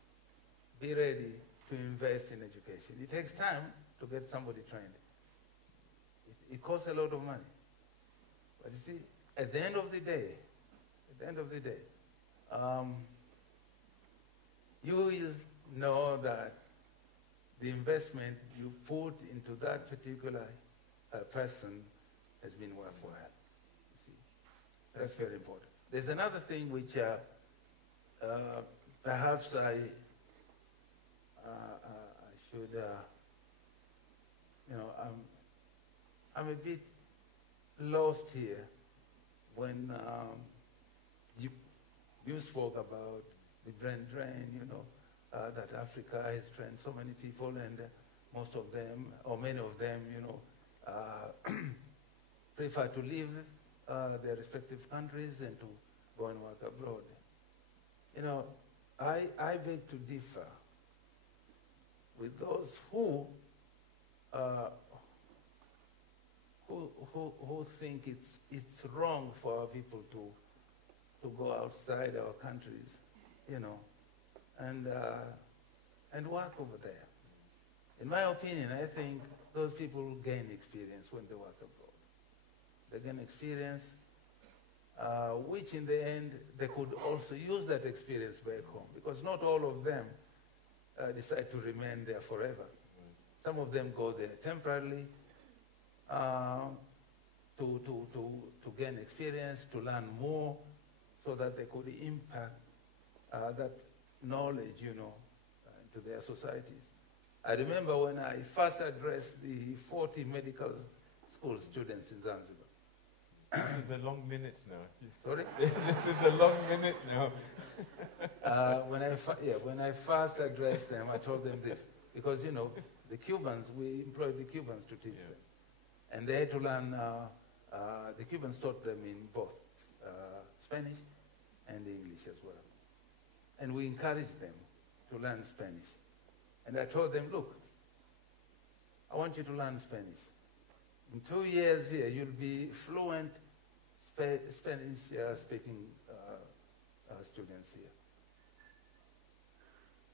be ready to invest in education. It takes time to get somebody trained. It costs a lot of money. But you see, at the end of the day, you will know that the investment you put into that particular person has been worthwhile. You see, that's very important. There's another thing which perhaps I should, I'm a bit lost here when you spoke about the brain drain, that Africa has trained so many people, and most of them, or many of them, prefer to leave their respective countries and to go and work abroad. I beg to differ with those who think it's wrong for our people to go outside our countries, and work over there. In my opinion, I think those people gain experience when they work abroad. They gain experience, which in the end, they could also use that experience back home, because not all of them decide to remain there forever. Some of them go there temporarily to gain experience, to learn more, so that they could impact that knowledge, into their societies. I remember when I first addressed the 40 medical school students in Zanzibar. This is a long minute now. Sorry? This is a long minute now. When I first addressed them, I told them this. Because, the Cubans, we employed the Cubans to teach them. And they had to learn, the Cubans taught them in both Spanish and English as well. and we encouraged them to learn Spanish. And I told them, look, I want you to learn Spanish. In 2 years here, you'll be fluent Spanish-speaking students here.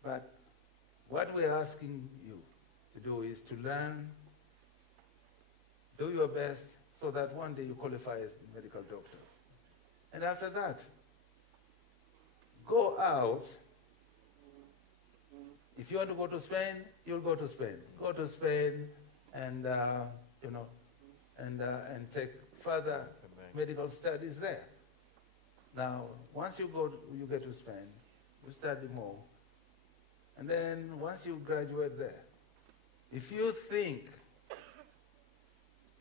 But what we're asking you to do is to learn, do your best, so that one day you qualify as medical doctors. And after that, go out. If you want to go to Spain, you'll go to Spain. Go to Spain and, and take further medical studies there. Now, once you get to Spain, you study more. And then once you graduate there, if you think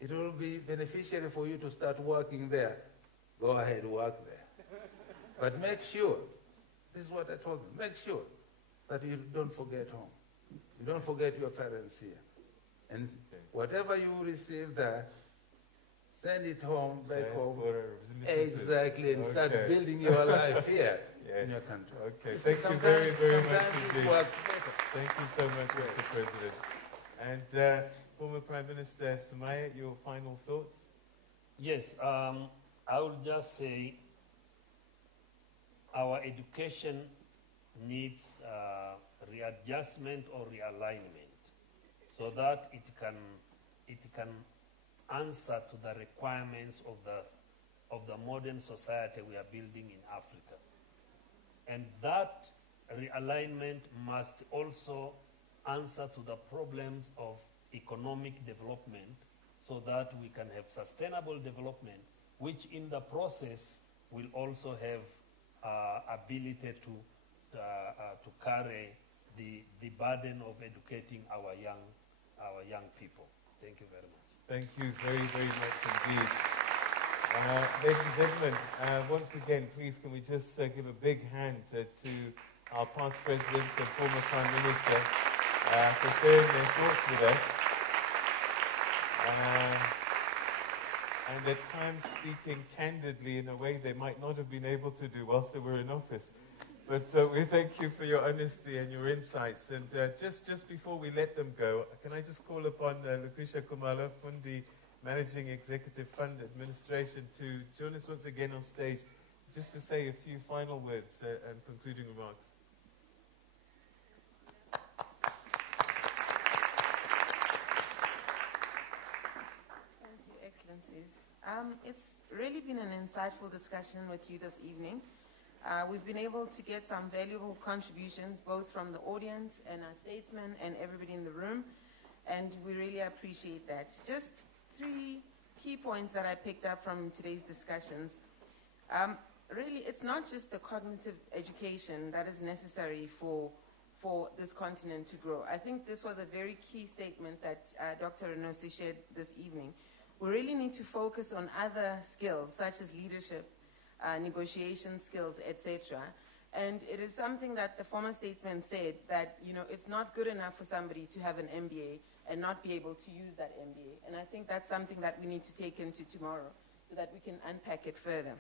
it will be beneficial for you to start working there, go ahead, work there. But make sure, this is what I told them, make sure that you don't forget home. You don't forget your parents here. And whatever you receive there, send it home, back home. Exactly, and start building your life here in your country. Okay, thank you very, very much indeed. Thank you so much, Mr. President. And former Prime Minister Sumaya, your final thoughts? Yes, I will just say our education needs readjustment or realignment so that it can answer to the requirements of the modern society we are building in Africa. And that realignment must also answer to the problems of economic development so that we can have sustainable development, which in the process will also have ability to carry the burden of educating our young people. Thank you very much. Thank you very, very much indeed. Ladies and gentlemen, once again, please can we just give a big hand to our past presidents and former Prime Minister for sharing their thoughts with us. And at times speaking candidly in a way they might not have been able to do whilst they were in office. But we thank you for your honesty and your insights. And just before we let them go, can I just call upon Lucretia Kumalo, Fundi Managing Executive Fund Administration, to join us once again on stage, just to say a few final words and concluding remarks. Thank you, Excellencies. It's really been an insightful discussion with you this evening. We've been able to get some valuable contributions both from the audience and our statesmen and everybody in the room, and we really appreciate that. Just 3 key points that I picked up from today's discussions. Really, it's not just the cognitive education that is necessary for this continent to grow. I think this was a very key statement that Dr. Renose shared this evening. We really need to focus on other skills such as leadership, negotiation skills, etc. And it is something that the former statesman said that, it's not good enough for somebody to have an MBA and not be able to use that MBA. And I think that's something that we need to take into tomorrow so that we can unpack it further.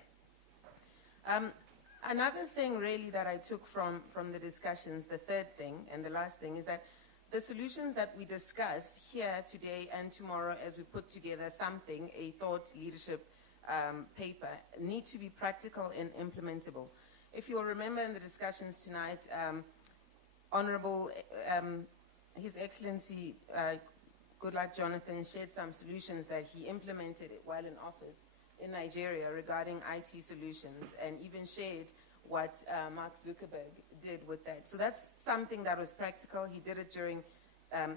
Another thing really that I took from the discussions, the third thing and the last thing, is that the solutions that we discuss here today and tomorrow as we put together something, a thought leadership paper, need to be practical and implementable. If you'll remember in the discussions tonight, Honorable His Excellency Goodluck Jonathan shared some solutions that he implemented while in office in Nigeria regarding IT solutions, and even shared what Mark Zuckerberg did with that. So that's something that was practical. He did it during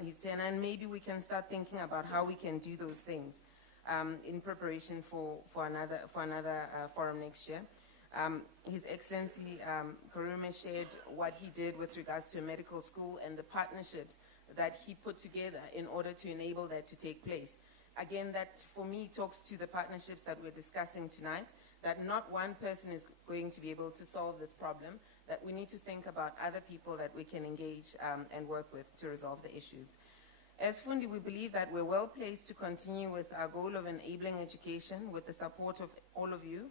his tenure, and maybe we can start thinking about how we can do those things in preparation for another forum next year. His Excellency Karume shared what he did with regards to a medical school and the partnerships that he put together in order to enable that to take place. Again, that for me talks to the partnerships that we're discussing tonight, that not one person is going to be able to solve this problem, that we need to think about other people that we can engage and work with to resolve the issues. As Fundi, we believe that we're well placed to continue with our goal of enabling education with the support of all of you.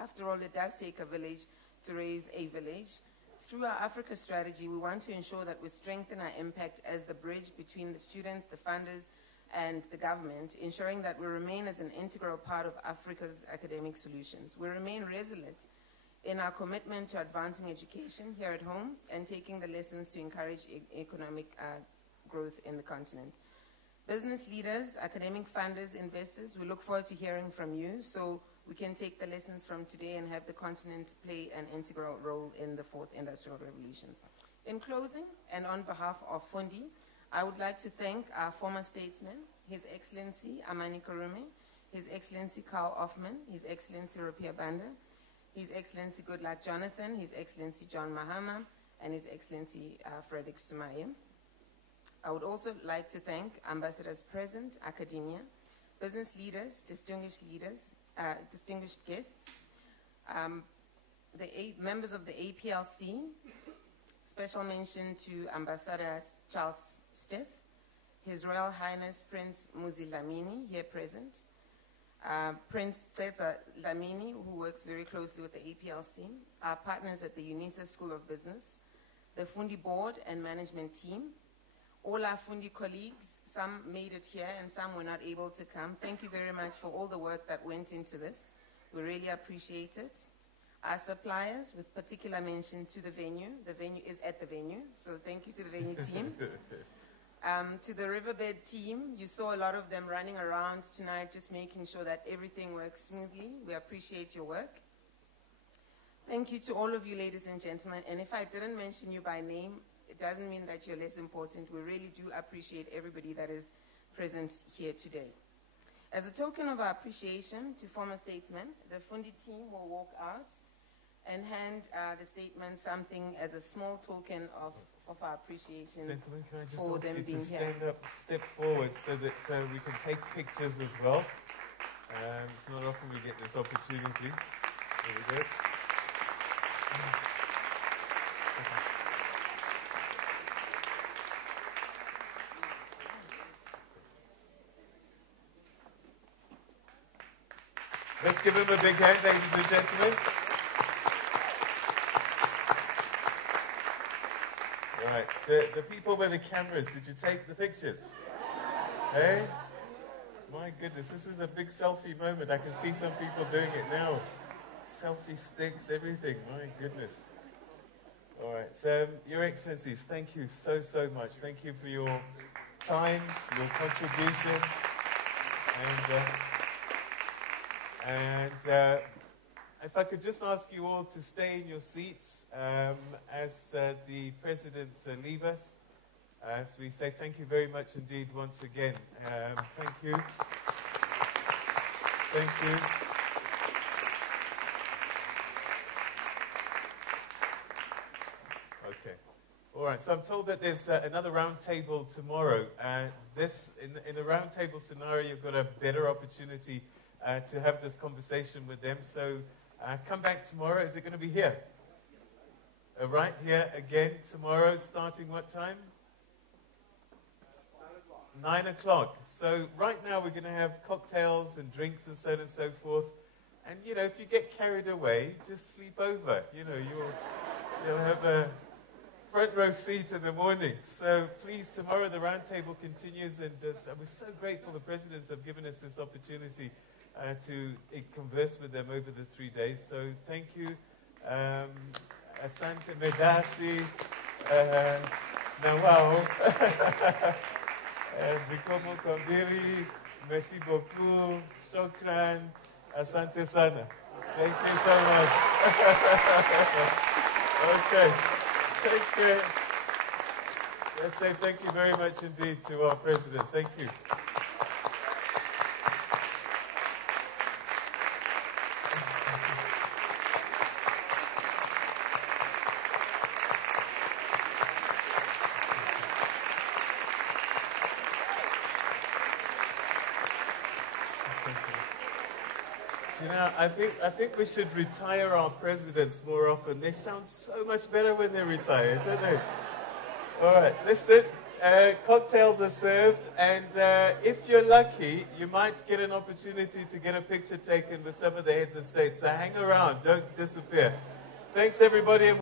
After all, it does take a village to raise a village. Through our Africa strategy, we want to ensure that we strengthen our impact as the bridge between the students, the funders, and the government, ensuring that we remain as an integral part of Africa's academic solutions. We remain resolute in our commitment to advancing education here at home and taking the lessons to encourage economic growth in the continent. Business leaders, academic funders, investors, we look forward to hearing from you so we can take the lessons from today and have the continent play an integral role in the fourth industrial revolutions. In closing, and on behalf of Fundi, I would like to thank our former statesmen, His Excellency Amani Karume, His Excellency Carl Offman, His Excellency Rupiah Banda, His Excellency Goodluck Jonathan, His Excellency John Mahama, and His Excellency Frederick Sumaye. I would also like to thank ambassadors present, academia, business leaders, distinguished guests, the members of the APLC. Special mention to Ambassador Charles Stith, His Royal Highness Prince Muzi Lamini, here present, Prince Teta Lamini, who works very closely with the APLC, our partners at the Unisa School of Business, the Fundi board and management team, all our Fundi colleagues. Some made it here and some were not able to come. Thank you very much for all the work that went into this. We really appreciate it. Our suppliers, with particular mention to the venue. The venue is at the venue, so thank you to the venue team. To the Riverbed team, you saw a lot of them running around tonight just making sure that everything works smoothly. We appreciate your work. Thank you to all of you, ladies and gentlemen. And if I didn't mention you by name, it doesn't mean that you're less important. We really do appreciate everybody that is present here today. As a token of our appreciation to former statesmen, the Fundi team will walk out and hand the statement something as a small token of our appreciation. Gentlemen, can I just for ask them you being to here. stand up, step forward so that we can take pictures as well. It's not often we get this opportunity. There we go. Let's give him a big hand, ladies and gentlemen. Right, so the people with the cameras, did you take the pictures? Hey? My goodness, this is a big selfie moment. I can see some people doing it now. Selfie sticks, everything, my goodness. All right, so Your Excellencies, thank you so, so much. Thank you for your time, your contributions, and if I could just ask you all to stay in your seats as the presidents leave us, as we say thank you very much indeed once again. Thank you. Thank you. Okay. All right, so I'm told that there's another round table tomorrow. In a round table scenario, you've got a better opportunity to have this conversation with them. So come back tomorrow. Is it going to be here? Right here again tomorrow, starting what time? 9 o'clock. So right now we're going to have cocktails and drinks and so on and so forth. And, you know, if you get carried away, just sleep over. You know, you'll have a front row seat in the morning. So please, tomorrow the roundtable continues, and we're so grateful the presidents have given us this opportunity to converse with them over the 3 days. So thank you. Asante Medasi, Nawao, Zikomo Kambiri, merci beaucoup, Shokran, Asante Sana. Thank you so much. Okay. Take care. Let's say thank you very much indeed to our presidents. Thank you. You know, I think we should retire our presidents more often. They sound so much better when they're retired, don't they? All right, listen. Cocktails are served, and if you're lucky, you might get an opportunity to get a picture taken with some of the heads of state. So hang around, don't disappear. Thanks, everybody.